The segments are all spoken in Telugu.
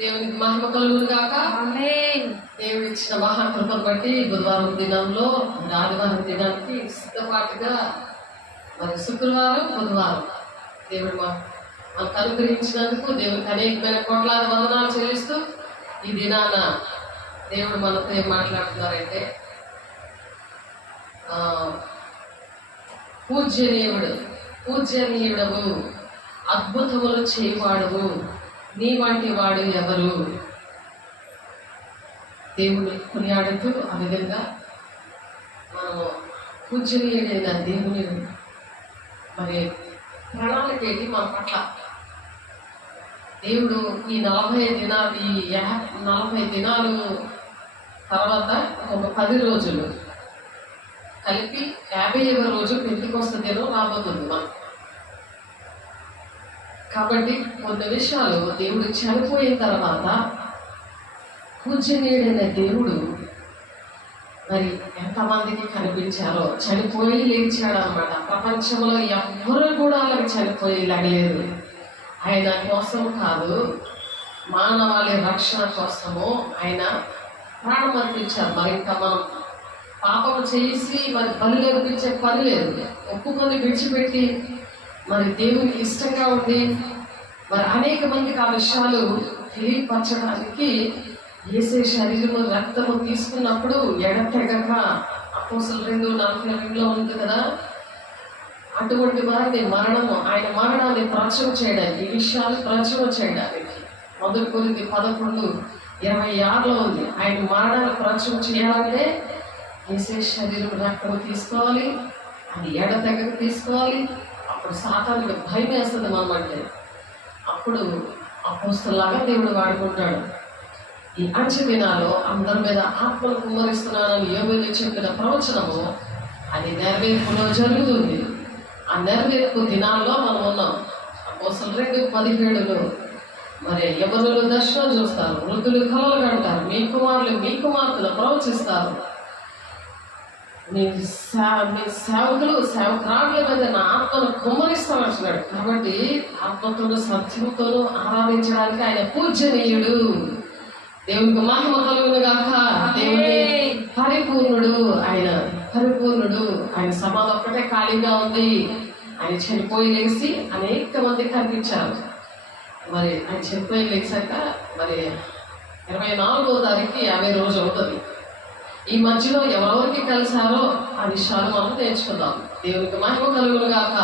దేవునికి మహిమ కలుగును గాక. దేవుడు ఇచ్చిన మహాకృపను బట్టి బుధవారం దినంలో ఆదివారం దినానికి సిద్ధపాటుగా మరి శుక్రవారం బుధవారం దేవుడు మనకు అనుగ్రహించినందుకు దేవునికి అనేకమైన కోట్లాది వందనాలు చెల్లిస్తూ ఈ దినాన దేవుడు మనతో ఏం మాట్లాడుతున్నారంటే, పూజ్యనీయుడవు, అద్భుతములు చేయవాడవు, నీ వంటి వాడు ఎవరు? దేవుని కొనియాడుతూ ఆ విధంగా మనము పూజనీయుడైన దేవుని మరి ప్రణాళికేంటి మన పట్ల దేవుడు ఈ 40 దినాలు తర్వాత ఒక 10 రోజులు కలిపి 50వ రోజు పెంతెకొస్తు దినం రాబోతుంది మనం. కాబట్టి కొన్ని విషయాలు దేవుడు చనిపోయిన తర్వాత పూజనీయుడైన దేవుడు మరి ఎంతమందికి కనిపించారో, చనిపోయి లేచాడు అనమాట. ప్రపంచంలో ఎవ్వరూ కూడా అలాగే చనిపోయి లేగలేదు. ఆయన కోసం కాదు, మానవాళి రక్షణ కోసము ఆయన ప్రాణం అర్పించారు. మరి ఇంకా మనం పాపం చేసి మరి బలి అర్పించే పని లేదు. ఒప్పుకొని విడిచిపెట్టి మరి దేవునికి ఇష్టంగా ఉండి మరి అనేక మందికి ఆ విషయాలు తెలియపరచడానికి యేసే శరీరము రక్తము తీసుకున్నప్పుడు ఎడతెగక అపోస్తలుల 2:42 ఉంది కదా, అటువంటి వారిని ఆయన మరణాన్ని ప్రచురం చేయడానికి, ఈ విషయాలు ప్రచురం చేయడానికి 1 కొరింథీ 11:26 ఉంది. ఆయన మరణాన్ని ప్రచురం చేయాలంటే యేసే శరీరం రక్తము తీసుకోవాలి, అది ఎడతెగక తీసుకోవాలి. అప్పుడు సాతానుకు భయం వేస్తుంది మనమంటే. అప్పుడు అపోస్తలులాగా దేవుడు వాడుకుంటాడు. ఈ అంచె దినాల్లో అందరి మీద ఆత్మలు కుమ్మరిస్తున్నానని యోబేలు చెప్పిన ప్రవచనము అది నెరవేర్పులో జరుగుతుంది. ఆ నెరవేర్పు దినాల్లో మనం ఉన్నాం. అపోస్తలుల 2:17 మరి యవనులు దర్శనం చూస్తారు, వృద్ధులు కలలు కంటారు, మీ కుమారులు మీ కుమార్తెలు ప్రవచిస్తారు, మీ సేవకులు సేవకురాళ్ళ మీద నా ఆత్మను కుమ్మరిస్తామంటున్నాడు. కాబట్టి ఆత్మతోనూ సత్యంతోనూ ఆరాధించడానికి ఆయన పూజనీయుడు. దేవునికి మహిమ కలుగును గాక. దేవుని పరిపూర్ణుడు, ఆయన పరిపూర్ణుడు. ఆయన సమాధి ఒక్కటే ఖాళీగా ఉంది. ఆయన చనిపోయి లేచి అనేక మందికి కనిపించారు. మరి ఆయన చనిపోయి లేచాక మరి 24వ తారీఖు 50 రోజు అవుతుంది. ఈ మధ్యలో ఎవరెవరికి కలిసారో ఆ విషయాలు మనం నేర్చుకుందాం. దేవునికి మహిమ కలుగును గాక.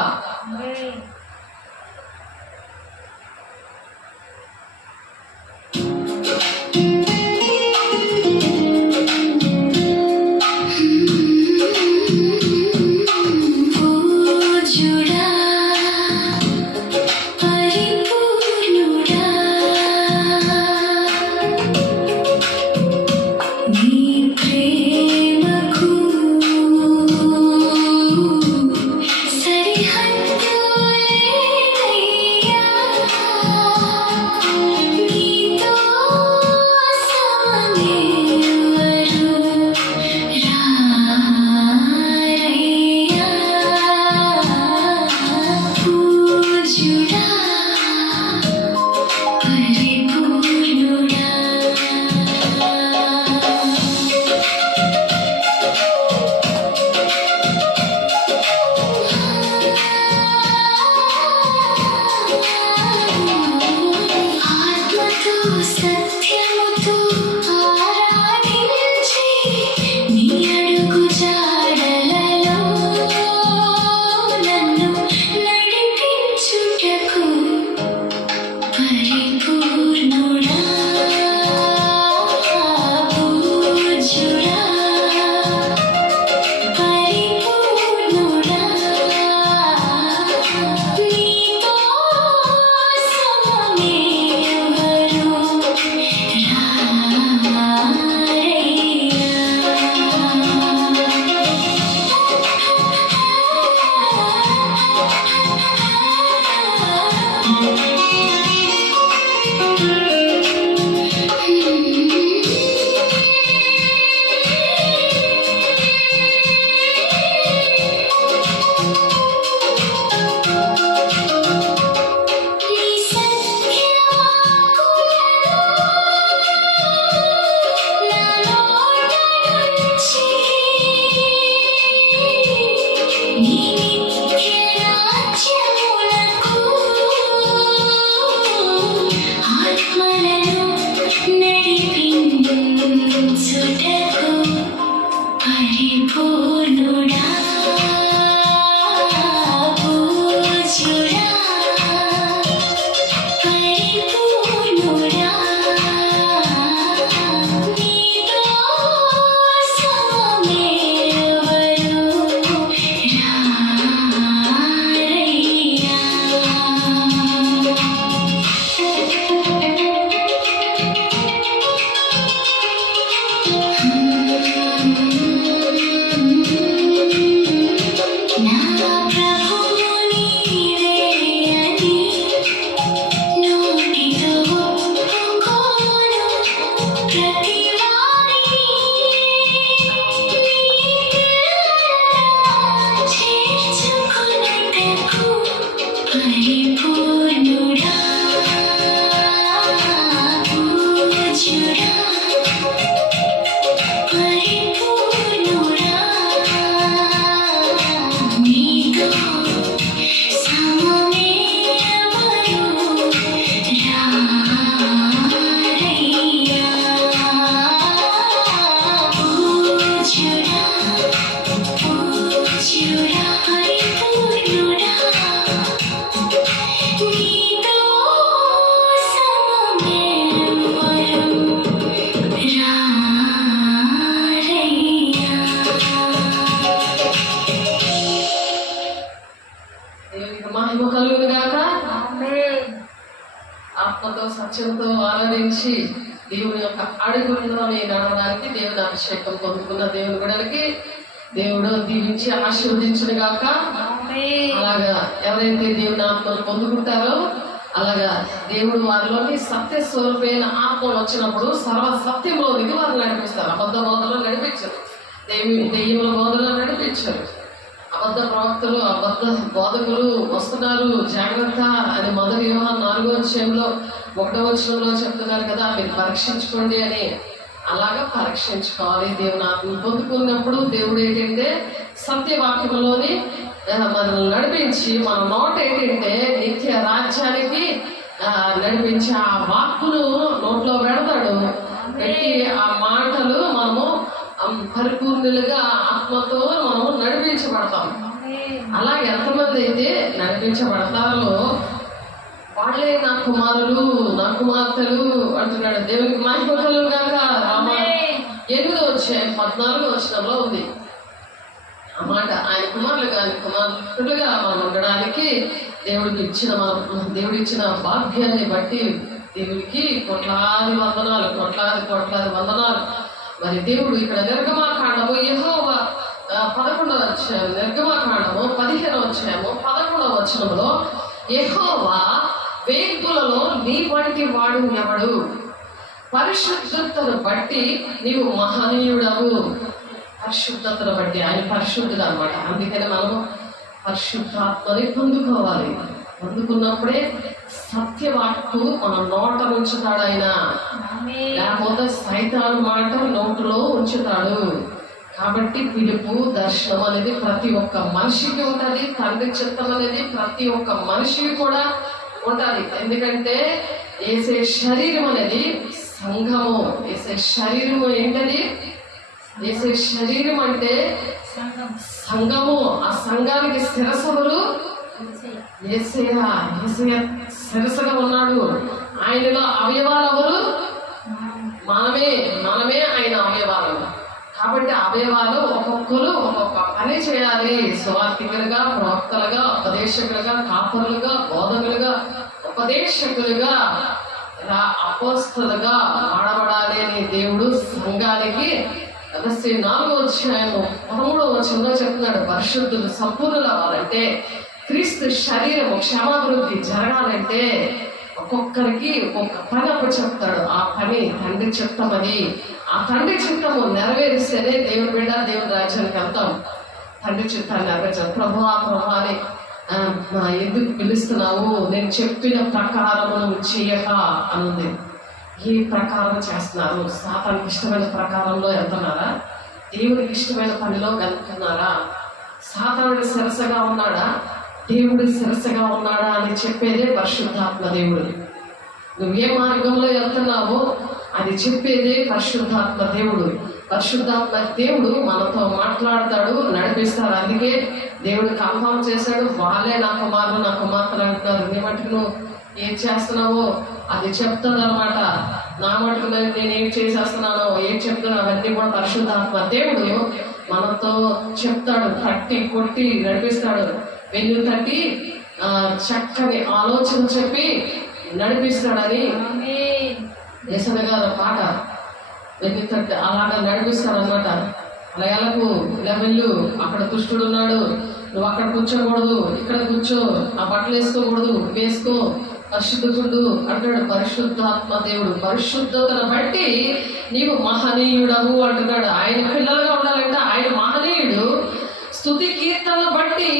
సామర్థ్యంతో ఆరాధించి దేవుని యొక్క అడుగులోని నడవడానికి దేవుని అభిషేకం పొందుకున్న దేవుని బిడ్డలకి దేవుడు దీవించి ఆశీర్వదించును గాక. అలాగా ఎవరైతే దేవుని ఆత్మను పొందుకుంటారో అలాగా దేవుడు వారిలోని సత్య స్వరూపైన ఆత్మలు వచ్చినప్పుడు సర్వ సత్యంలోనికి వారు నడిపిస్తారు. అబద్ధ బోధలో నడిపించరు, దెయ్యముల బోధలో నడిపించరు. అబద్ధ ప్రవక్తలు అబద్ధ బోధకులు వస్తున్నారు జాగ్రత్త అని మొదటి యోహాను 4వ అధ్యాయంలో 1వ వచనంలో చెప్తున్నారు కదా, మీరు పరీక్షించుకోండి అని. అలాగా పరీక్షించుకోవాలి. దేవుని ఆత్మను పొందుకున్నప్పుడు దేవుడు ఏంటంటే సత్యవాక్యంలోని మనల్ని నడిపించి మన నోట ఏంటంటే నిత్య రాజ్యానికి నడిపించి ఆ వాక్కును నోట్లో పెడతాడు. పెట్టి ఆ మాటలు మనము పరిపూర్ణులుగా ఆత్మతో మనము నడిపించబడతాం. అలా ఎంతమంది అయితే నడిపించబడతారో వాళ్ళే నా కుమారులు నా కుమార్తెలు అంటున్నాడు. దేవునికి మహిమ కలుగును గాక. 8వ అధ్యాయం 14వ వచనంలో ఉంది ఆ మాట. ఆయన కుమారులుగా ఆయన కుమార్తెలుగా మనం ఉండడానికి దేవుడిచ్చిన భాగ్యాన్ని బట్టి దేవుడికి కోట్లాది వందనాలు, కోట్లాది వందనాలు. మరి దేవుడు ఇక్కడ నిర్గమాకాండము యెహోవా 11వ అధ్యాయం, నిర్గమాకాండము 15వ అధ్యాయము 11వ వచనంలో యెహోవా వేకులలో నీ వంటి వాడు ఎవడు, పరిశుద్ధతను బట్టి నీవు మహనీయుడవు. పరిశుద్ధతను బట్టి ఆయన పరిశుద్ధుడు అన్నమాట. అందుకని మనము పరిశుద్ధాత్మని పొందుకోవాలి. పొందుకున్నప్పుడే సత్యవాక్కు మన నోట ఉంచుతాడు ఆయన. లేకపోతే సైతాను మాట నోటులో ఉంచుతాడు. కాబట్టి పిలుపు దర్శనం అనేది ప్రతి ఒక్క మనిషికి ఉంటుంది. తండ్రి చిత్తం అనేది ప్రతి ఒక్క మనిషికి కూడా ఉండాలి. ఎందుకంటే ఏసే శరీరం అనేది సంఘము. ఏసే శరీరము ఏంటది? ఏసే శరీరం అంటే సంఘము. ఆ సంఘానికి శిరసములు యేసయ్య శిరసగా ఉన్నాడు. ఆయనలో అవయవాలు ఎవరు? మనమే ఆయన అవయవాలు. కాబట్టి అవయవాలు ఒక్కొక్కరు ఒక్కొక్క పని చేయాలి. సువార్థికులుగా, ప్రవక్తలుగా, ఉపదేశకులుగా, కాపరులుగా, బోధకులుగా, ఉపదేశకులుగా, అపోస్తలుగా వాడబడాలి అని దేవుడు సంఘానికి 4వ అధ్యాయము 13వ వచనంలో చెప్తున్నాడు. పరిశుద్ధులు సంపూర్ణులు అవ్వాలంటే, క్రీస్తు శరీరము క్షమాభివృద్ధి జరగాలంటే ఒక్కొక్కరికి ఒక్కొక్క పని అప్పుడు చెప్తాడు. ఆ పని తండ్రి చిత్తమని. ఆ తండ్రి చిత్తము నెరవేరిస్తేనే దేవుని బిడ్డ దేవుని రాజ్యానికి వెళ్తాం. తండ్రి చిత్తాన్ని నెరవేర్చాలి. ప్రభు అని ఎందుకు పిలుస్తున్నావు? నేను చెప్పిన ప్రకారము నువ్వు చేయక అనుంది. ఏ ప్రకారం చేస్తున్నారు? సాతానికి ఇష్టమైన ప్రకారంలో వెళ్తున్నారా? దేవునికి ఇష్టమైన పనిలో వెళ్తున్నారా? సాతానుడి శిరసగా ఉన్నాడా? దేవుడి శిరసగా ఉన్నాడా అని చెప్పేదే పరిశుద్ధాత్మ దేవుడు. నువ్వు ఏ మార్గంలో వెళ్తున్నావో అది చెప్పేదే పరిశుద్ధాత్మ దేవుడు. పరిశుద్ధాత్మ దేవుడు మనతో మాట్లాడతాడు, నడిపిస్తాడు. అందుకే దేవుడు కన్ఫర్మ్ చేశాడు, వాళ్ళే నా కుమారులు నా కుమార్తెలు అంటున్నారు. నీ మటుకు నువ్వు ఏం చేస్తున్నావో అది చెప్తుంది అనమాట. నా మటుకు నేను ఏం చేసేస్తున్నానో ఏం చెప్తున్నాను అవన్నీ కూడా పరిశుద్ధాత్మ దేవుడు మనతో చెప్తాడు. తట్టి కొట్టి నడిపిస్తాడు. వెన్ను తట్టి చక్కని ఆలోచన చెప్పి నడిపిస్తాడని యేసయ్య గారు పాట. వెన్ను తట్టి అలాగా నడిపిస్తాడు అనమాట. లయలకు లెవెల్లు అక్కడ దుష్టుడు ఉన్నాడు, నువ్వు అక్కడ కూర్చోకూడదు, ఇక్కడ కూర్చో, ఆ బట్టలు వేసుకోకూడదు, వేసుకో, పరిశుద్ధుడు అంటాడు. పరిశుద్ధాత్మ దేవుడు పరిశుద్ధతను బట్టి నీవు మహనీయుడవు అంటున్నాడు. ఆయన పిల్లలుగా ఉండాలంటే ఆయన మహనీయుడు. స్తుతి కీర్తనలు బట్టి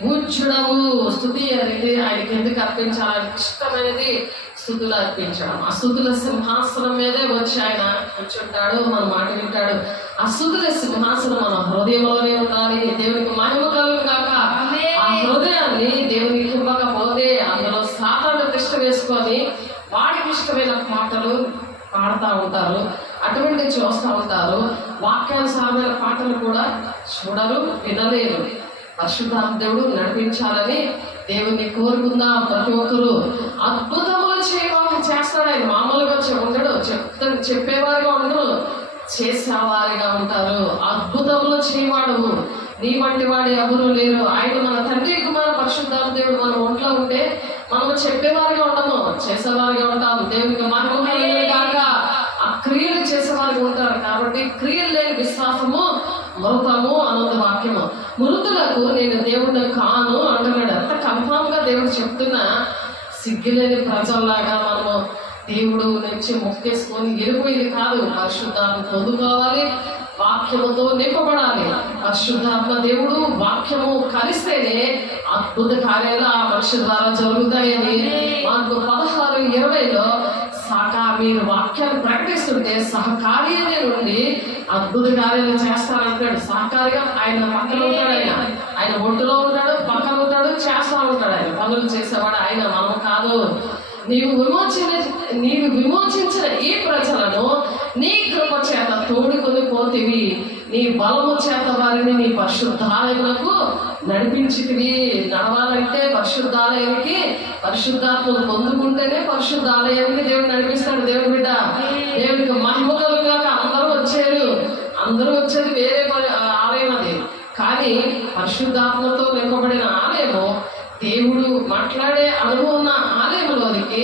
పూజ్యుడవు. స్తుతి అనేది ఆయనకి ఎందుకు అర్పించాలని ఇష్టమైనది స్తుతులు అర్పించడం. ఆ స్తుతుల సింహాసనం మీదే వచ్చి ఆయన కూర్చుంటాడు, మన మాట వింటాడు. ఆ స్తుతుల సింహాసనం మన హృదయంలోనే ఉండాలి. దేవునికి మహిమ కలుగును గాక. ఆ హృదయాన్ని దేవునికి ఇవ్వకపోతే అందులో సాతాను తిష్ట వేసుకొని వాడికి ఇష్టమైన పాటలు పాడుతూ ఉంటారు, అటువంటి చూస్తూ ఉంటారు. వాక్యానుసారమైన పాటలు కూడా చూడరు, వినలేరు. పరిశుద్ధాత్మ దేవుడు నడిపించాలని దేవుణ్ణి కోరుకుందాం. ప్రతి ఒక్కరు అద్భుతములు చేస్తాడు ఆయన. మామూలుగా ఉండడు, చెప్పేవారిగా ఉండడు, చేసేవారిగా ఉంటారు. అద్భుతములు చేయవాడు. నీ వంటి వాడు ఎవరు లేరు. ఆయన మన తండ్రి కుమార పరిశుద్ధాత్మ దేవుడు మన ఒంట్లో ఉంటే మనం చెప్పేవారిగా ఉండము, చేసేవారిగా ఉంటాం. దేవునికి మహిమ కలుగును గాక. ఆ క్రియలు చేసేవారిగా ఉంటారు. కాబట్టి క్రియలు లేని విశ్వాసము మృతము అన్నది వాక్యము. మృతులకు నేను దేవుడిని కాను అంటున్నాడు. అంత కన్ఫామ్ గా దేవుడు చెప్తున్నా సిగ్గులేని ప్రజల్లాగా మనము దేవుడు నుంచి మొక్కేసుకొని వెళ్ళిపోయింది కాదు. పరిశుద్ధాత్మ పొందుకోవాలి, వాక్యముతో నింపబడాలి. పరిశుద్ధాత్మ దేవుడు వాక్యము కలిస్తేనే అద్భుత కార్యాలు ఆ మనిషి ద్వారా జరుగుతాయని మనకు 16:20లో మీరు వాక్యాన్ని ప్రకటిస్తుంటే సహకార్యనే నుండి అద్భుత కార్యాలు చేస్తానంటాడు. సహకారిగా ఆయన పక్కన ఉంటాడు, ఆయన ఒడ్డులో ఉంటాడు, పక్కన ఉంటాడు, చేస్తా ఉంటాడు. ఆయన పనులు చేసేవాడు ఆయన, మనం కాదు. నీవు విమోచించిన ఈ ప్రజలను నీ కృప చేత తోడుకొని పోతివి, నీ బలము చేత వారిని నీ పరిశుద్ధాలయములకు నడిపించితివి. నడవాలంటే పరిశుద్ధాలయానికి పరిశుద్ధాత్మను పొందుకుంటేనే పరిశుద్ధాలయానికి దేవుడు నడిపిస్తాడు. దేవుడి బిడ్డ, దేవుడికి మహిమ కలుగాక. అందరూ వచ్చేది వేరే ఆలయం అది, కానీ పరిశుద్ధాత్మతో నింపబడిన ఆలయము, దేవుడు మాట్లాడే అనుభవం ఉన్న ఆలయంలోనికి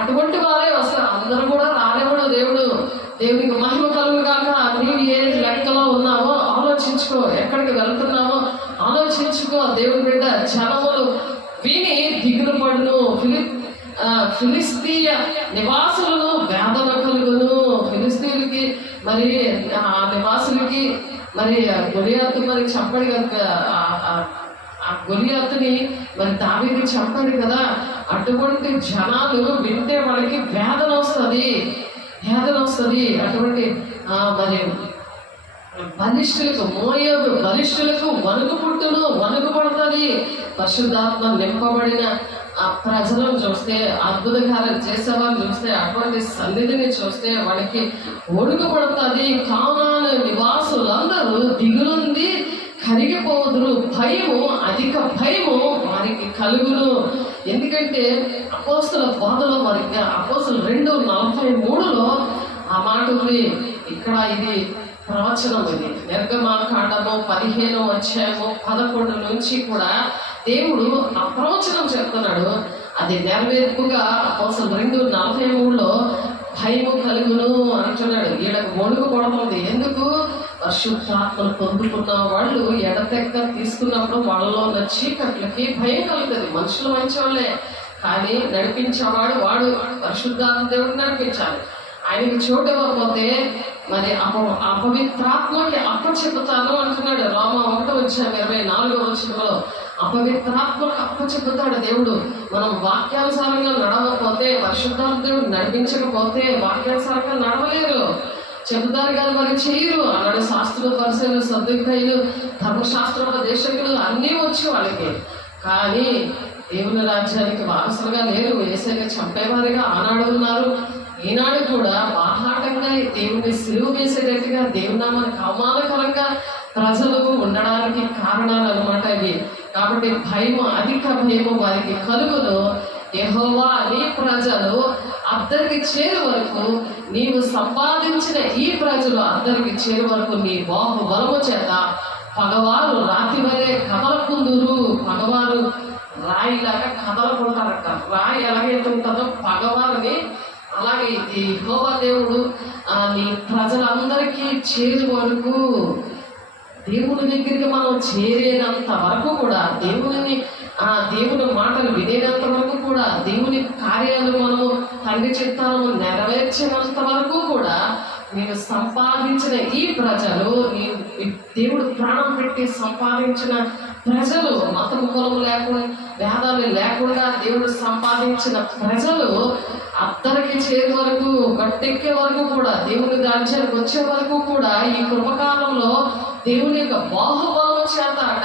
అటువంటి వారే వస్తారు. అందరూ కూడా రాలేవాడు దేవుడు. దేవునికి మహిమ కలుగు కాక. నీవు ఏ లెక్కలో ఉన్నావో ఆలోచించుకో, ఎక్కడికి వెళ్తున్నావో ఆలోచించుకో. దేవుని బిడ్డ, జనములు విని దిగులు పడును. ఫిలిస్తీయ నివాసులను వేదన కలుగును. ఫిలిస్తీన్లకి మరి ఆ నివాసులకి మరి గొలియాతు మరి చంపడి కనుక ఆ గొలియాతుని మరి దావీదు చంపాడు కదా. అటువంటి జనాలు వింటే వాళ్ళకి వేదన వస్తుంది. అటువంటి మరి బలిష్ఠులకు, మోయాబు బలిష్ఠులకు వణుకు పడుతుంది. పరిశుద్ధాత్మ నింపబడిన ఆ ప్రజలను చూస్తే, అద్భుత కార్యాలు చేసేవాళ్ళని చూస్తే, అటువంటి సన్నిధిని చూస్తే వాడికి వణుకు పడుతుంది. కానాను నివాసులందరూ దిగులుంది కరిగిపోదురు. భయము, అధిక భయము వారికి కలుగును. ఎందుకంటే అపోస్తుల బోధలో వారికి అపోస్తులు 2:43లో ఆ మాట ఉంది. ఇక్కడ ఇది ప్రవచనం. ఇది నిర్గమాకాండము 15:11 నుంచి కూడా దేవుడు ఆ ప్రవచనం చెప్తున్నాడు. అది నెరవేర్పుగా అపోస్తులు 2:43లో భయము కలుగును అంటున్నాడు. వీళ్ళకు వణుకు పడుతుంది. ఎందుకు? పరిశుద్ధాత్మను పొందుకున్న వాళ్ళు ఎడతెక్క తీసుకున్నప్పుడు వాళ్ళలో ఉన్న చీకట్లకి భయం కలుగుతుంది. మనుషులు మంచివాళ్ళే, కానీ నడిపించేవాడు వాడు పరిశుద్ధాత్మ దేవుడు నడిపించాలి. ఆయనకి చోటు ఇవ్వకపోతే మరి అపవిత్రాత్మకి అప్పచెప్పుతాను అంటున్నాడు. రోమా 1:24 అపవిత్రాత్మకు అప్పచెప్పుతాడు దేవుడు. మనం వాక్యానుసారంగా నడవకపోతే, పరిశుద్ధాత్మ దేవుడు నడిపించకపోతే వాక్యానుసారంగా నడవలేరు. చెబుతారు కానీ మరి చేయరు అన్నాడు. శాస్త్రులు, పరిశీలు, సద్దుకాయలు, ధర్మశాస్త్రోపదేశకులు అన్నీ వచ్చి వాళ్ళకి, కానీ దేవుని రాజ్యానికి వారసులుగా లేరు. ఏసైగా చంపేవారిగా ఆనాడు ఉన్నారు, ఈనాడు కూడా బాహాటంగా దేవుని సిలువ వేసేటట్టుగా దేవుని నామానికి అవమానకరంగా ప్రజలు ఉండడానికి కారణాలు అన్నమాట ఇవి. కాబట్టి భయము, అధిక భయము వారికి కలుగును. యెహోవా నీ ప్రజలు అద్దరికి చేరు వరకు, నీవు సంపాదించిన ఈ ప్రజలు అద్దరికి చేరు వరకు నీ బాహుబలము చేత పగవారు రాతి వలె కదలకుందురు. పగవారు రాయిలాగా కదలకుంటారట. రాయి ఎలాగైతే ఉంటుందో పగవారిని అలాగే ఈ యెహోవా దేవుడు నీ ప్రజలందరికీ చేరు వరకు, దేవుని దగ్గరికి మనం చేరేనంత వరకు కూడా, దేవుని మాటలు వినేంత వరకు కూడా, దేవుని కార్యాలు మనము తండ్రి చిత్తాలను నెరవేర్చినంత వరకు కూడా, నేను సంపాదించిన ఈ ప్రజలు, దేవుడు ప్రాణం పెట్టి సంపాదించిన ప్రజలు, మతము కులము లేకుండా, వేదాలు లేకుండా దేవుడు సంపాదించిన ప్రజలు అద్దరికి చేరే వరకు, గట్టెక్కే వరకు కూడా, దేవుని రాజ్యానికి వచ్చే వరకు కూడా, ఈ కృపకాలంలో దేవుని యొక్క బాహుబలం చేత అట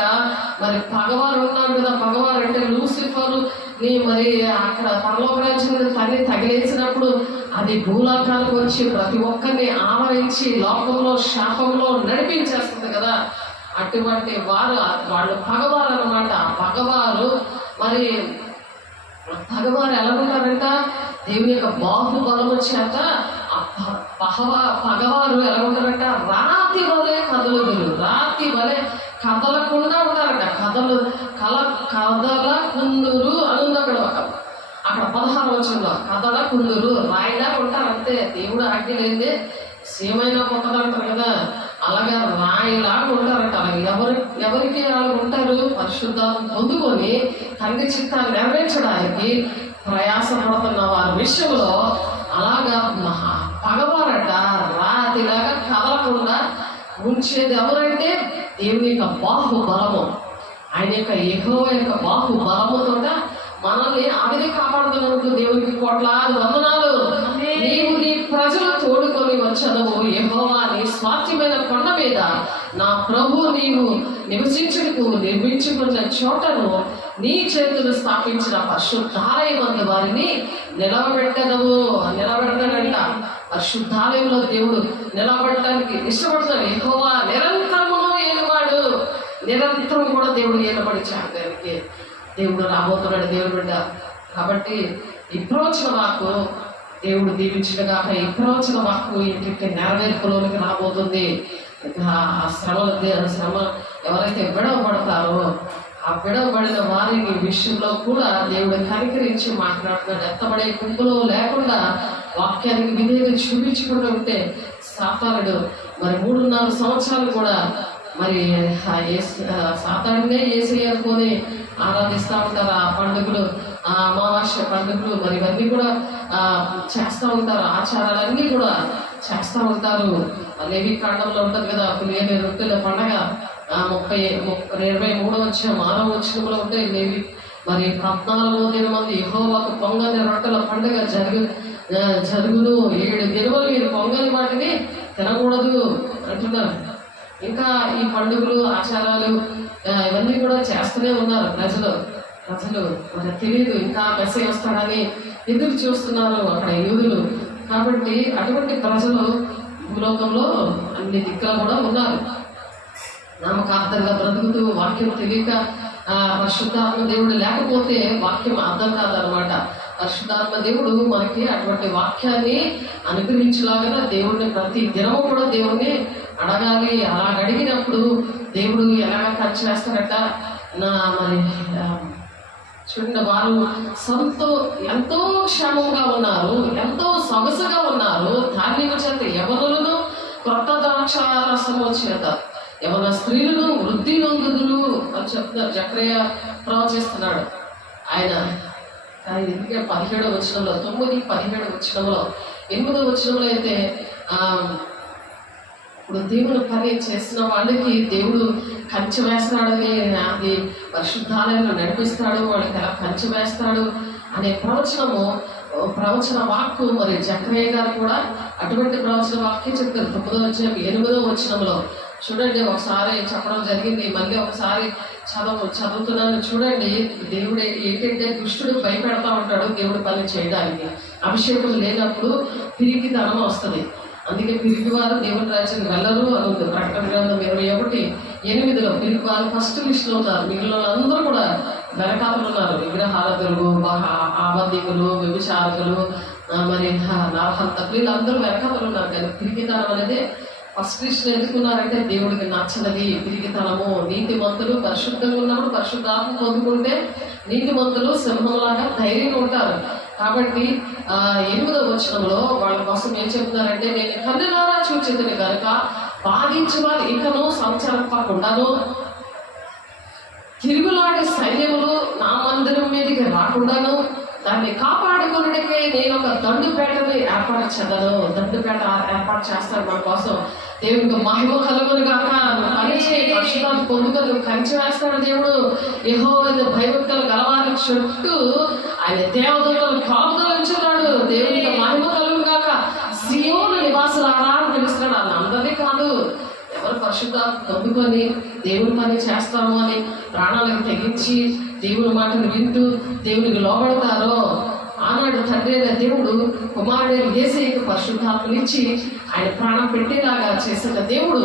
మరి పగవారు ఉన్నారు కదా. పగవారు అంటే లూసిఫర్ ని మరి అక్కడ పరలోక రాజ్యం తల్లి తగిలేసినప్పుడు అది భూలోకానికి వచ్చి ప్రతి ఒక్కరిని ఆవరించి లోకంలో శాపంలో నడిపించేస్తుంది కదా. అటువంటి వాళ్ళు పగవారు అన్నమాట. పగవారు ఎలా ఉంటారంట? దేవుని యొక్క బాహుబలము చేత పగవారు ఎలా ఉంటారంట? రాతి వలె కదలుదురు. రాతి వలె కదలకుండా ఉంటారట. కదలకుందురు అని ఉంది అక్కడ. 16వ వచనంలో కథలా కుందురు రాయిలా ఉంటారు అంతే. దేవుడు ఆజ్ఞ లేదే సేమైనా కొట్టదంటారు కదా, అలాగే రాయిలాగా ఉంటారట. ఎవరికి అలా ఉంటారు? పరిశుద్ధాత్మ పొందుకొని తండ్రి చిత్తాన్ని నెరవేర్చడానికి ప్రయాసపడుతున్న వారి విషయంలో అలాగా పగవారట. రాతిలాగా కదలకుండా ఉంచేది ఎవరంటే దేవుని యొక్క బాహుబలము, ఆయన యొక్క యెహోవా యొక్క బాహుబలముతో మనల్ని ఆవిధి కాపాడుతున్నందుకు దేవునికి కోట్లాది వందనాలు. నీవు నీ ప్రజలు తోడుకొని వచ్చదవు యెహోవా నీ స్వాస్థ్యమైన కొండ మీద నా ప్రభు నీవు నివసించుటకు నిర్మించుకున్న చోటను నీ చేతులు స్థాపించిన పరిశుద్ధాలయమందు వారిని నిలబెట్టదవు. నిలబెడతాడంట. పరిశుద్ధాలయంలో దేవుడు నిలబడటానికి ఇష్టపడతాడు. యెహోవా నిరంతరమును ఏలువాడు. నిరంతరం కూడా దేవుడు ఏలబడి చేయడానికి దేవుడు రాబోతున్నాడు దేవుడు బిడ్డ. కాబట్టి ఈ ప్రవచన వాక్కు దేవుడు దీవించగా ఈ ప్రవచన వాక్కు ఇంటికి నెరవేర్పులోనికి రాబోతుంది. ఆ శ్రమ ఎవరైతే విడవబడతారో ఆ విడవబడిన వారిని విషయంలో కూడా దేవుడు కనికరించి మాట్లాడుతున్నాడు. ఎత్తబడే గుంపులో లేకుండా వాక్యానికి విధేయత చూపించకుండా ఉంటే సాతానుడు మరి 3.5 సంవత్సరాలు కూడా మరి సాతానుడే యేసయ్య అనుకొని ఆరాధిస్తూ ఉంటారు. ఆ పండుగలు, ఆ అమావాస్య పండుగలు మరి ఇవన్నీ కూడా చేస్తూ ఉంటారు. ఆచారాలన్నీ కూడా చేస్తూ ఉంటారు. లేవి కాండంలో ఉంటుంది కదా, పులియని రొట్టెల పండగ 23వ వచనం 6వ వచనంలో ఉంటాయి. లేవి మరి 14 మంది యెహోవాకు పొంగని రొట్టెల పండుగ జరుగును. 7 దినములు మీరు పొంగని వాటిని తినకూడదు అంటున్నారు. ఇంకా ఈ పండుగలు ఆచారాలు ఇవన్నీ కూడా చేస్తూనే ఉన్నారు ప్రజలు. మరి తెలియదు ఇంకా మెసేజ్ వస్తాడని ఎదురు చూస్తున్నారు అక్కడ యూదులు. కాబట్టి అటువంటి ప్రజలు భూలోకంలో అన్ని దిక్కులు కూడా ఉన్నారు. నామకార్థంగా బ్రతుకుతూ వాక్యం తెలియక పరిశుద్ధాత్మ దేవుడు లేకపోతే వాక్యం అర్థం కాదనమాట. పరిశుద్ధాత్మ దేవుడు మనకి అటువంటి వాక్యాన్ని అనుగ్రహించలాగా దేవుడిని ప్రతి దినము కూడా దేవుడిని అడగాలి. అలా అడిగినప్పుడు దేవుడు ఎలాగ ఖర్చు వేస్తారట. మరి చూడండి, వారు ఎంతో క్షేమంగా ఉన్నారు, ఎంతో సొగసుగా ఉన్నారు. ధాన్యము చేత యవనులను క్రొత్త ద్రాక్షారసము చేత యవన స్త్రీలను వృద్ధి నొందుదురు అని చెప్తున్నారు. జకరియా ప్రవచిస్తున్నాడు ఆయన. ఎందుకంటే 17వ వచనంలో 9-17 వచనంలో 8వ వచనంలో అయితే ఇప్పుడు దేవుడు పని చేసిన వాళ్ళకి దేవుడు కంచె వేస్తాడని, అది పరిశుద్ధాలయంలో నడిపిస్తాడు, వాళ్ళకి ఎలా కంచె వేస్తాడు అనే ప్రవచన వాక్కు మరి జకరియా గారు కూడా అటువంటి ప్రవచన వాక్యం చెప్తారు. 9వ వచనం 8వ వచనంలో చూడండి, ఒకసారి చెప్పడం జరిగింది, మళ్ళీ ఒకసారి చదువుతున్నాను చూడండి. దేవుడు ఏంటంటే దుష్టుడు భయపెడతా ఉంటాడు దేవుడు పని చేయడానికి. అభిషేకం లేనప్పుడు పిరికితనం వస్తుంది. అందుకే పిరికివారు దేవుని రాజ్యానికి వెళ్ళరు అని ఉంది. ప్రకటన గ్రంథం 21:8 పిరికివారు ఫస్ట్ లిస్టులో ఉన్నారు. మిగిలిన అందరూ కూడా వెనకాతలు ఉన్నారు. విగ్రహారాధకులు, ఆబంధికులు, వ్యభిచారకులు, మరి నరహంతకులు, వీళ్ళందరూ వెనకాతలు ఉన్నారు. కానీ పిరికితనం అనేది ఫస్ట్ లిస్టులో ఎందుకున్నారంటే దేవుడికి నచ్చనిది పిరికితనము. నీతిమంతులు పరిశుద్ధంగా ఉన్నప్పుడు పరిశుద్ధాత్మ పొందుకుంటే నీతిమంతులు సింహంలాగా ధైర్యంగా ఉంటారు. కాబట్టి 8వ వచనంలో వాళ్ళ కోసం ఏం చెప్తున్నారంటే, నేను కన్నులారా చూచితిని కనుక బాధించి వారు ఇంకనూ సంచరింపకుండాను తిరుగులాడే సైన్యములు నా మందిరం మీదకి రాకుండాను దాన్ని కాపాడుకున్నకే నేను ఒక దండుపేటని ఏర్పరచదను. దండుపేట ఏర్పాటు చేస్తాను మన కోసం. దేవునికి మహిమ కలుగును గాక. కలిసి పరిశుద్ధాన్ని పొందుకొని కంచె వేస్తాడు దేవుడు. యెహోవా భయభక్తులు గలవారి చుట్టూ ఆయన దేవదూతలు కాపుదలు ఉంచున్నాడు. దేవునికి మహిమ కలుగును గాక. సీయోను నివాసులారా అని పిలుస్తున్నాడు. అలా అందరినీ కాదు, ఎవరు పరిశుద్ధాన్ని పొందుకొని దేవుని పని చేస్తాము అని ప్రాణాలకు తెగించి దేవుని మాటను వింటూ దేవునికి లోబడతారో ఆనాడు తండ్రి అయిన దేవుడు కుమారుడైన యేసయ్యకు పరిశుద్ధాత్మనిచ్చి ఆయన ప్రాణం పెట్టేలాగా చేసిన దేవుడు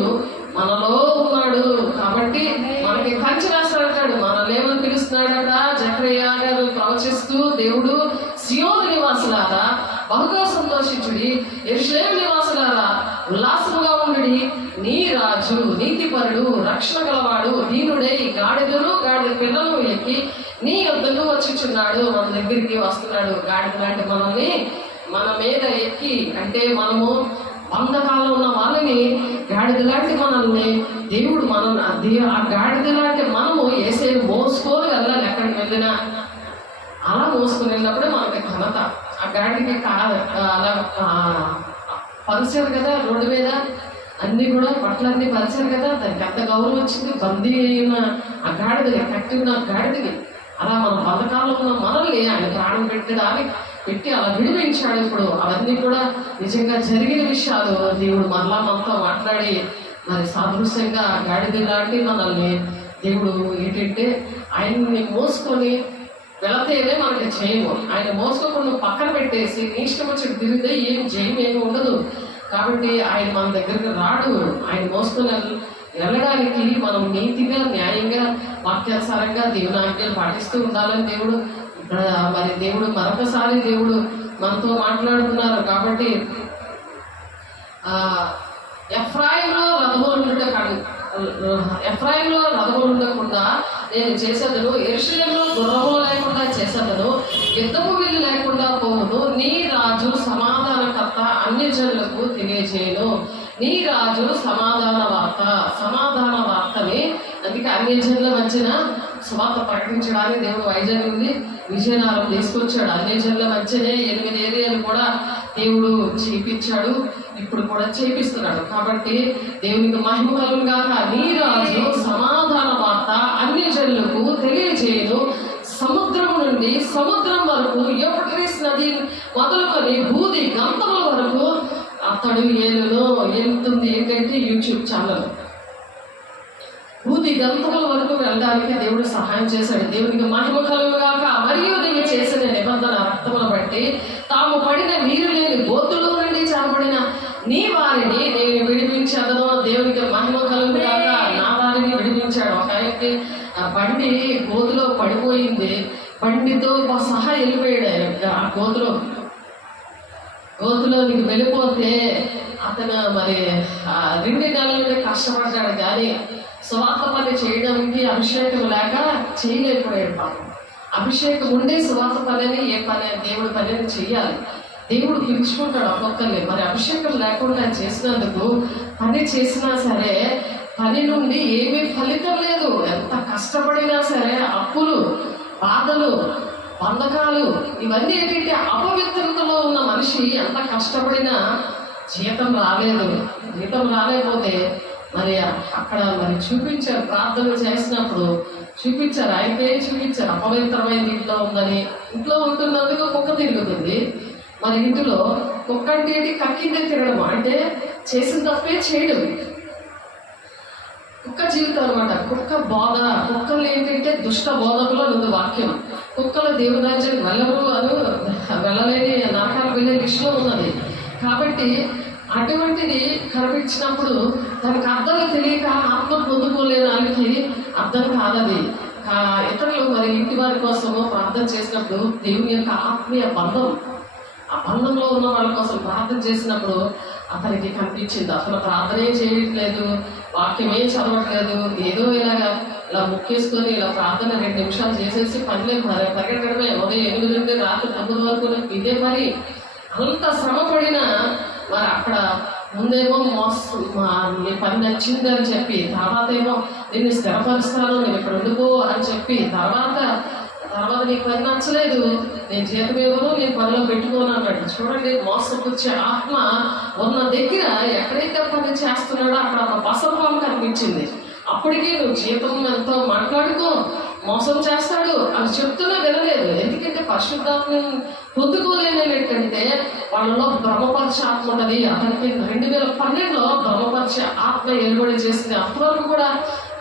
మనలో ఉన్నాడు. కాబట్టి మనకి కంచె వేస్తాడంటాడు. మనల్ని ఏమని పిలుస్తున్నాడట? జకరియా గారు ప్రవచిస్తూ దేవుడు సీయోను నివాసులారా బహుగా సంతోషించుడి, యెరూషలేము నివాసులారా ఉల్లాసముగా ఉండుడి. నీ రాజు నీతిపరుడు రక్షణ గలవాడు దీనుడై గాడిదను గాడిద పిల్లలను ఎక్కి నీ యొద్దకు వచ్చుచున్నాడు, మన దగ్గరికి వస్తున్నాడు. గాడిద లాంటి మనల్ని మన మీద ఎక్కి, అంటే మనము బంధకాల్లో ఉన్న వాళ్ళని, గాడిద లాంటి మనల్ని దేవుడు ఆ గాడిద లాంటి మనము ఏసే మోసుకొని వెళ్ళాలి. ఎక్కడికి వెళ్ళినా అలా మోసుకొని వెళ్ళినప్పుడే మనకి ఘనత. ఆ గాడికి అలా పరిచారు కదా రోడ్డు మీద, అన్నీ కూడా బట్టలన్నీ పరిచారు కదా, దానికి ఎంత గౌరవం వచ్చింది. బందీ అయిన ఆ గాడిదకి, కట్టి ఉన్న గాడిదకి. అలా మన బంధకాల్లో ఉన్న మనల్ని ఆయన ప్రాణం పెట్టి అలా విడిపించాడు. ఇప్పుడు అవన్నీ కూడా నిజంగా జరిగిన విషయాలు దేవుడు మరలా మనతో మాట్లాడి, మరి సాదృశ్యంగా గాడిద లాంటి మనల్ని దేవుడు ఏంటంటే ఆయన్ని మోసుకొని వెళతేనే మనకి జయము. ఆయన మోసుకోకుండా పక్కన పెట్టేసి నీ ఇష్టం వచ్చి తిరిగితే ఏం జయం ఏమి ఉండదు. కాబట్టి ఆయన మన దగ్గరికి రాడు. ఆయన మోసుకొని వెళ్ళడానికి మనం నీతిగా, న్యాయంగా, వాక్యానుసారంగా దేవుని ఆజ్ఞలు పాటిస్తూ ఉండాలని దేవుడు మరొకసారి దేవుడు మనతో మాట్లాడుతున్నారు. కాబట్టి ఎఫ్రాయిములో రథములు ఉండకుండా నేను చేసేదను, యెరూషలేములో గుర్రములు లేకుండా చేసేదను, యుద్ధపు విల్లు లేకుండా పోవును. నీ రాజు సమాధానకర్త అన్యజనులకు తెలియజేయను. నీ రాజు సమాధాన వార్తని, అందుకే అన్యజనుల మధ్యన సువార్త ప్రకటించడానికి దేవుడు వైజాగ్ నుండి విజయనగరం తీసుకొచ్చాడు. అన్యజనుల మధ్యనే 8 ఏరియాలు కూడా దేవుడు చేయించాడు, ఇప్పుడు కూడా చేపిస్తున్నాడు. కాబట్టి దేవునికి మహిమ కలుగుగాక. నీ రాజు సమాధాన వార్త అన్యజనులకు తెలియజేయను. సముద్రం నుండి సముద్రం వరకు, యూఫ్రటీస్ నది మొదలుకొని భూది గంతముల వరకు అతడు ఏలుతుంది. ఏంటంటే యూట్యూబ్ ఛానల్. భూది గంతముల వరకు వెళ్ళడానికి దేవుడు సహాయం చేశాడు. దేవునికి మహిమ కలుగుగాక. మరియు దేవుడు చేసిన నిబంధన రక్తమును బట్టి తాము పడిన నీరు లేని గోతులో నుండి చంపబడిన నీ వారిని నేను విడిపించదను. దేవునికి మహిమ కలుగుగాక. నా వారిని విడిపించాడు. ఒక ఆయనకి బండి గోతులో పడిపోయింది, బండితో సహా వెళ్ళిపోయాడు. ఆ గోతులోనికి వెళ్ళిపోతే అతను మరి 2 నెలలు కష్టపడ్డాడు, కానీ సువార్త పని చేయడానికి అభిషేకం లేక చేయలేకపోయాడు. పాపం అభిషేకం ఉండే సువార్త పనిని, ఏ పని దేవుడి పనిని చెయ్యాలి. దేవుడు పిలుచుకుంటాడు ఒక్కొక్కరిని. మరి అభిషేకం లేకుండా చేసినందుకు పని చేసినా సరే పని నుండి ఏమీ ఫలితం లేదు. ఎంత కష్టపడినా సరే అప్పులు, బాధలు, బంధకాలు, ఇవన్నీ ఏంటంటే అపవిత్రతలో ఉన్న మనిషి ఎంత కష్టపడినా జీతం రాలేకపోతే మరి అక్కడ మరి చూపించారు. ప్రార్థన చేసినప్పుడు చూపించారు, ఆయన పేరు చూపించారు. అపవిత్రమైన ఇంట్లో ఉందని. ఇంట్లో ఉంటున్నందుకు కుక్క తిరుగుతుంది. మరి ఇంటిలో కుక్క అంటే ఏంటి? కక్కిందే తిరగడం, అంటే చేసిన తప్పే చేయడం. కుక్క జీవితం అనమాట. కుక్క బోధ. కుక్కలు ఏంటంటే దుష్ట బోధకులు ఉంది వాక్యం. కుక్కలు దేవుని రాజ్యానికి వెళ్ళలేని నరకాలకు వెళ్ళే విషయం ఉన్నది. కాబట్టి అటువంటిది కనిపించినప్పుడు దానికి అర్థం తెలియక ఆత్మ పొందుకోలేడానికి అర్థం కాదది. ఇతరులు మరి ఇంటి వారి కోసము ప్రార్థన చేసినప్పుడు దేవుని యొక్క ఆత్మీయ బంధం, ఆ బంధంలో ఉన్న వాళ్ళ కోసం ప్రార్థన చేసినప్పుడు అతనికి కనిపించింది. అసలు ప్రార్థనే చేయట్లేదు, వాక్యమే చదవట్లేదు, ఏదో ఇలా ముక్కేసుకొని ఇలా ప్రార్థన 2 నిమిషాలు చేసేసి పనిలే పరిగెట్టడమే. ఉదయం 8 నుండి రాత్రి 9 వరకు ఇదే మరి. అంత శ్రమ పడినా మరి అక్కడ ముందేమో నీ పని నచ్చింది అని చెప్పి, తర్వాత ఏమో నేను స్థిరపరుస్తాను, నేను ఇక్కడ ఉండిపో అని చెప్పి, తర్వాత నీకు పని నచ్చలేదు, నేను జీతం ఇవ్వను, నేను పనిలో పెట్టుకోను అన్నాడు. చూడండి, మోసపుచ్చే ఆత్మ ఉన్న దగ్గర ఎక్కడైతే పని చేస్తున్నాడో అక్కడ ఒక బసభావం కనిపించింది. అప్పటికీ నువ్వు జీతం ఎంతో మాట్లాడుకో, మోసం చేస్తాడు అని చెప్తున్నా వినలేదు. ఎందుకంటే పరిశుద్ధాత్మని పొందుకోలేనేటంటే వాళ్ళలో బ్రహ్మపరిచే ఆత్మ ఉన్నది. అతనికి 2012లో బ్రహ్మపరిచే ఆత్మ ఏలుబడి చేసింది. అంతవరకు కూడా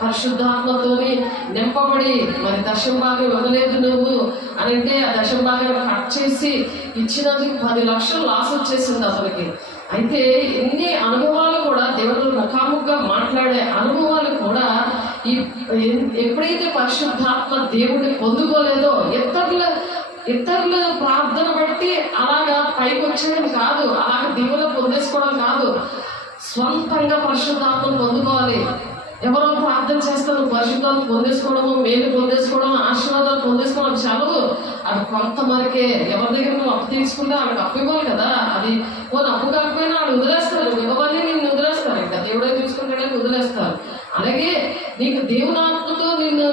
పరిశుద్ధాత్మతోని నింపబడి మరి దశంభాగం ఇవ్వలేదు నువ్వు అని అంటే ఆ దశంభాగం కట్ చేసి ఇచ్చినందుకు 10 లక్షలు లాస్ వచ్చేసింది అతనికి. అయితే ఎన్ని అనుభవాలు కూడా దేవుడు ముఖాముఖిగా మాట్లాడే అనుభవాలు కూడా ఎప్పుడైతే పరిశుద్ధాత్మ దేవుడిని పొందుకోలేదో ఇతరుల ప్రార్థన బట్టి అలాగా పైకి వచ్చేయడం కాదు, అలాగ దేవుళ్ళు పొందేసుకోవడం కాదు, స్వంతంగా పరిశుద్ధాత్మను పొందుకోవాలి. ఎవరో ప్రార్థన చేస్తారు, పరిశుద్ధాలు పొందేసుకోవడము, మేలు పొందేసుకోవడం, ఆశీర్వాదాలు పొందేసుకోవడం చదువు అది కొంతవరకే. ఎవరి దగ్గర నువ్వు అప్పు తీసుకుంటే వాళ్ళకి అప్పు ఇవ్వాలి కదా. అది పోనీ అప్పు కాకపోయినా వాళ్ళు వదిలేస్తారు, ఇవ్వని నిన్ను వదిలేస్తారు. ఇంకా దేవుడే తీసుకుంటాడని వదిలేస్తారు. అలాగే నీకు దేవుని ఆత్మతో నిన్ను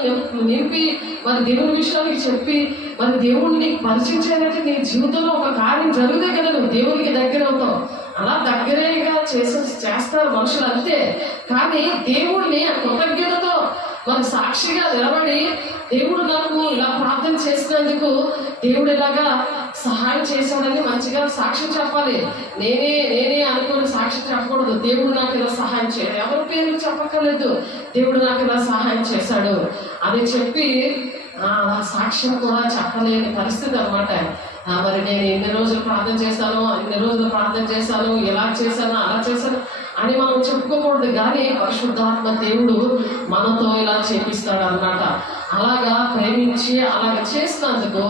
నింపి మరి దేవుని విషయానికి చెప్పి మరి దేవుడిని నీకు పరిచయం చేయాలంటే నీ జీవితంలో ఒక కార్యం జరిగితే కదా నువ్వు దేవునికి దగ్గర అవుతావు. అలా దగ్గరేగా చేస్తారు మనుషులు అంతే. కానీ దేవుడిని కృతజ్ఞతతో మన సాక్షిగా నిలబడి దేవుడు నాకు ఇలా ప్రార్థన చేసినందుకు దేవుడు ఇలాగా సహాయం చేశాడని మంచిగా సాక్ష్యం చెప్పాలి. నేనే అనుకుని సాక్ష్యం చెప్పకూడదు. దేవుడు నాకు ఇలా సహాయం చేయాలి, ఎవరి పేర్లు చెప్పక్కర్లేదు, దేవుడు నాకు ఇలా సహాయం చేశాడు అని చెప్పి సాక్ష్యం కూడా చెప్పలేని పరిస్థితి అనమాట. మరి నేను ఎన్ని రోజులు ప్రార్థన చేశాను, ఇలా చేశాను అలా చేశాను అని మనం చెప్పుకోకూడదు. కానీ పరిశుద్ధాత్మ దేవుడు మనతో ఇలా చేపిస్తాడు అన్నమాట. అలాగా ప్రేమించి అలాగ చేసినందుకు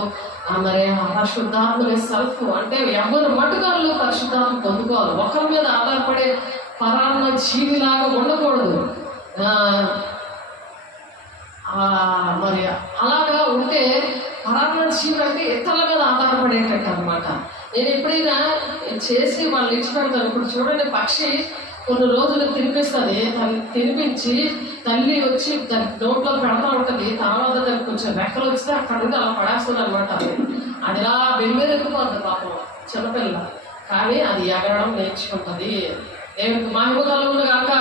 మరి పరిశుద్ధాత్మని సెల్ఫ్ అంటే ఎవరు మటుకాళ్ళు పరిశుద్ధాత్మ పొందుకోవాలి. ఒకరి మీద ఆధారపడే పరాన్న జీవిలాగా ఉండకూడదు. మరి అలాగా ఉంటే పరాన్న జీవి అంటే ఇతరుల మీద ఆధారపడేటట్టు అనమాట. నేను ఎప్పుడైనా చేసి వాళ్ళు ఇచ్చి పెడతాను. ఇప్పుడు చూడండి, పక్షి కొన్ని రోజులు తినిపిస్తుంది, తినిపించి తల్లి వచ్చి దాని నోట్లో పెడతా ఉంటుంది. తర్వాత దానికి కొంచెం రెక్కలు వస్తే అక్కడ నుండి అలా పడేస్తుంది అనమాట. అది ఇలా బెంబేరెక్కిపోద్ది పాపం చిన్నపిల్ల, కానీ అది ఎగరడం నేర్చుకుంటుంది. దేవునికి మహిమ కలుగును గాక.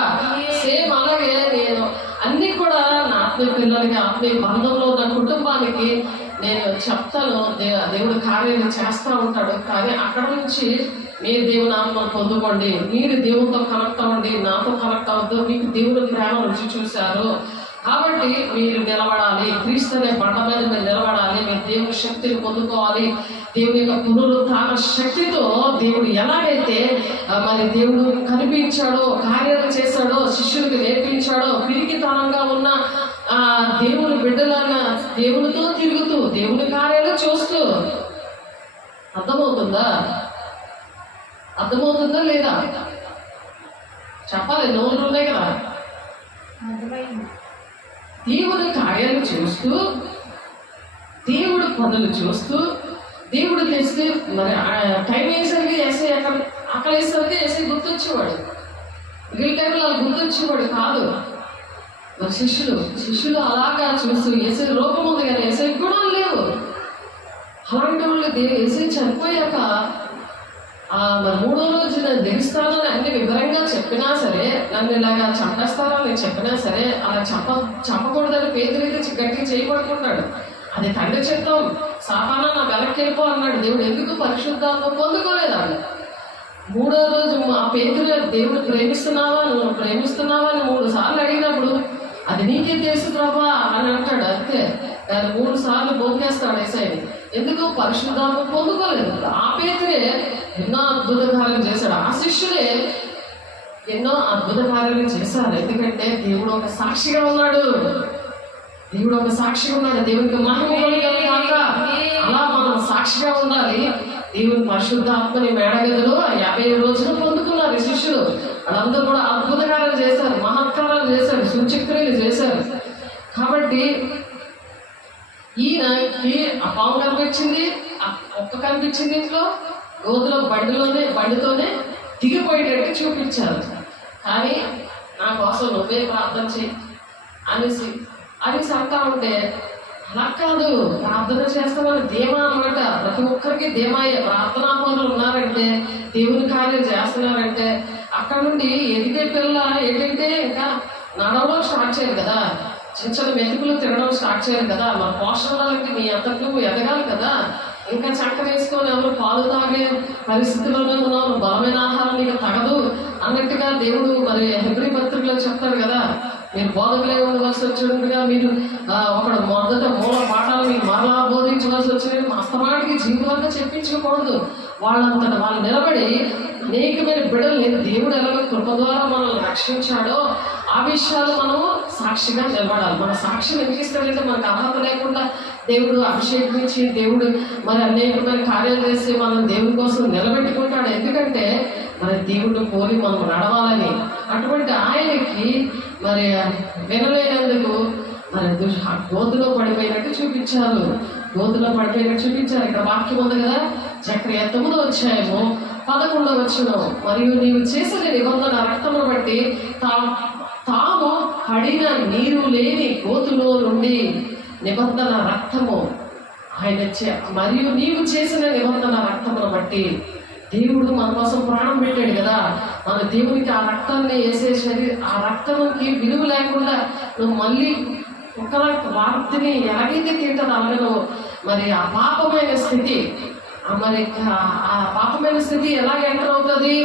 సేమ్ అలాగే నేను అన్ని కూడా నా ఆత్మీయ పిల్లలకి, ఆత్మీయ బంధంలో ఉన్న కుటుంబానికి నేను చెప్తాను. దేవుడు కార్యాలు చేస్తూ ఉంటాడు. కానీ అక్కడ నుంచి మీరు దేవుని ఆత్మను పొందుకోండి, మీరు దేవునితో కనెక్ట్ అవ్వండి, నాతో కనెక్ట్ అవ్వద్దు. మీకు దేవుని ప్రేమ రుచి చూశారు కాబట్టి మీరు నిలబడాలి. క్రీస్తు అనే బండ మీద మీరు నిలబడాలి. మీరు దేవుని శక్తిని పొందుకోవాలి. దేవుని యొక్క పునరుత్థాన శక్తితో దేవుడు ఎలాగైతే మరి దేవుడు కనిపించాడో, కార్యాలు చేశాడో, శిష్యులకు నేర్పించాడో, పిరికితనంగా ఉన్న దేవుని బిడ్డలాగా దేవునితో తిరుగుతూ దేవుని కార్యాలు చూస్తూ. అర్థమవుతుందా లేదా చెప్పాలి, నోళ్ళు ఉన్నాయి కదా. దేవుడి కార్యాలు చూస్తూ, దేవుడు పనులు చూస్తూ, దేవుడు తెస్తే మరి టైం వేసరికి వేసే అక్కడ వేసరికి వేసే గుర్తొచ్చేవాడు. మిగిలిన టైంలో వాళ్ళు గుర్తొచ్చేవాడు కాదు. మరి శిష్యులు అలాగా చూస్తూ వేసే రూపం ఉంది కానీ వేసే గుణాలు లేవు. అలాంటి వాళ్ళు వేసే చనిపోయాక మరి 3వ రోజు నేను దిగిస్తానని అన్ని వివరంగా చెప్పినా సరే, నన్ను ఇలాగా చంపేస్తానని చెప్పినా సరే, అలా చెప్పకూడదని పేదలైతే గట్టిగా చేయబడుతున్నాడు. అది తండ్రి చిత్తం. సాతానా నా వెనక్కి వెళ్ళిపో అన్నాడు దేవుడు. ఎందుకు? పరిశుద్ధాత్మ పొందుకోలేదు వాళ్ళు. 3వ రోజు ఆ పేదలు దేవుడు ప్రేమిస్తున్నావా, నువ్వు ప్రేమిస్తున్నావా అని 3 సార్లు అడిగినప్పుడు అది నీకే తెలుసు ప్రభా అని అంటాడు. అంతే. దాన్ని 3 సార్లు బొంకేస్తాడు ఏసైని. ఎందుకు? పరిశుద్ధాత్మ పొందుకోలేదు. ఆ పేదలే ఎన్నో అద్భుత కార్యాలు చేశాడు. ఆ శిష్యులే ఎన్నో అద్భుత కార్యాలు చేశారు. ఎందుకంటే దేవుడు ఒక సాక్షిగా ఉన్నాడు. దేవునికి మహిమ కలుగును గాక. అలా మనం సాక్షిగా ఉండాలి. దేవుని పరిశుద్ధాత్మని మేడగదిలో 50 రోజులు పొందుకున్నారు శిష్యులు. వాళ్ళందరూ కూడా అద్భుత కార్యాలు చేశారు, మహత్కారాలు చేశారు, సూచక్రియలు చేశారు. కాబట్టి ఈయనకి ఆ పాము కనిపించింది, ఒక్క కనిపించింది ఇంట్లో గోతులో బండితోనే దిగిపోయేటట్టు చూపించారు. కానీ నా కోసం నువ్వే ప్రార్థన చేయి అనేసి అంటా ఉంటే అలా కాదు. ప్రార్థన చేస్తామని ధీమా అన్నమాట. ప్రతి ఒక్కరికి ధీమాయే. ప్రార్థనా పనులు ఉన్నారంటే, దేవుని కార్యం చేస్తున్నారంటే అక్కడ నుండి ఎదిగే పిల్ల ఏంటంటే ఇంకా నడవడం స్టార్ట్ చేయాలి కదా, చిన్న మెతుకులు తినడం స్టార్ట్ చేయాలి కదా. మన పోషణాలకి నీ అంతకు ఎదగాలి కదా. ఇంకా చక్క వేసుకొని ఎవరు పాలు తాగే పరిస్థితుల్లోనే ఉన్నావు, బలమైన ఆహారం నీకు తగదు అన్నట్టుగా దేవుడు మరి హెబ్రీ పత్రికలో చెప్తాడు కదా. మీరు బోధకులే ఉండవలసి వచ్చినట్టుగా మీరు ఒకడు మొదట మూల పాఠాలు మీకు మరలా బోధించవలసి వచ్చినట్టు అస్తమాటికి జీవితంగా చెప్పించకూడదు. వాళ్ళంతట వాళ్ళు నిలబడి అనేకమైన బిడ్డల్ని దేవుడు ఎలాగో కృప ద్వారా మనల్ని రక్షించాడో ఆ విషయాలు మనము సాక్షిగా నిలబడాలి. మన సాక్షిని ఎందుకు ఇస్తాడంటే మనకు అర్హత లేకుండా దేవుడు అభిషేకించి దేవుడు మరి అనేకమైన కార్యాలు చేసి మనం దేవుని కోసం నిలబెట్టుకుంటాడు. ఎందుకంటే మరి దేవుడు పోలి మనం నడవాలని. అటువంటి ఆయనకి మరి వినలేనందుకు మరి గోతులో పడిపోయినట్టు చూపించారు. గోతులో పడిపోయినట్టు చూపించారు. ఇక్కడ వాక్యం ఉంది కదా, జకర్యా 9వ అధ్యాయము 11వ వచనం, మరియు నీవు చేసిన నిబంధన రక్తమును బట్టి తాము పడిన నీరు లేని గోతులో నుండి నిబంధన రక్తము ఆయన మరియు నీవు చేసిన నిబంధన రక్తమును బట్టి దేవుడు మన కోసం ప్రాణం పెట్టాడు కదా, మన దేవునికి ఆ రక్తాన్ని వేసేసరి ఆ రక్తంకి విలువ లేకుండా నువ్వు మళ్ళీ ఒక వార్తని ఎలాగైతే తింటారు అలాగే నువ్వు మరి ఆ పాపమైన స్థితి, మరి ఆ పాపమైన స్థితి ఎలా ఎంటర్ అవుతుంది?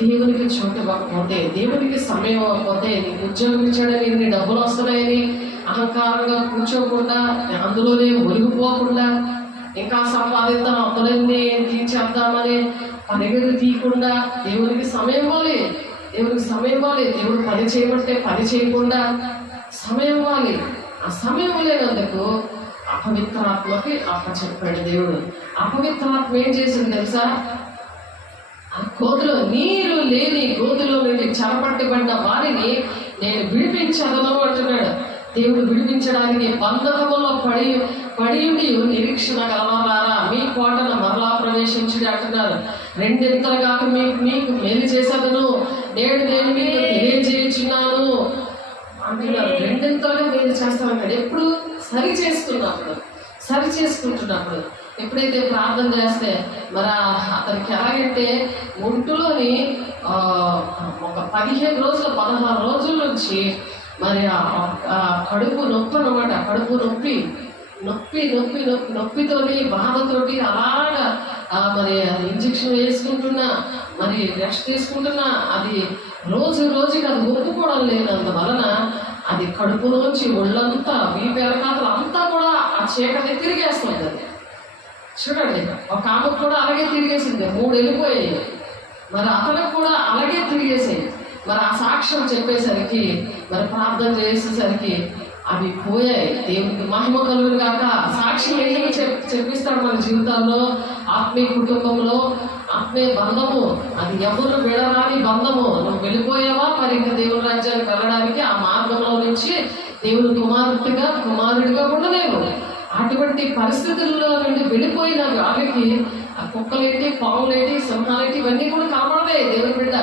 దేవునికి చోటు ఇవ్వకపోతే, దేవునికి సమయం అవ్వకపోతే, నీకు ఉద్యోగం ఇచ్చాడని నీ డబ్బులు వస్తున్నాయని అహంకారంగా కూర్చోకుండా, అందులోనే ఒరిగిపోకుండా, ఇంకా సంపాదిద్దాం అప్పులన్నీ తీర్చేద్దామని పనిగలు తీయకుండా దేవునికి సమయం ఇవ్వాలి. దేవునికి సమయం ఇవ్వాలి. దేవుడు పని చేయమంటే పని చేయకుండా సమయం ఇవ్వాలి. ఆ సమయం లేనందుకు అపవిత్రాత్మకి చెప్పాడు దేవుడు. అపవిత్రాత్మ ఏం చేసింది తెలుసా? ఆ గోతులో నీరు లేని గోతులో నుండి చెరపట్టబడిన వారిని నేను విడిపించదను అంటున్నాడు. దేవుడు విడిపించడానికి బంధకములో పడియుడి నిరీక్షణ గలవారా మీ కోటను మరలా ప్రవేశించుడి అంటున్నారు. రెండింతలుగా మీకు మేలు చేసేదను, నేను మీకు తెలియజేయుచున్నాను అంటున్నారు. రెండింతలుగా మేలు చేస్తామన్నాడు. ఎప్పుడు? సరి చేసుకుంటున్నప్పుడు. ఎప్పుడైతే ప్రార్థన చేస్తే మరి అతనికి ఎలాగంటే ఒంటులోని ఒక 15 రోజులు 16 రోజుల నుంచి మరి కడుపు నొప్పి అనమాట. కడుపు నొప్పితోని బాధతోటి అలాగా మరి ఇంజక్షన్ వేసుకుంటున్నా, మరి రెస్ట్ తీసుకుంటున్నా, అది రోజుకి అది ఒప్పుకోవడం లేనందువలన అది కడుపులోంచి ఒళ్ళంతా వీపు ఎరకాతలు అంతా కూడా ఆ చీకటి తిరిగేస్తుంది. అది చూడండి, ఒక ఆమెకు కూడా అలాగే తిరిగేసింది. 3 వెళ్ళిపోయాయి. మరి అతనికి కూడా అలాగే తిరిగేసాయి. మరి ఆ సాక్ష్యం చెప్పేసరికి, మరి ప్రార్థన చేసేసరికి అవి పోయాయి. దేవునికి మహిమ కలుగును గాక. సాక్షి ఎందుకు చెప్పిస్తాడు మన జీవితాల్లో? ఆత్మీయ కుటుంబంలో ఆత్మీయ బంధము, అది ఎవరు విడరాని బంధము. నువ్వు వెళ్ళిపోయావా మరి ఇంకా దేవుని రాజ్యానికి వెళ్ళడానికి? ఆ మార్గంలో నుంచి దేవుని కుమారుడిగా ఉండలేవు. అటువంటి పరిస్థితుల్లో నుండి వెళ్ళిపోయిన వాళ్ళకి ఆ కుక్కలేంటి, పావులేంటి, సింహాలేంటి ఇవన్నీ కూడా కనబడతాయి దేవుని బిడ్డ.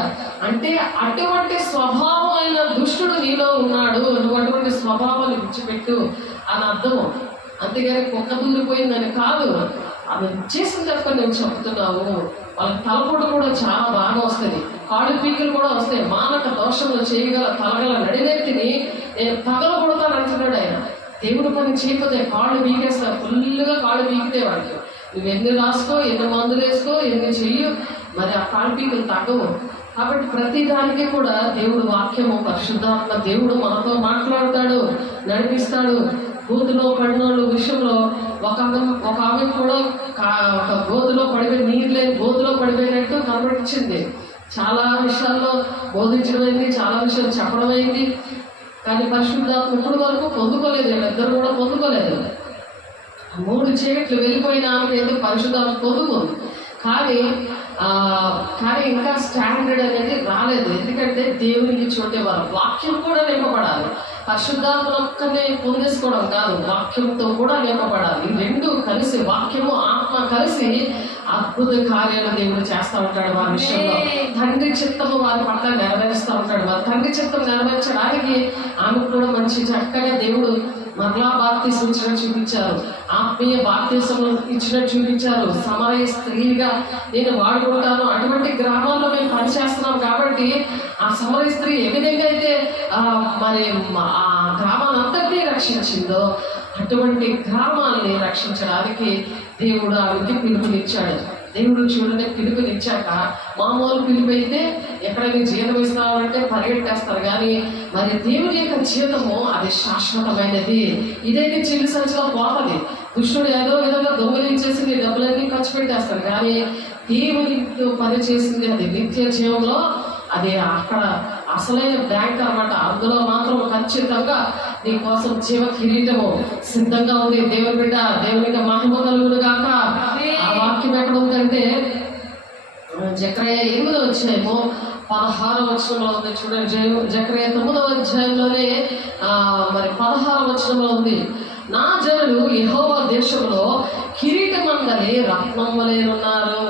అంటే అటువంటి స్వభావమైన దుష్టుడు నీలో ఉన్నాడు, నువ్వు అటువంటి స్వభావాన్ని విడిచిపెట్టు అని అర్థము. అంతేగాని కుక్క దూరిపోయిందని కాదు. అది చేసిన తప్ప నేను చెప్తున్నావు. వాళ్ళకి తలపోటు కూడా చాలా బాగా వస్తుంది, కాళ్ళు పీకులు కూడా వస్తాయి. మానక దోషంలో చేయగల తలగల నడినెత్తిని నేను పగలగొడతాను అంటున్నాడు ఆయన. దేవుడు పని చేయకపోతే కాళ్ళు పీకేస్తారు. ఫుల్గా కాళ్ళు పీకితే వాడికి నువ్వు ఎన్ని రాసుకో, ఎన్ని మందులు వేసుకో, ఎన్ని చెయ్యు, మరి ఆ కాళ్ళు పీకులు తగ్గవు. కాబట్టి ప్రతి దానికి కూడా దేవుడు వాక్యము, పరిశుద్ధాత్మ దేవుడు మనతో మాట్లాడతాడు, నడిపిస్తాడు. గోతులో పడిన విషయంలో ఒక ఆమె కూడా ఒక గోతులో పడిపోయి నీరు లేని గోతులో పడిపోయినట్టు కనబడించింది. చాలా విషయాల్లో బోధించడం, చాలా విషయాలు చెప్పడం అయింది. కానీ పరిశుద్ధాత్మ ఇప్పుడు వరకు పొందుకోలేదు. వీళ్ళిద్దరు కూడా పొందుకోలేదు. 3 చీకట్లు వెళ్ళిపోయిన ఆమె ఎందుకు పరిశుద్ధాత్మ పొందుకోదు. కానీ ఇంకా స్టాండర్డ్ అనేది రాలేదు. ఎందుకంటే దేవునికి చోటేవారు వాక్యం కూడా నింపబడాలి. పరిశుద్ధాత్మ ఒక్కనే పొందేసుకోవడం కాదు, వాక్యంతో కూడా నింపబడాలి. ఈ రెండు కలిసి, వాక్యము ఆత్మ కలిసి అద్భుత కార్యాలు దేవుడు చేస్తూ ఉంటాడు. వారి విషయంలో తండ్రి చిత్తము వారి పట్ల నెరవేరుస్తూ ఉంటాడు. వారి తండ్రి చిత్తం నెరవేర్చడానికి ఆమెకు కూడా మంచి చక్కగా దేవుడు మరలా బాప్తిసం చూపించారు, ఆత్మీయ బాప్తిసం ఇచ్చినట్టు చూపించారు. సమరయ స్త్రీగా నేను వాడుకుంటాను. అటువంటి గ్రామాల్లో మేము పనిచేస్తున్నాం కాబట్టి ఆ సమరయ స్త్రీ ఏ విధంగా అయితే మరి ఆ గ్రామాలంతటినీ రక్షించిందో అటువంటి గ్రామాల్ని రక్షించడానికి దేవుడు ఆవిడకి పిలుపునిచ్చాడు. దేవుడు చూడని పిలుపునిచ్చాక, మామూలు పిలుపు అయితే ఎక్కడైనా జీతం ఇస్తామంటే పరిగెట్టేస్తారు. కానీ మరి దేవుని యొక్క జీతము అది శాశ్వతమైనది. ఇదైతే చిల్లి సంచిలో పోతుంది. దుష్టుడు ఏదో విధంగా దొంగలించేసి నీ డబ్బులన్నీ ఖర్చు పెట్టేస్తాడు. కానీ దేవునితో పని చేసింది అది నిత్య జీవంలో, అది అక్కడ అసలైన బ్యాంక్ అన్నమాట. అందులో మాత్రం ఖచ్చితంగా నీ కోసం జీవ కిరీటము సిద్ధంగా ఉంది. దేవుని బిడ్డ, దేవునికి మహిమ కలుగును గాక. ఆ వాక్యం ఎక్కడ ఉందంటే జకర్యా 8వ అధ్యాయము 16వ వచనంలో ఉంది చూడండి. జకర్యా 9వ అధ్యాయంలోనే మరి 16వ వచనంలో ఉంది, నా జనులు యెహోవా దేశంలో కిరీటమందలి రత్నం వలెనున్నారు.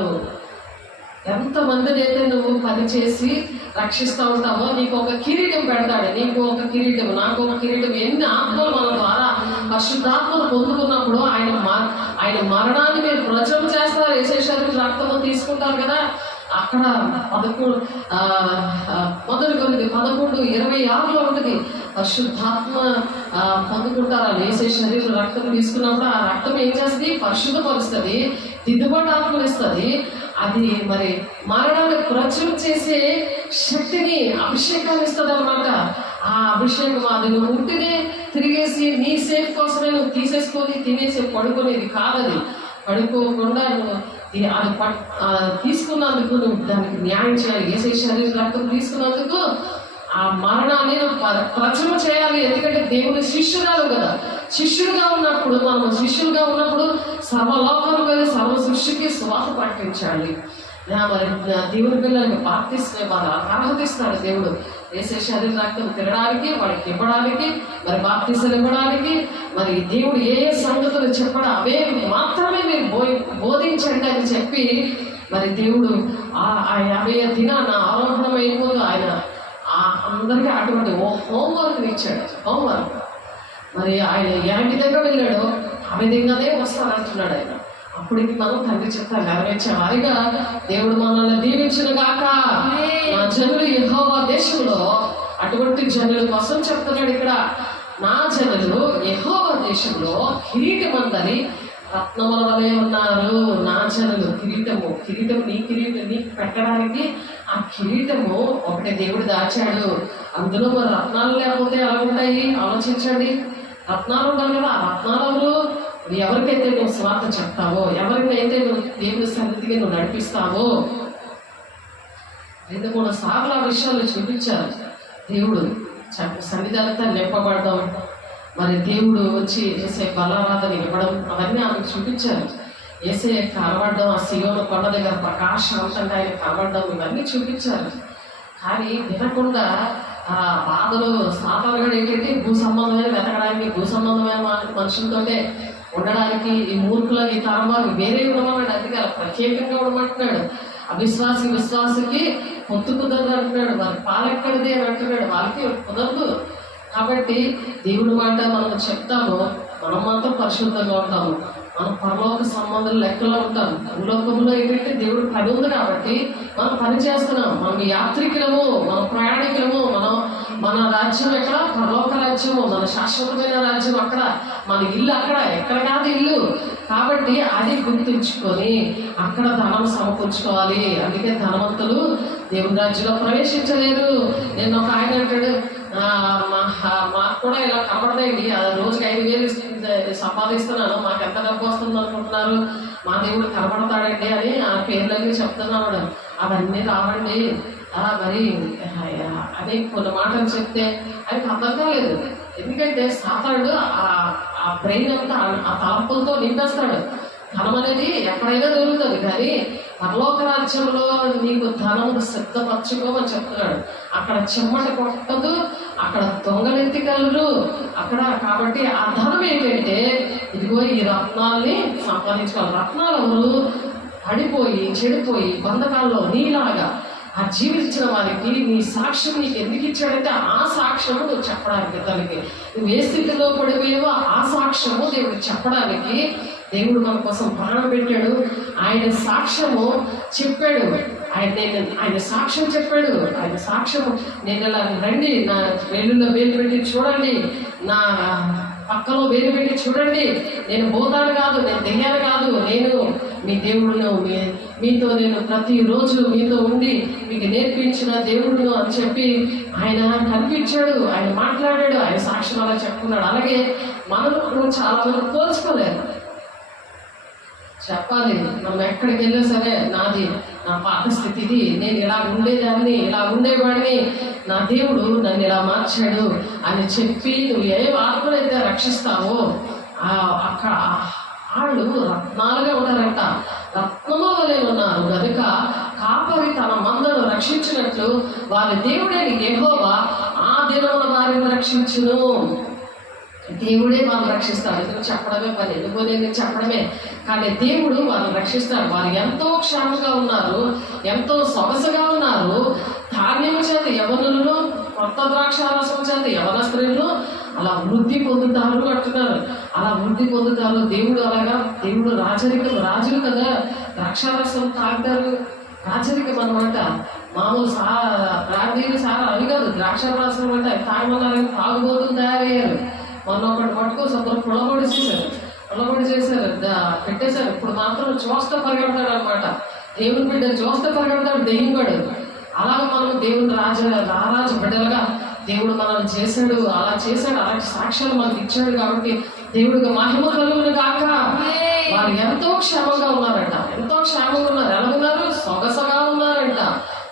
ఎంతమందిని అయితే నువ్వు పనిచేసి రక్షిస్తూ ఉంటావో నీకు ఒక కిరీటం పెడతాడు. నీకు ఒక కిరీటం, నాకు ఒక కిరీటం. ఎన్ని ఆత్మలు మన ద్వారా పరిశుద్ధాత్మను పొందుకున్నప్పుడు ఆయన మరణాన్ని మీరు ప్రచురం చేస్తారు. యేసు రక్తము తీసుకుంటారు కదా. అక్కడ 11:26 ఉంటుంది. పరిశుద్ధాత్మ పొందుకుంటారు. యేసు శరీరం రక్తం తీసుకున్నప్పుడు ఆ రక్తం ఏం చేస్తుంది? పరిశుద్ధపరుస్తుంది, దిద్దుబాటు ఆత్మలు ఇస్తుంది. అది మరి మరణాన్ని ప్రచురం చేసే శక్తిని, అభిషేకాన్ని ఇస్తుంది అన్నమాట. ఆ అభిషేకం అది నువ్వు ఉంటేనే తిరిగేసి నీ సేఫ్ కోసమే నువ్వు తీసేసుకొని తినేసి పడుకునేది కాదు. అది పడుకోకుండా నువ్వు అది తీసుకున్నందుకు నువ్వు దానికి న్యాయం చేయాలి. యేసు శరీర రక్తం తీసుకున్నందుకు ఆ మరణాన్ని నువ్వు ప్రచురం చేయాలి. ఎందుకంటే దేవుని శిష్యురాలు కదా. శిష్యుడిగా ఉన్నప్పుడు సర్వలోకాలు మీద సర్వ సృష్టికి సువార్త ప్రకటించాలి. మరి దేవుని పిల్లలకి బాప్తిస్మే అర్హత ఇస్తాడు దేవుడు. యేసు శరీర రక్తం తినడానికి, వాడికి ఇవ్వడానికి, మరి బాప్తిసం ఇవ్వడానికి, మరి దేవుడు ఏ సంగతులు చెప్పడం అవే మాత్రమే మీరు బోధించండి అని చెప్పి మరి దేవుడు ఆ 50వ దినాన ఆరోహణం అయిపోతూ ఆయన అందరికీ అటువంటి హోంవర్క్ ఇచ్చాడు. హోంవర్క్ మరి ఆయన ఏ విధంగా వెళ్ళాడో ఆ విధంగానే వస్తానంటున్నాడు ఆయన. అప్పటికి మనం తండ్రి చెప్తాను నెరవేర్చే వారిగా దేవుడు మనల్ని దీవించును గాక. నా జనులు యెహోవా దేశంలో, అటువంటి జనుల కోసం చెప్తున్నాడు ఇక్కడ. నా జనులు యెహోవా దేశంలో కిరీటమందలి రత్నముల వలె ఉన్నారు. నా జనులు కిరీటం నీకు పెట్టడానికి ఆ కిరీటము ఒకటే దేవుడు దాచాడు. అందులో మరి రత్నాలు లేకపోతే ఎలా ఉంటాయి ఆలోచించండి. రత్నాలు ఉండాలి కదా. ఆ రత్నాలు ఎవరికైతే నువ్వు స్వార్థ చెప్తావో, ఎవరికైతే నువ్వు దేవుని సన్నిధికి నువ్వు నడిపిస్తావో. 2-3 సార్లు ఆ విషయాలు చూపించారు. దేవుడు సన్నిధంతా నింపబడడం, మరి దేవుడు వచ్చి ఏసే బలారాధన ఇవ్వడం, అవన్నీ ఆమెకు చూపించారు. ఏసే కనబడడం, ఆ సియోను కొండ దగ్గర ప్రకాశవంతంగా ఆయన కనబడడం, ఇవన్నీ చూపించారు. కానీ వినకుండా ఆ బాధలు సాతానుడు ఏంటంటే భూ సంబంధమైన వెతకడానికి, భూ సంబంధమైన మనుషులతోటే ఉండడానికి, ఈ మూర్ఖుల ఈ తరమాలు వేరే ఉండమన్నాడు. అందుకే అలా ప్రత్యేకంగా ఉండమంటున్నాడు. విశ్వాసికి పొత్తు కుదరదు అంటున్నాడు. మరి పాలెక్కడిది అని అంటున్నాడు. వాళ్ళకి కుదరదు. కాబట్టి దేవుడి మాట మనం చెప్తాము, మనం మాత్రం పరిశుద్ధంగా ఉంటాము. మనం పరలోక సంబంధాలు లెక్కలో ఉంటాం. భూలోకంలో ఏంటంటే దేవుడు పని ఉంది కాబట్టి మనం పని చేస్తున్నాం. మనం యాత్రికులము, మన ప్రయాణికులము. మన రాజ్యం ఎక్కడ? పరలోక రాజ్యము, మన శాశ్వతమైన రాజ్యం అక్కడ. మన ఇల్లు అక్కడ, ఎక్కడ కాదు ఇల్లు. కాబట్టి అది గుర్తుంచుకొని అక్కడ ధనం సమకూర్చుకోవాలి. అందుకే ధనవంతులు దేవుని రాజ్యంలో ప్రవేశించలేరు. నేను ఒక ఆయన అంటాడు, మాకు కూడా ఇలా కనబడతాయండి, రోజుకి 5,000 సంపాదిస్తున్నాను, మాకు ఎంత డబ్బు వస్తుంది అనుకుంటున్నారు, మా దేవుడు కనబడతాడండి అని ఆ పేర్లన్నీ చెప్తున్నాడు. అవన్నీ రావండి. మరి అని కొన్ని మాటలు చెప్తే ఆయనకు అర్థం కాలేదు. ఎందుకంటే సాతానుడు ఆ బ్రెయిన్ అంతా ఆ తలంపులతో నింపేస్తాడు. ధనం అనేది ఎక్కడైనా దొరుకుతుంది, కానీ పరలోక రాజ్యంలో నీకు ధనము సిద్ధపరచుకోమని చెప్తున్నాడు. అక్కడ చెమ్మట కొట్టదు, అక్కడ దొంగలెత్తికలరు అక్కడ. కాబట్టి ఆ ధనం ఏంటంటే ఇదిగో ఈ రత్నాల్ని సంపాదించుకోవాలి. రత్నాలు పడిపోయి చెడిపోయి బంధకాల్లో నీలాగా ఆ జీవించిన వారికి నీ సాక్ష్యం నీకు ఎందుకు ఇచ్చాడంటే ఆ సాక్ష్యము నువ్వు చెప్పడానికి, తనకి నువ్వు ఏ స్థితిలో పడిపోయావో ఆ సాక్ష్యము దేవుడు చెప్పడానికి దేవుడు మన కోసం ప్రాణం పెట్టాడు. ఆయన సాక్ష్యము చెప్పాడు. ఆయన సాక్ష్యం చెప్పాడు. ఆయన సాక్ష్యము, నేను ఇలా రండి, నా వేలులో వేలు పెట్టి చూడండి, నా పక్కలో వేలు పెట్టి చూడండి, నేను భూతాలు కాదు, నేను దెయ్యాలు కాదు, నేను మీ దేవుడును, మీతో నేను ప్రతిరోజు మీతో ఉండి మీకు నేర్పించిన దేవుడును అని చెప్పి ఆయన కనిపించాడు. ఆయన మాట్లాడాడు. ఆయన సాక్ష్యం అలా చెప్పుకున్నాడు. అలాగే మనం చాలా మంది పోల్చుకోలేదు. చెప్పాలి, మనం ఎక్కడికి వెళ్ళినా సరే నాది నా పాత స్థితి ఇది, నేను ఇలా ఉండేదాన్ని, ఇలా ఉండేవాడిని, నా దేవుడు నన్ను ఇలా మార్చాడు అని చెప్పి నువ్వు ఏ ఆత్మనైతే రక్షిస్తావో అక్కడ వాళ్ళు రత్నాలుగా ఉన్నారంట. రత్నము వలె ఉన్నారు కనుక కాపరి తన మందను రక్షించినట్లు వారి దేవుడైన యెహోవా ఆ దినమున వారిని రక్షించును. దేవుడే వాళ్ళని రక్షిస్తాడు. ఎందుకు చెప్పడమే పని, ఎందుకు చెప్పడమే కానీ దేవుడు వాళ్ళని రక్షిస్తాడు. వారు ఎంతో క్షేమంగా ఉన్నారు, ఎంతో సొగసుగా ఉన్నారు. ధాన్యం చేత యవనులను, కొత్త ద్రాక్షారసం చేత యవన స్త్రీలను అలా వృద్ధి పొందుతారు అంటున్నారు. అలా వృద్ధి పొందుతారు. దేవుడు అలాగా, దేవుడు రాజులు కదా, ద్రాక్షారసం తాగుతారు. రాజరికం అనమాట. మామూలు ప్రాంతీయులు సారా అవి కాదు, ద్రాక్షారసం అంటే తాగమన్నారని తాగుబోతులు తయారయ్యారు. మొన్న ఒకటి పట్టుకో సబ్బులు పుల్లబొడి చేశారు, పెట్టేశారు. ఇప్పుడు మాత్రం చూస్తే పరిగెడతాడు అనమాట. దేవుని బిడ్డ చూస్తే పరిగెడతాడు దెయ్యంగాడు. అలాగే మనం దేవుని రారాజు బిడ్డలుగా దేవుడు మనల్ని చేశాడు, అలా చేశాడు, అలాంటి సాక్ష్యాలు మనకి ఇచ్చాడు. కాబట్టి దేవుడికి మహిమ కలుగును గాక. వారు ఎంతో క్షేమంగా ఉన్నారంట, ఎంతో క్షేమంగా ఉన్నారు. ఎలా ఉన్నారు? సొగసగా ఉన్నారంట.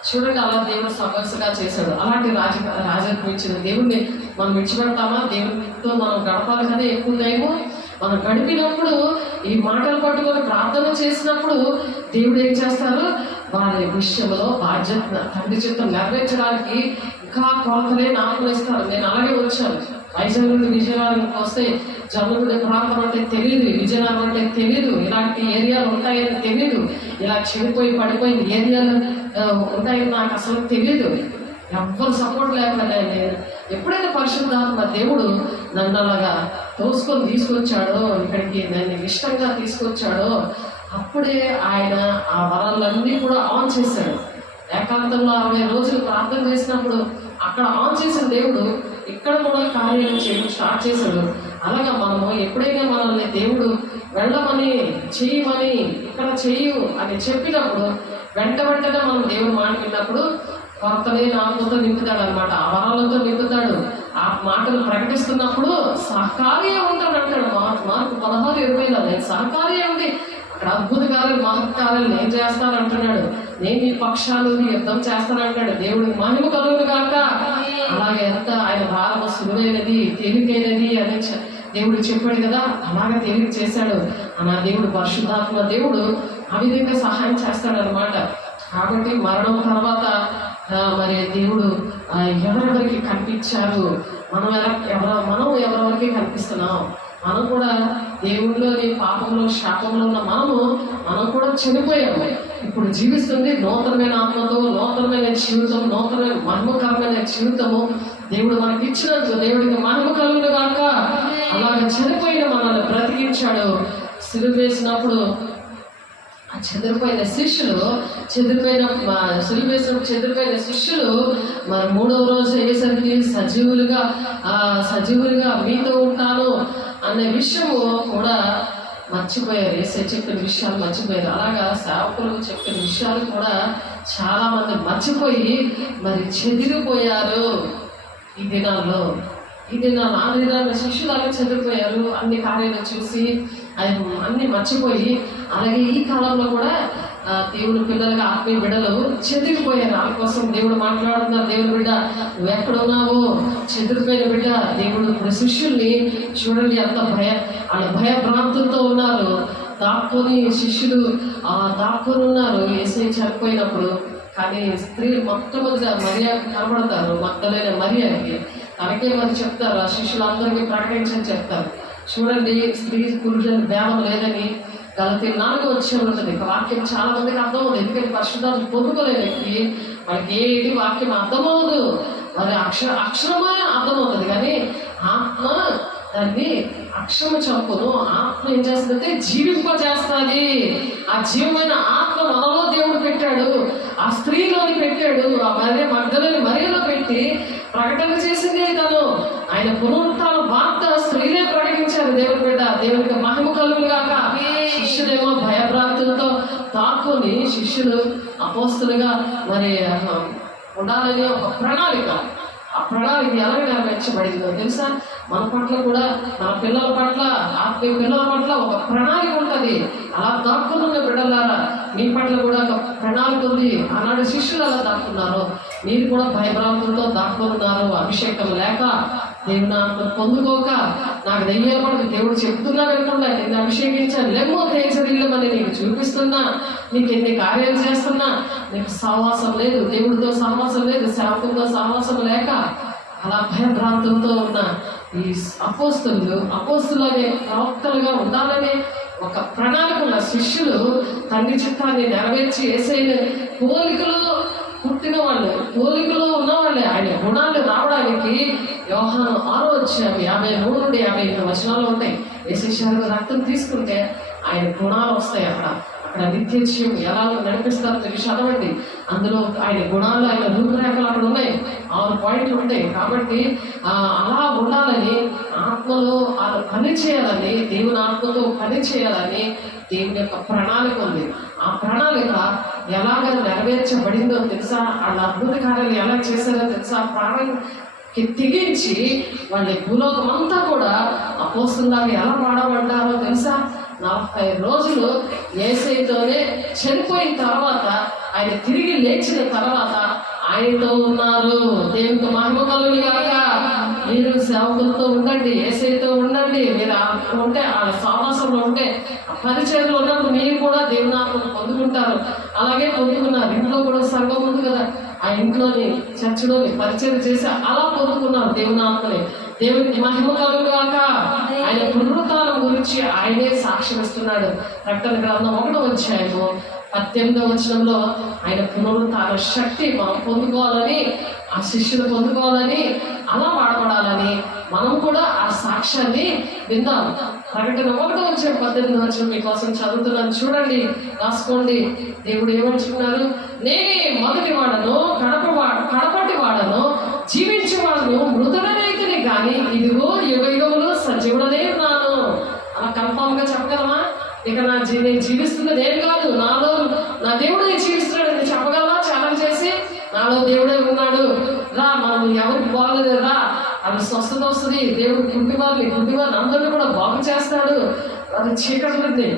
చూడండి, అలా దేవుడు సొగసుగా చేశాడు. అలాంటి రాజకీయ ఇచ్చిన దేవుడిని మనం విడిచిపెడతామా? దేవుడితో మనం గడపాలి కదా ఎక్కువ టైము. మనం గడిపినప్పుడు ఈ మాటలు పట్టుకొని ప్రార్థన చేసినప్పుడు దేవుడు ఏం చేస్తారు? వారి విషయంలో బాధ్యత తండ్రి చిత్తం నెరవేర్చడానికి ఇంకా కొలతలే నాకు ఇస్తారు. నేను అలాగే వచ్చాను. వైజాగ్ నుండి విజయనగరంకి వస్తే జమ్ముడి ప్రాంతం అంటే తెలియదు, విజయనగరం అంటే తెలియదు, ఇలాంటి ఏరియాలు ఉంటాయని తెలియదు, ఇలా చెడిపోయి పడిపోయిన ఏరియాలు ఉంటాయని నాకు అసలు తెలియదు. ఎవ్వరు సపోర్ట్ లేకుండా నేను ఎప్పుడైతే పరిశుద్ధాత్మ దేవుడు నన్ను అలాగా తోసుకొని తీసుకొచ్చాడో, ఇక్కడికి నన్ను ఇష్టంగా తీసుకొచ్చాడో, అప్పుడే ఆయన ఆ వరాలన్నీ కూడా ఆన్ చేశాడు. ఏకాంతంలో 60 రోజులు ప్రార్థన చేసినప్పుడు అక్కడ ఆన్ చేసిన దేవుడు ఇక్కడ కూడా కార్యాలు చేయడం స్టార్ట్ చేశాడు. అలాగా మనము ఎప్పుడైనా మనల్ని దేవుడు వెళ్ళమని, చేయమని, ఇక్కడ చేయు అని చెప్పినప్పుడు వెంటనే మనం దేవుడు మాట విన్నప్పుడు కొత్తనే నాకుతో నింపుతాడు అనమాట. ఆ వరాలతో నింపుతాడు. ఆ మాటలు ప్రకటిస్తున్నప్పుడు సహకార్యం ఉంటాడు అంటాడు. మార్కు 16:20 నేను సహకార్యం ఉంది, అక్కడ అద్భుత కార్యాలు, మహత్కార్యాలు నేను చేస్తాను అంటున్నాడు. నేను ఈ పక్షాలు యుద్ధం చేస్తానంటాడు. దేవుడికి మహిమ కలుగును గాక. అలాగే ఎంత ఆయన భారమ సులువైనది, తేలికైనది అని దేవుడు చెప్పాడు కదా, అలాగే తేలిక చేశాడు. నా దేవుడు పరిశుద్ధాత్మ దేవుడు ఆ విధంగా సహాయం చేస్తాడు అనమాట. కాబట్టి మరణం తర్వాత మరి దేవుడు ఎవరెవరికి కనిపించారు, మనం ఎవరెవరికి కనిపిస్తున్నాం. మనం కూడా దేవుడిలోని పాపంలో, శాపంలో ఉన్న మనం కూడా చనిపోయాము. ఇప్పుడు జీవిస్తుంది నూతనమైన ఆత్మతో, నూతనమైన జీవితం, నూతనమైన మహిమకరమైన జీవితము దేవుడు మనకి ఇచ్చినందుకు దేవుడికి మహిమ కలుగును గాక. అలాగే చనిపోయిన మనల్ని బ్రతికించాడు. సిలువ వేసినప్పుడు ఆ చెదిరిపోయిన శిష్యులు మరి 3వ రోజు అయ్యేసరికి సజీవులుగా మీతో ఉంటాను అనే విషయము కూడా మర్చిపోయారు. ఏసై చెప్పిన విషయాలు మర్చిపోయారు. అలాగా సేవకులు చెప్పిన విషయాలు కూడా చాలా మంది మర్చిపోయి మరి చెదిరిపోయారు. ఈ దినాల్లో ఆ దినాల్లో శిష్యులు అలా చెదిరిపోయారు. అన్ని కార్యాలు చూసి అన్ని మర్చిపోయి, అలాగే ఈ కాలంలో కూడా దేవుడు పిల్లలుగా ఆత్మీయ బిడ్డలు చెదిరిపోయారు. వాళ్ళ కోసం దేవుడు మాట్లాడుతున్నారు. దేవుడు బిడ్డ నువ్వు ఎక్కడ ఉన్నావో, చెదిరిపోయిన బిడ్డ దేవుడు ఇప్పుడు శిష్యుల్ని చూడండి, ఎంత వాళ్ళ భయభ్రాంతులతో ఉన్నారు. శిష్యులు దాక్కుని ఉన్నారు యేసయ్య చనిపోయినప్పుడు. కానీ స్త్రీలు మొట్టమొదటిగా మరియాకి కనబడతారు. మగ్దలైన మరియాకి తనకే మరి చెప్తారు, ఆ శిష్యులందరికీ ప్రకటించని చెప్తారు. చూడండి, స్త్రీ పురుషులకు భేదం లేదని గలతీ 4వ అధ్యాయం ఉంటుంది. వాక్యం చాలా మందికి అర్థం అవుతుంది. ఎందుకంటే పరిశుద్ధాత్మ పొందుకోలేని వ్యక్తి మనకి ఏది వాక్యం అర్థమవుదు. మరి అక్షరమే అర్థమవుతుంది, కానీ ఆత్మ దాన్ని అక్షరము చంపును. ఆత్మ ఏం చేస్తుందంటే జీవింపజేస్తుంది. ఆ జీవమైన ఆత్మ మనలో దేవుడు పెట్టాడు, ఆ స్త్రీలోని పెట్టాడు, ఆ మగ్దలేని మరియలో పెట్టి ప్రకటన చేసింది తను. ఆయన పునరుత్థాన వార్త స్త్రీలే ప్రకటించారు. దేవుని బిడ్డ దేవునికి మహిమ కలుగును గాక. శిష్యులేమో భయభ్రాంతులతో తాక్కుని శిష్యులు అపోస్తులుగా మరి ఉండాలని ఒక ప్రణాళిక, ఆ ప్రణాళిక ఎలా నెరవేర్చబడిందో తెలుసా? మన పట్ల కూడా, మన పిల్లల పట్ల, ఆత్మీయ పిల్లల పట్ల ఒక ప్రణాళిక ఉంటుంది. అలా దాక్కున్న బిడ్డలారా, మీ పట్ల కూడా ఒక ప్రణాళిక ఉంది. ఆనాడు శిష్యులు అలా దాక్కున్నారు, మీరు కూడా భయభ్రాంతులతో దాక్కున్నారు. అభిషేకం లేక దేవుని ఆత్మను పొందుకోక నాకు దెయ్యాలు పడదు, దేవుడు చెప్తున్నా వినకుండా నిన్ను అభిషేకించాను, లెమ్మో తేజరిల్లమని నీకు చూపిస్తున్నా, నీకు ఎన్ని కార్యాలు చేస్తున్నా నీకు సహవాసం లేదు, దేవుడితో సహవాసం లేదు, సేవకులతో సహవాసం లేక అలా భయభ్రాంతులతో ఉన్న ఈ అపోస్తులనే ప్రవక్తలుగా ఉండాలనే ఒక ప్రణాళిక ఉన్న శిష్యులు తండ్రి చిత్తాన్ని నెరవేర్చి యేసయ్య పోలికలో పుట్టిన వాళ్ళు, పోలికలో ఉన్నవాళ్ళే. ఆయన గుణాలు రావడానికి యోహాను 6వ అధ్యాయం 53 నుండి 58 వచనాలు ఉంటాయి. యేసు రక్తం తీసుకుంటే ఆయన గుణాలు వస్తాయి. అక్కడ నిత్యజీవం ఎలా నడిపిస్తారో మీరు చదవండి. అందులో ఆయన గుణాలు, ఆయన రూపురేఖలు అక్కడ ఉన్నాయి, 6 పాయింట్లు ఉంటాయి. కాబట్టి అలా ఉండాలని, ఆత్మలో అలా పని చేయాలని, దేవుని ఆత్మతో పని చేయాలని దేవుని యొక్క ప్రణాళిక ఉంది. ఆ ప్రణాళిక ఎలాగ నెరవేర్చబడిందో తెలుసా? వాళ్ళ అద్భుత కార్యాలు ఎలా చేశారో తెలుసా? ప్రాణానికి తెగించి వాళ్ళ భూలోకం అంతా కూడా అపోస్తులాగా ఎలా పాడబడ్డారో తెలుసా? 40 రోజులు యేసయ్యతోనే చనిపోయిన తర్వాత, ఆయన తిరిగి లేచిన తర్వాత ఆయనతో ఉన్నారు. దేవునికి మహిమ కలుగును గాక. మీరు సేవకులతో ఉండండి, యేసయ్యతో ఉండండి. మీరు ఉంటే ఆ సహవాసంలో ఉంటే, ఆ పరిచయంలో ఉన్నప్పుడు మీరు కూడా దేవుని ఆత్మను పొందుకుంటారు. అలాగే పొందుకున్నారు. ఇంట్లో కూడా సంఘం ఉంది కదా, ఆ ఇంట్లోని చర్చిలోని పరిచయం చేసి అలా పొందుకున్నారు దేవుని ఆత్మని. దేవునికి మహిమ కలుగును గాక. ఆయన పునరుత్థానం గురించి ఆయనే సాక్ష్యం ఇస్తున్నాడు. ప్రకటన గ్రంథం 1వ అధ్యాయము 18వ వచనంలో ఆయన పునరుత్థాన శక్తి మనం పొందుకోవాలని, ఆ శిష్యులు పొందుకోవాలని, అలా వాడబడాలని మనం కూడా ఆ సాక్ష్యాన్ని విందాం. ప్రకటన 1వ అధ్యాయం 18వ వచనం మీకోసం చదువుతున్నాను, చూడండి, రాసుకోండి. దేవుడు ఏమంటున్నారు? నేనే మొదటి వాడను, కడపటి వాడను, జీవించేవాడును, మృతుడనైతిని కానీ ఇదిగో యుగ యుగములు సజీవుడనే ఉన్నాను. అలా కన్ఫామ్ గా చెప్పగలమా? ఇక నేను జీవిస్తున్నది ఏం కాదు, నాలో నా దేవుడు నేను జీవిస్తున్నాడు అని చెప్పగలమా? ఛాలెంజ్ చేసి, నాలో దేవుడే ఉన్నాడు, రా, మనం ఎవరికి బాగలేదు, రా, అది స్వస్థత వస్తుంది, దేవుడు గుడ్డివారిని అందరినీ కూడా బాగు చేస్తాడు, అది చీకటి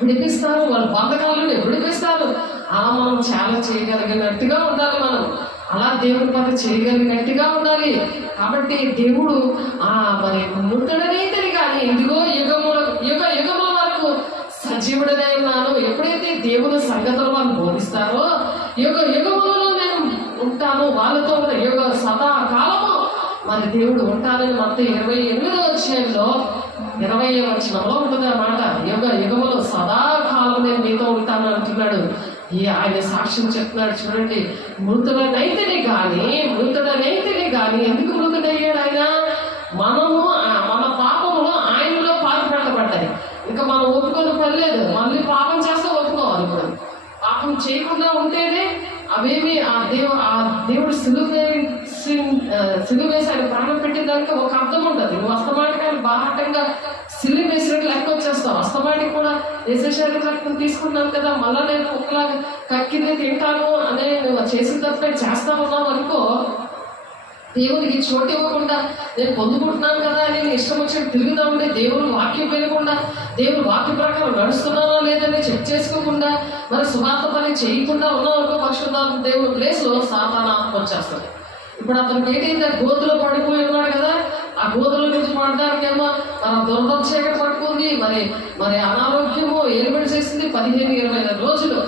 విడిపిస్తారు, వాళ్ళ బంధకాలను విడిపిస్తారు. అలా మనం ఛాలెంజ్ చేయగలిగినట్టుగా ఉండాలి. మనం అలా దేవుడి పని చేయగలిగినట్టుగా ఉండాలి. కాబట్టి దేవుడు మరి మృతుడనైతే కానీ ఇదిగో యుగ యుగముల వరకు సజీవుడనే ఉన్నాను. ఎప్పుడైతే దేవుడు సంగతులు వాళ్ళు బోధిస్తారో, యుగ యుగములలో నేను ఉంటాను, వాళ్ళతో ఉన్న యుగ సదాకాలము మరి దేవుడు ఉంటానని మొత్తం 28వ అధ్యాయంలో 20వ వచనంలో ఉంటుంది అన్నమాట. యుగ యుగములో సదాకాలం నేను మీతో ఉంటాను అంటున్నాడు. ఆయన సాక్ష్యం చెప్తున్నాడు. చూడండి, మృతుడనైతేనే కానీ ఎందుకు మృతుడయ్యాడు ఆయన? మన పాపములు ఆయనలో పాతిపెట్టబడ్డాయి. ఇంకా మనం ఒప్పుకొని పర్లేదు, మళ్ళీ పాపం చేస్తే ఒప్పుకోవాలి. ఇప్పుడు పాపం చేయకుండా ఉంటేనే అవేమి ఆ దేవుడు సిలువ వేసి ఆయన ప్రాణం పెట్టిన దానికి ఒక అర్థం ఉంటుంది. నువ్వు అస్తమాటికి ఆయన బాహటంగా సిలువ వేసినట్టు లెక్క వచ్చేస్తావు. అస్తమాటికి కూడా వేసేసారి రక్తం తీసుకున్నాను కదా, మళ్ళీ నేను కుక్కలాగా కక్కింది తింటాను అనే నువ్వు చేసిన తప్పే చేస్తా ఉన్నావు అనుకో, దేవునికి చోటు ఇవ్వకుండా నేను పొందుకుంటున్నాను కదా అని నేను ఇష్టం వచ్చినట్టు తిరుగుతూ ఉంటే, దేవుడు వాక్యం వినకుండా, దేవుడు వాక్య ప్రకారం నడుస్తున్నానో లేదని చెక్ చేసుకోకుండా, మరి సువార్త పని చేయకుండా ఉన్నావు అనుకో, పరిశుద్ధాత్మ దేవుడు ప్లేస్లో సాతాన ఆత్మ వచ్చేస్తుంది. ఇప్పుడు అతనికి ఏంటంటే గోతులో పడిపోయి ఉన్నాడు కదా, ఆ గోతుల నుంచి పడడానికేమో మన దురద చీకటి పట్టుకుంది, మరి అనారోగ్యము ఏర్పడి చేసింది 15-20 రోజులు,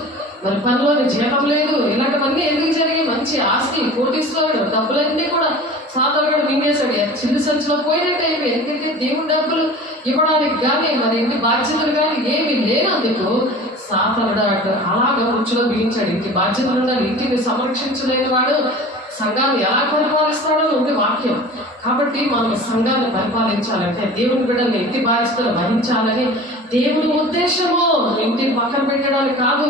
మరి పనిలోని జీతం లేదు. ఇలాంటివన్నీ ఎందుకు జరిగాయి? మంచి ఆస్తి, కోటీశ్వరుడు, డబ్బులన్నీ కూడా సాతానుడు మింగేశాడు. చిల్లు సంచిలో పోయినట్టు అయిపోయి. ఎందుకంటే దేవుడి డబ్బులు ఇవ్వడానికి కానీ, మరి ఇంటి బాధ్యతలు కానీ ఏమి లేనందుకు సాతానుడు అలాగా కూర్చులో బిగించాడు. ఇంటి బాధ్యతలు ఉండాలి, ఇంటిని సంరక్షించలేని వాడు సంఘాన్ని ఎలా పరిపాలిస్తాడో ఉంది వాక్యం. కాబట్టి మనం సంఘాన్ని పరిపాలించాలంటే దేవుని బిడ్డల్ని ఇంటి బాధ్యతలు వహించాలని దేవుని ఉద్దేశము. ఇంటిని పక్కన పెట్టడానికి కాదు,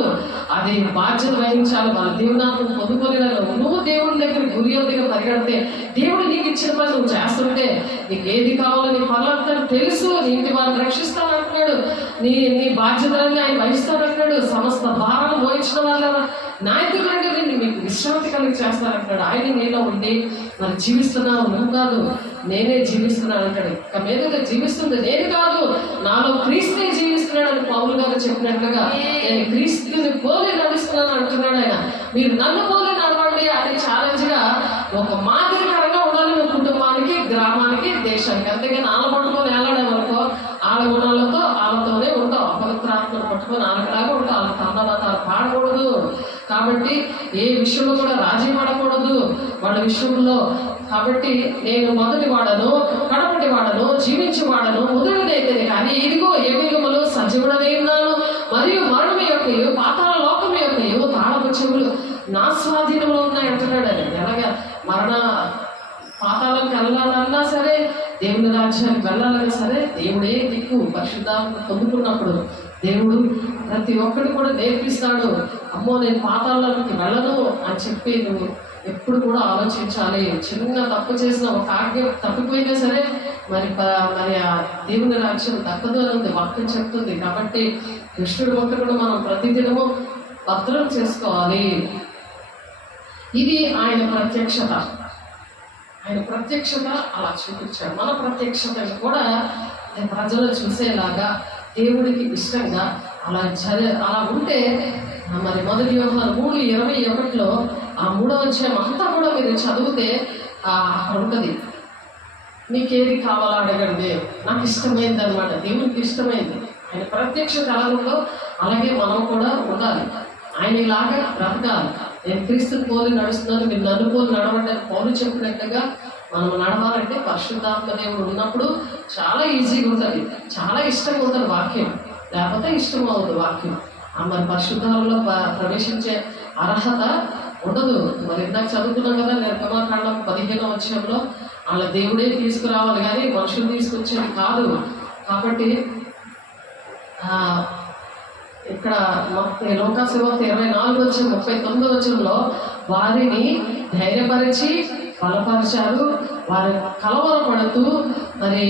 అది బాధ్యత వహించాలి. మన దేవునాత్మను పొందుకొని నువ్వు దేవుని దగ్గర గురియొద్దుగా పరిగెడితే, దేవుడు నీకు ఇచ్చిన పని నువ్వు చేస్తుంటే, నీకు ఏది కావాలో నీ పనులంతా తెలుసు, నీ ఇంటి వారిని రక్షిస్తానంటున్నాడు, నీ బాధ్యతలన్నీ ఆయన వహిస్తానంటున్నాడు, సమస్త భారాన్ని మోయించిన వాళ్ళ నాయకులంటే నేను మీకు విశ్రాంతి కలిగి చేస్తానంటాడు. ఆయన నీలో ఉండి మరి జీవిస్తున్నావు, నువ్వు కాదు నేనే జీవిస్తున్నాను అంటాడు. ఇక మీదగా జీవిస్తుంది నేను కాదు, నాలో క్రీస్తునే జీవిస్తున్నాడు అని పౌలు గారు చెప్పినట్లుగా నేను క్రీస్తుని పోలి నడుస్తున్నాను అంటున్నాడు ఆయన. మీరు నన్ను పోలి నడవండి అని ఛాలెంజ్ గా ఒక మాదిరికరంగా ఉండాలి. కుటుంబానికి, గ్రామానికి, దేశానికి. అంతేగాని వాళ్ళ పట్టుకొని వెళ్ళాడేమనుకో వాళ్ళ గుణాలతో వాళ్ళతోనే ఉంటావు. అపవిత్రాత్మను పట్టుకొని వాళ్ళలాగా ఉంటావు. వాళ్ళ కన్నమతాలు పాడకూడదు. కాబట్టి ఏ విషయంలో కూడా రాజీ పడకూడదు వాళ్ళ విషయంలో. కాబట్టి నేను మొదటి వాడను, కడపటి వాడను, జీవించి వాడను, ముదిరినైతే కానీ ఇదిగో ఏమిగములు సజీవుడనే ఉన్నాను, మరియు మరణం యొక్కయు పాతాళ లోకం యొక్కయు తాళపు చెవులు నా స్వాధీనంలో ఉన్నాయి అంటున్నాడు. అని ఎలాగా మరణ పాతాళంకి వెళ్ళాలన్నా సరే, దేవుని రాజ్యానికి వెళ్ళాలన్నా సరే, దేవుడే దిక్కు. పరిశుద్ధాత్మ పొందుకున్నప్పుడు దేవుడు ప్రతి ఒక్కటి కూడా నేర్పిస్తాడు. అమ్మో నేను పాతాళానికి వెళ్ళను అని చెప్పి నువ్వు ఎప్పుడు కూడా ఆలోచించాలి. చిన్న తప్పు చేసిన ఒక ఆజ్ఞ తప్పిపోయినా సరే మరి ఆ దేవుని రాజ్యం దక్కదు అని ఉంది, వాక్యం చెప్తుంది. కాబట్టి కృష్ణుడి వంట కూడా మనం ప్రతిదినము భద్రం చేసుకోవాలి. ఇది ఆయన ప్రత్యక్షత. ఆయన ప్రత్యక్షత అలా చూపించాడు. మన ప్రత్యక్షతను కూడా ప్రజలు చూసేలాగా దేవుడికి ఇష్టంగా అలా ఉంటే మరి మొదటి యోహాను 3:21 ఆ 3వ అధ్యాయం అంతా కూడా మీరు చదివితే అక్కడ ఉంటుంది. నీకేది కావాలో అడగండి, నాకు ఇష్టమైంది అనమాట. దేవునికి ఇష్టమైంది. ఆయన ప్రత్యక్షత ఎలా ఉందో అలాగే మనం కూడా ఉండాలి. ఆయన ఇలాగా బ్రతకాలి. నేను క్రీస్తుని పోలి నడుస్తున్నాను, మీరు నన్ను పోలి నడవండి అని పౌలు చెప్పినట్టుగా మనం నడవాలంటే పరిశుద్ధాత్మ దేవుడు ఉన్నప్పుడు చాలా ఈజీగా ఉంటుంది, చాలా ఇష్టంగా ఉంటుంది వాక్యం. లేకపోతే ఇష్టం అవుతుంది వాక్యం. మరి పరిశుద్ధాలలో ప్రవేశించే అర్హత ఉండదు. మరి ఇందాక చదువుకున్నాం కదా, నిర్గమకాండం 15వ అధ్యాయంలో వాళ్ళ దేవుడే తీసుకురావాలి కానీ మనుషులు తీసుకొచ్చేది కాదు. కాబట్టి ఇక్కడ లోకాసువార్త 24:39 వారిని ధైర్యపరిచి బలపరిచారు. వారు కలవరపడుతూ మరి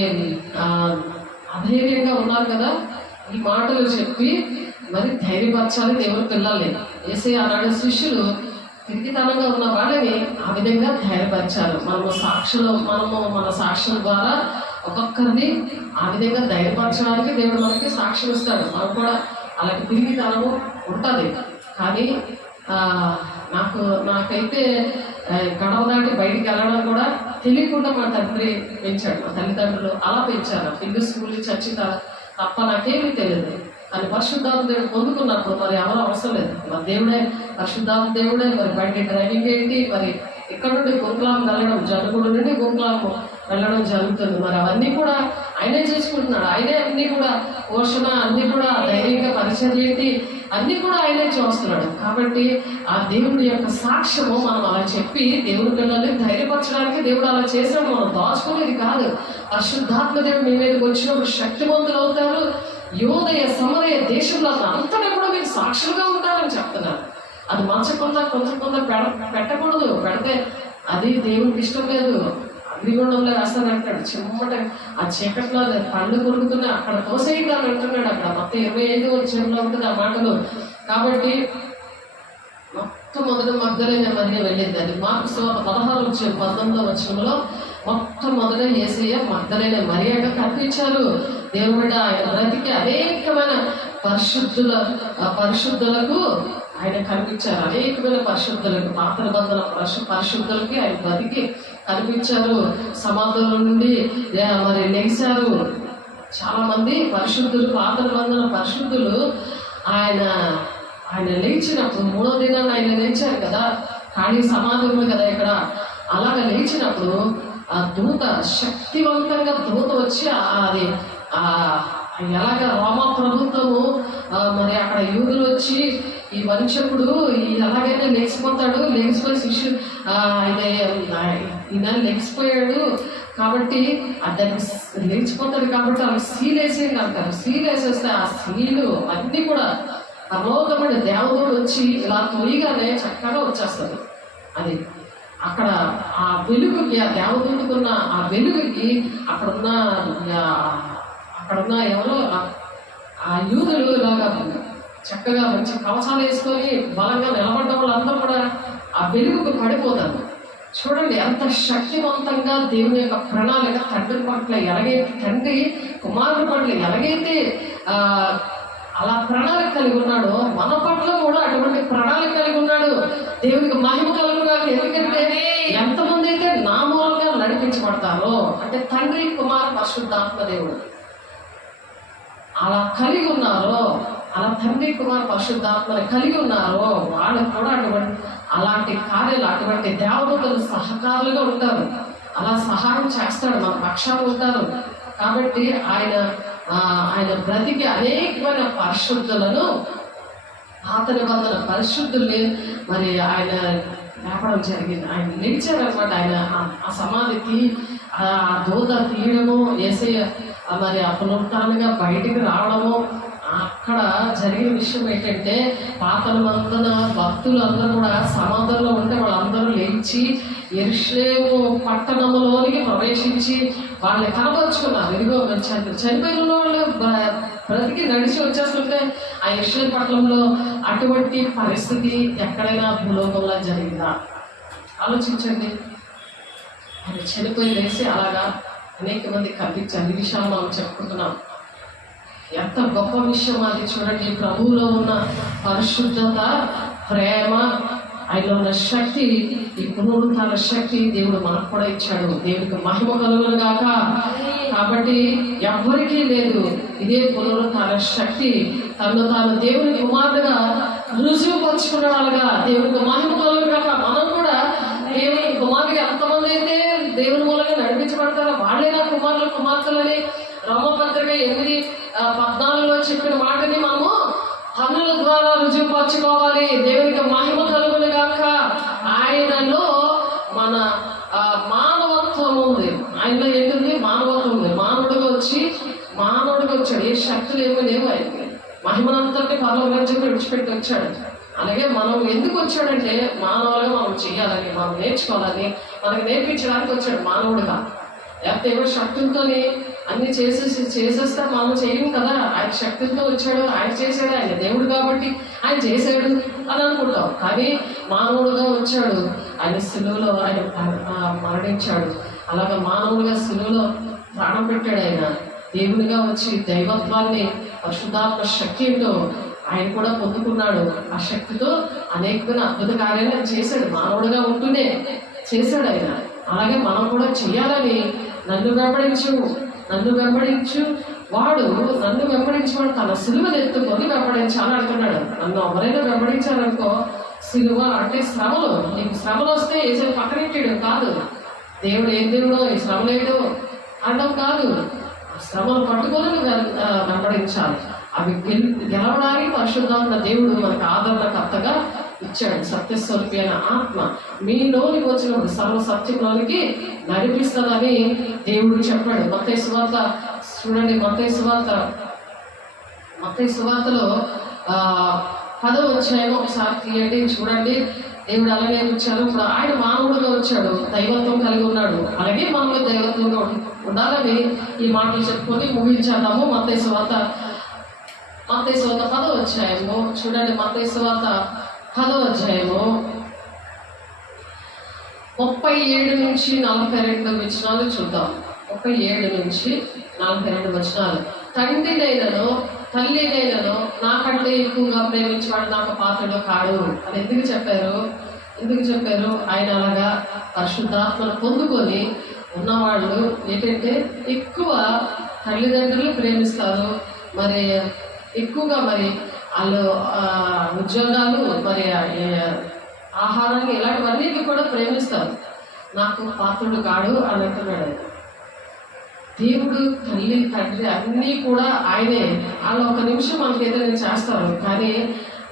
అధైర్యంగా ఉన్నారు కదా, ఈ మాటలు చెప్పి మరి ధైర్యపరచాలి దేవుని పిల్లల్ని. యేసయ్య ఆనాడు శిష్యులు పిరికితనంగా ఉన్న వాళ్ళని ఆ విధంగా ధైర్యపరిచారు. మన సాక్ష్యం ద్వారా ఒక్కొక్కరిని ఆ విధంగా ధైర్యపరచడానికి దేవుడు మనకి సాక్ష్యం ఇస్తాడు. మనం కూడా అలాంటి పిరికితనము ఉంటుంది. కానీ నాకైతే గడవ దాటి బయటికి వెళ్ళడం కూడా తెలియకుండా మా తండ్రి పెంచాడు. మా తల్లిదండ్రులు అలా పెంచారు. పిల్లి స్కూల్ చచ్చి తప్ప నాకేమీ తెలియదు. కానీ పరిశుద్ధాత్మ దేవుడు పొందుకున్నప్పుడు మరి ఎవరు అవసరం లేదు. మరి దేవుడే పరిశుద్ధాత్మ దేవుడే. మరి బండి డ్రైవింగ్ ఏంటి, మరి ఇక్కడ నుండి గుంకులాం వెళ్ళడం, జరుగుడు నుండి గుంకులాము వెళ్ళడం జరుగుతుంది. మరి అవన్నీ కూడా ఆయనే చేసుకుంటున్నాడు. ఆయనే అన్ని కూడా పోషణ, అన్ని కూడా ధైర్యంగా పరిచయం ఏంటి అన్ని కూడా ఆయనే చూస్తున్నాడు. కాబట్టి ఆ దేవుడి యొక్క సాక్ష్యము మనం అలా చెప్పి దేవుడి పిల్లల్ని ధైర్యపరచడానికి దేవుడు అలా చేశాడు. మనం దాచుకునేది కాదు. పరిశుద్ధాత్మ దేవుడు మీ మీదకి వచ్చినప్పుడు శక్తివంతులు అవుతారు. యోదయ సమరయ దేశంలో అంతటా కూడా మీరు సాక్షులుగా ఉంటారని చెప్తున్నారు. అది మంచకుండా కొంచెం పెట్టకూడదు. పెడితే అది దేవుడికి ఇష్టం లేదు. అగ్నిగుండంలో వేస్తానంటాడు. చిమ్మట ఆ చీకట్లో పళ్ళు కొరుకుతున్నా అక్కడ తోసేయండి అని అంటున్నాడు. అక్కడ మొత్తం 25వ అధ్యాయంలో ఉంటుంది ఆ మాటలు. కాబట్టి మొట్టమొదటి మగ్దలేనే మరియ వెళ్ళింది. అది మార్కు సువార్త 16:19 వచనంలో మొట్టమొదట యేసయ్య మగ్దలేనే మరియగా కనిపించారు. దేవుడు ఆయన బ్రతికి అనేకమైన పరిశుద్ధులకు ఆయన కనిపించారు. అనేకమైన పరిశుద్ధులకు, పాత నిబంధన పరిశుద్ధులకి ఆయన బ్రతికి కనిపించారు. సమాధుల నుండి మరి లెగిశారు. చాలా మంది పరిశుద్ధులు, పాత నిబంధన పరిశుద్ధులు ఆయన లేచినప్పుడు 3వ దినాన్ని ఆయన లేచారు కదా, ఖాళీ సమాధులు కదా ఇక్కడ. అలాగ లేచినప్పుడు ఆ దూత శక్తివంతంగా దూత వచ్చి అది ఎలాగ రోమా ప్రభుత్వము మరి అక్కడ యూదులు వచ్చి ఈ వంచకుడు ఎలాగైనా లేచిపోతాడు, లేచిపోయి శిష్యుడు ఈయన లేచిపోయాడు కాబట్టి దాన్ని లేచిపోతాడు కాబట్టి అవి సీల్ వేసేయండి అంటారు. సీల్ వేసేస్తే ఆ సీలు అన్నీ కూడా అమోఘమైన దేవదూడు వచ్చి ఇలా తొలిగానే చక్కగా వచ్చేస్తుంది. అది అక్కడ ఆ వెలుగుకి, ఆ దేవదూడుకున్న ఆ వెలుగుకి అక్కడున్న ఎవరో ఆ యూదులు ఇలాగా చక్కగా మంచి కవచాలు వేసుకొని బలంగా నిలబడ్డ వాళ్ళందరూ కూడా ఆ వెలుగుకు పడిపోతారు. చూడండి ఎంత శక్తివంతంగా దేవుని యొక్క ప్రణాళిక తండ్రి పట్ల ఎలాగైతే, తండ్రి కుమారుడి పట్ల ఎలాగైతే అలా ప్రణాళిక కలిగి ఉన్నాడో మన పట్ల కూడా అటువంటి ప్రణాళిక కలిగి ఉన్నాడు. దేవునికి మహిమ కలుగుగా. ఎందుకంటే ఎంతమంది అయితే నా మూలంగా నడిపించబడతారో, అంటే తండ్రి, కుమార, పరిశుద్ధాత్మ దేవుడు అలా కలిగి ఉన్నారో, అలా తండ్రి, కుమార, పరిశుద్ధాత్మని కలిగి ఉన్నారో వాళ్ళకు కూడా అలాంటి కార్యాలు, అటువంటి దేవదూతలు సహకారులుగా ఉంటారు. అలా సహాయం చేస్తాడు, మన పక్షాలు ఉంటారు. కాబట్టి ఆయన బ్రతికి అనేకమైన పరిశుద్ధులను, పాత నిబంధన పరిశుద్ధుల్ని మరి ఆయన లేపడం జరిగింది. ఆయన నిలిచారనమాట. ఆయన ఆ సమాధికి ఆ దూత తీయడము, యేసయ్య మరి పునరుత్థానంగా బయటికి రావడము, అక్కడ జరిగిన విషయం ఏంటంటే పాత నిబంధన భక్తులందరూ కూడా సమాధుల్లో ఉంటే వాళ్ళందరూ లేచి యెరూషలేము పట్టణంలోనికి ప్రవేశించి వాళ్ళని కనబరుచుకున్నారు. ఇదిగో చనిపోయిన వాళ్ళు బ్రతికి నడిచి వచ్చేస్తుంటే ఆ యెరూషలేము పట్టణంలో అటువంటి పరిస్థితి ఎక్కడైనా భూలోకంలో జరిగిందా? ఆలోచించండి. ఆయన చనిపోయి లేసి అలాగా అనేక మంది కనిపించారు. ఈ విషయాలు మనం చెప్పుకుంటున్నాం. ఎంత గొప్ప విషయం అది చూడండి. ప్రభువులో ఉన్న పరిశుద్ధత, ప్రేమ, ఆయనలో ఉన్న శక్తి, ఈ పునరుత్థాన శక్తి దేవుడు మనకు కూడా ఇచ్చాడు. దేవుడికి మహిమ కలుగును గాక. కాబట్టి ఎవ్వరికీ లేదు ఇదే పునరుత్థాన శక్తి. తను తాను దేవుని కుమారుడుగా రుజువు పంచుకున్నాడుగా. దేవుడికి మహిమ కలుగును గాక. మనం కూడా దేవుని కుమారుడిగా ఎంతమంది అయితే దేవుని మూలంగా నడిపించబడతారో వాళ్ళే నా కుమారులు, కుమార్తెలని రోమపత్రిక 8:14 చెప్పిన మాటని మనము పనుల ద్వారా రుజువుపరచుకోవాలి. దేవునికి మహిమ కలుగును గాక. ఆయనలో మన మానవత్వం ఉంది. ఆయనలో ఏంటుంది? మానవత్వం ఉంది. మానవుడిగా వచ్చాడు. ఏ శక్తులు ఏమీ లేవు ఆయనకి. మహిమనంతటి పరలోకం విడిచిపెట్టి వచ్చాడు. అలాగే మనం ఎందుకు వచ్చాడంటే మానవులుగా మనం చేయాలని, మనం నేర్చుకోవాలని, మనకి నేర్పించడానికి వచ్చాడు మానవుడిగా. లేకపోతే ఏమో శక్తులతోని అన్ని చేసేస్తే మనం చేయము కదా. ఆయన శక్తులతో వచ్చాడు, ఆయన చేశాడు, ఆయన దేవుడు కాబట్టి ఆయన చేశాడు అని అనుకుంటాం. కానీ మానవుడుగా వచ్చాడు. ఆయన సిలువలో ఆయన మరణించాడు. అలాగా మానవుడిగా సిలువలో ప్రాణం పెట్టాడు. ఆయన దేవునిగా వచ్చి దైవత్వాన్ని, పరిశుద్ధాత్మ శక్తితో ఆయన కూడా పొందుకున్నాడు. ఆ శక్తితో అనేకమైన అద్భుత కార్యాలను చేశాడు. మానవుడిగా ఉంటూనే చేశాడు ఆయన. అలాగే మనం కూడా చేయాలని, నన్ను వెంబడించు వాడు తన సిలువను ఎత్తుకొని వెంబడించాలని అంటున్నాడు. నన్ను ఎవరైనా వెంబడించాలనుకో, సిలువ అంటే శ్రమలు. నీకు శ్రమలు వస్తే ఏసే పక్కనెట్టాడు కాదు. దేవుడు ఏం దేవుడో ఈ శ్రమలేడు అనడం కాదు. శ్రమలు పట్టుకొని వెంబడించాలి. అవి గెలవడానికి పరిశుద్ధాత్మ దేవుడు మనకు ఆదరణకర్తగా ఇచ్చాడు. సత్యస్వరూపి అయిన ఆత్మ మీలోనికి వచ్చినప్పుడు సర్వ సత్యంలోనికి నడిపిస్తుందని దేవుడు చెప్పాడు. మత్తయి సువార్త చూడండి. మత్తయి సువార్తలో 10వ అధ్యాయం ఒకసారి తీయండి, చూడండి. దేవుడు అలాగే వచ్చాడు. ఇప్పుడు ఆయన మానవుడుగా వచ్చాడు, దైవత్వం కలిగి ఉన్నాడు. అలాగే మనలో దైవత్వంగా ఉండాలని ఈ మాటలు చెప్పుకొని ముగించేద్దాము. మత్తయి సువార్త 10వ అధ్యాయము చూడండి. మత్తయి సువార్త 10వ అధ్యాయము 37 నుంచి 42 వచనాలు చూద్దాం. 37 నుంచి 42 వచనాలు. తండ్రినైనను తల్లినైనను నాకంటే ఎక్కువగా ప్రేమించేవాడు నాకు పాత్రుడు కాడు అని ఎందుకు చెప్పారు? ఆయన అలాగా పరిశుద్ధాత్మను పొందుకొని ఉన్నవాళ్ళు ఏంటంటే ఎక్కువ తల్లిదండ్రులు ప్రేమిస్తారు. మరి ఎక్కువగా మరి వాళ్ళు ఉద్యోగాలు, మరి ఆహారాన్ని, ఇలాంటివన్నిటిని కూడా ప్రేమిస్తారు. నాకు పాత్రుడు కాడు అని అంటున్నాడు. దేవుడు, తల్లి, తండ్రి అన్నీ కూడా ఆయనే. వాళ్ళు ఒక నిమిషం మనకి ఏదైనా చేస్తారు, కానీ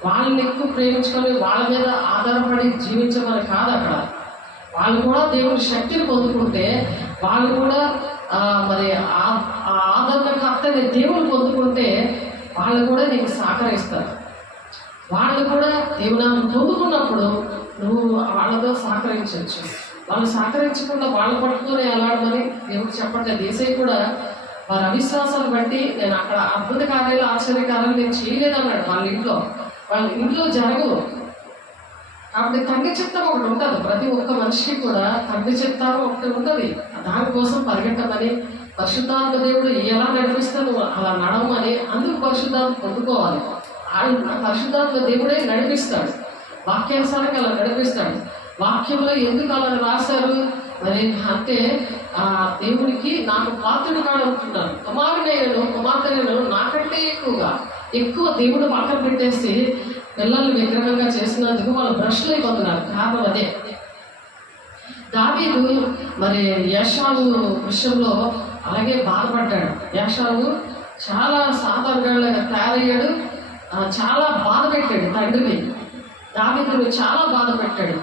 వాళ్ళని ఎక్కువ ప్రేమించుకొని వాళ్ళ మీద ఆధారపడి జీవించమని కాదు. అక్కడ వాళ్ళు కూడా దేవుని శక్తిని పొందుకుంటే, వాళ్ళు కూడా మరి ఆదరణకర్తని దేవుని పొందుకుంటే వాళ్ళు కూడా నీకు సహకరిస్తారు. వాళ్ళు కూడా దేవునాన్ని పొందుకున్నప్పుడు నువ్వు వాళ్ళతో సహకరించవచ్చు. వాళ్ళు సహకరించకుండా వాళ్ళ పట్టుకొని అలాడమని దేవుడు చెప్పట్లేదు. యేసయ్య కూడా వారి అవిశ్వాసాన్ని బట్టి నేను అక్కడ అద్భుత కార్యాలు, ఆశ్చర్యకార్యాలు నేను చేయలేదన్నాడు. వాళ్ళ ఇంట్లో జరగవు. కాబట్టి తండ్రి చిత్తం ఒకటి ఉంటుంది. ప్రతి ఒక్క మనిషికి కూడా తండ్రి చిత్తం ఒకటి ఉంటుంది. దానికోసం పరిగెట్టమని పరిశుద్ధాత్మ దేవుడు ఎలా నడిపిస్తాను అలా నడవమని, అందుకు పరిశుద్ధాత్మ పొందుకోవాలి. ఆయన పరిశుద్ధాత్మ దేవుడే నడిపిస్తాడు. వాక్యానుసారంగా అలా నడిపిస్తాడు. వాక్యంలో ఎందుకు అలా రాశారు మరి అంటే ఆ దేవుడికి నాకు పాత్రుడు కాడనుకుంటున్నాను, కుమార్తెను నాకంటే ఎక్కువ దేవుడు పక్కన పెట్టేసి పిల్లల్ని విగ్రహంగా చేసినందుకు వాళ్ళు భ్రష్లు అయిపోతున్నారు. కారణం అదే. దావీదు మరి ఏషావు విషయంలో అలాగే బాధపడ్డాడు. ఏషావు చాలా సాధారణంగా తయారయ్యాడు, చాలా బాధ పెట్టాడు తండ్రిని. దావీదును చాలా బాధ పెట్టాడు.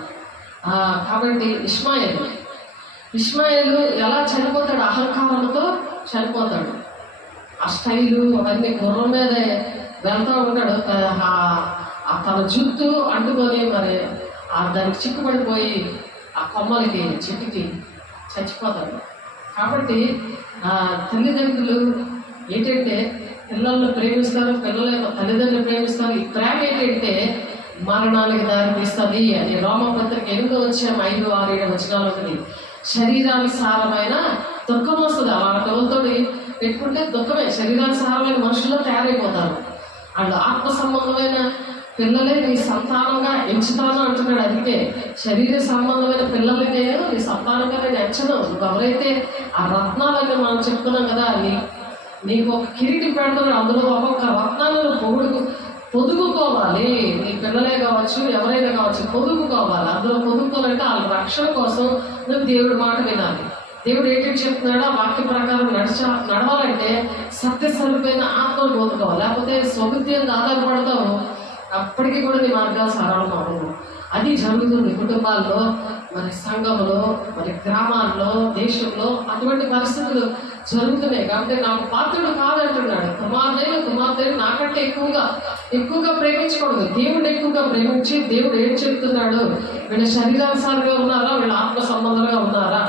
కాబట్టి ఇష్మాయేలు ఎలా చనిపోతాడు? అహంకారంతో చనిపోతాడు. ఆ స్టైలు అవన్నీ గుర్రం మీద వెళ్తూ ఉంటాడు. తన జుట్టు అంటుకొని మరి దానికి చిక్కుపడిపోయి ఆ కొమ్మలకి చెట్టుకి చచ్చిపోతాడు. కాబట్టి తల్లిదండ్రులు ఏంటంటే పిల్లలను ప్రేమిస్తారు, పిల్లల యొక్క తల్లిదండ్రులు ప్రేమిస్తారు. ఈ ప్రేమ ఏంటంటే మరణానికి దారి తీస్తుంది అని రోమపత్రిక 8:5-6 ఉంటుంది. శరీరానుసారమైన దుఃఖం వస్తుంది. వాళ్ళతో పెట్టుకుంటే దుఃఖమే. శరీరానుసారమైన మనుషుల్లో తయారైపోతారు. వాళ్ళు ఆత్మ సంబంధమైన పిల్లలే నీ సంతానంగా ఎంచుతాను అంటున్నాడు. అందుకే శరీర సంబంధమైన పిల్లల్ని నేను నీ సంతానంగా నేను ఎంచను. ఎవరైతే ఆ రత్నాలని మనం చెప్తున్నాం కదా, నీకు ఒక కిరీటం పెడుతున్నాడు, అందులో ఒక్కొక్క రత్నాలను పొదుగుకోవాలి. నీ పిల్లలే కావచ్చు, ఎవరైనా కావచ్చు, పొదుగుకోవాలి. అందులో పొదుగుకోవాలంటే వాళ్ళ రక్షణ కోసం నువ్వు దేవుడి మాట వినాలి. దేవుడు ఏంటంటే చెప్తున్నాడు, ఆ వాక్య ప్రకారం నడవాలంటే సత్యస్వరూపమైన ఆత్మను పొందుకోవాలి. లేకపోతే స్వబుద్ధిని ఆధారపడతావు, అప్పటికీ కూడా నీ మార్గాలు సరళం అవ్వవు. అది జరుగుతుంది కుటుంబాల్లో, మరి సంఘంలో, మరి గ్రామాల్లో, దేశంలో అటువంటి పరిస్థితులు జరుగుతున్నాయి. కాబట్టి నాకు పాత్రుడు కాదంటున్నాడు. కుమార్తెను నాకంటే ఎక్కువగా ప్రేమించకూడదు. దేవుడు ఎక్కువగా ప్రేమించి దేవుడు ఏం చెప్తున్నాడు, వీళ్ళ శరీరానుసారంగా ఉన్నారా, వీళ్ళ ఆత్మ సంబంధంగా ఉన్నారా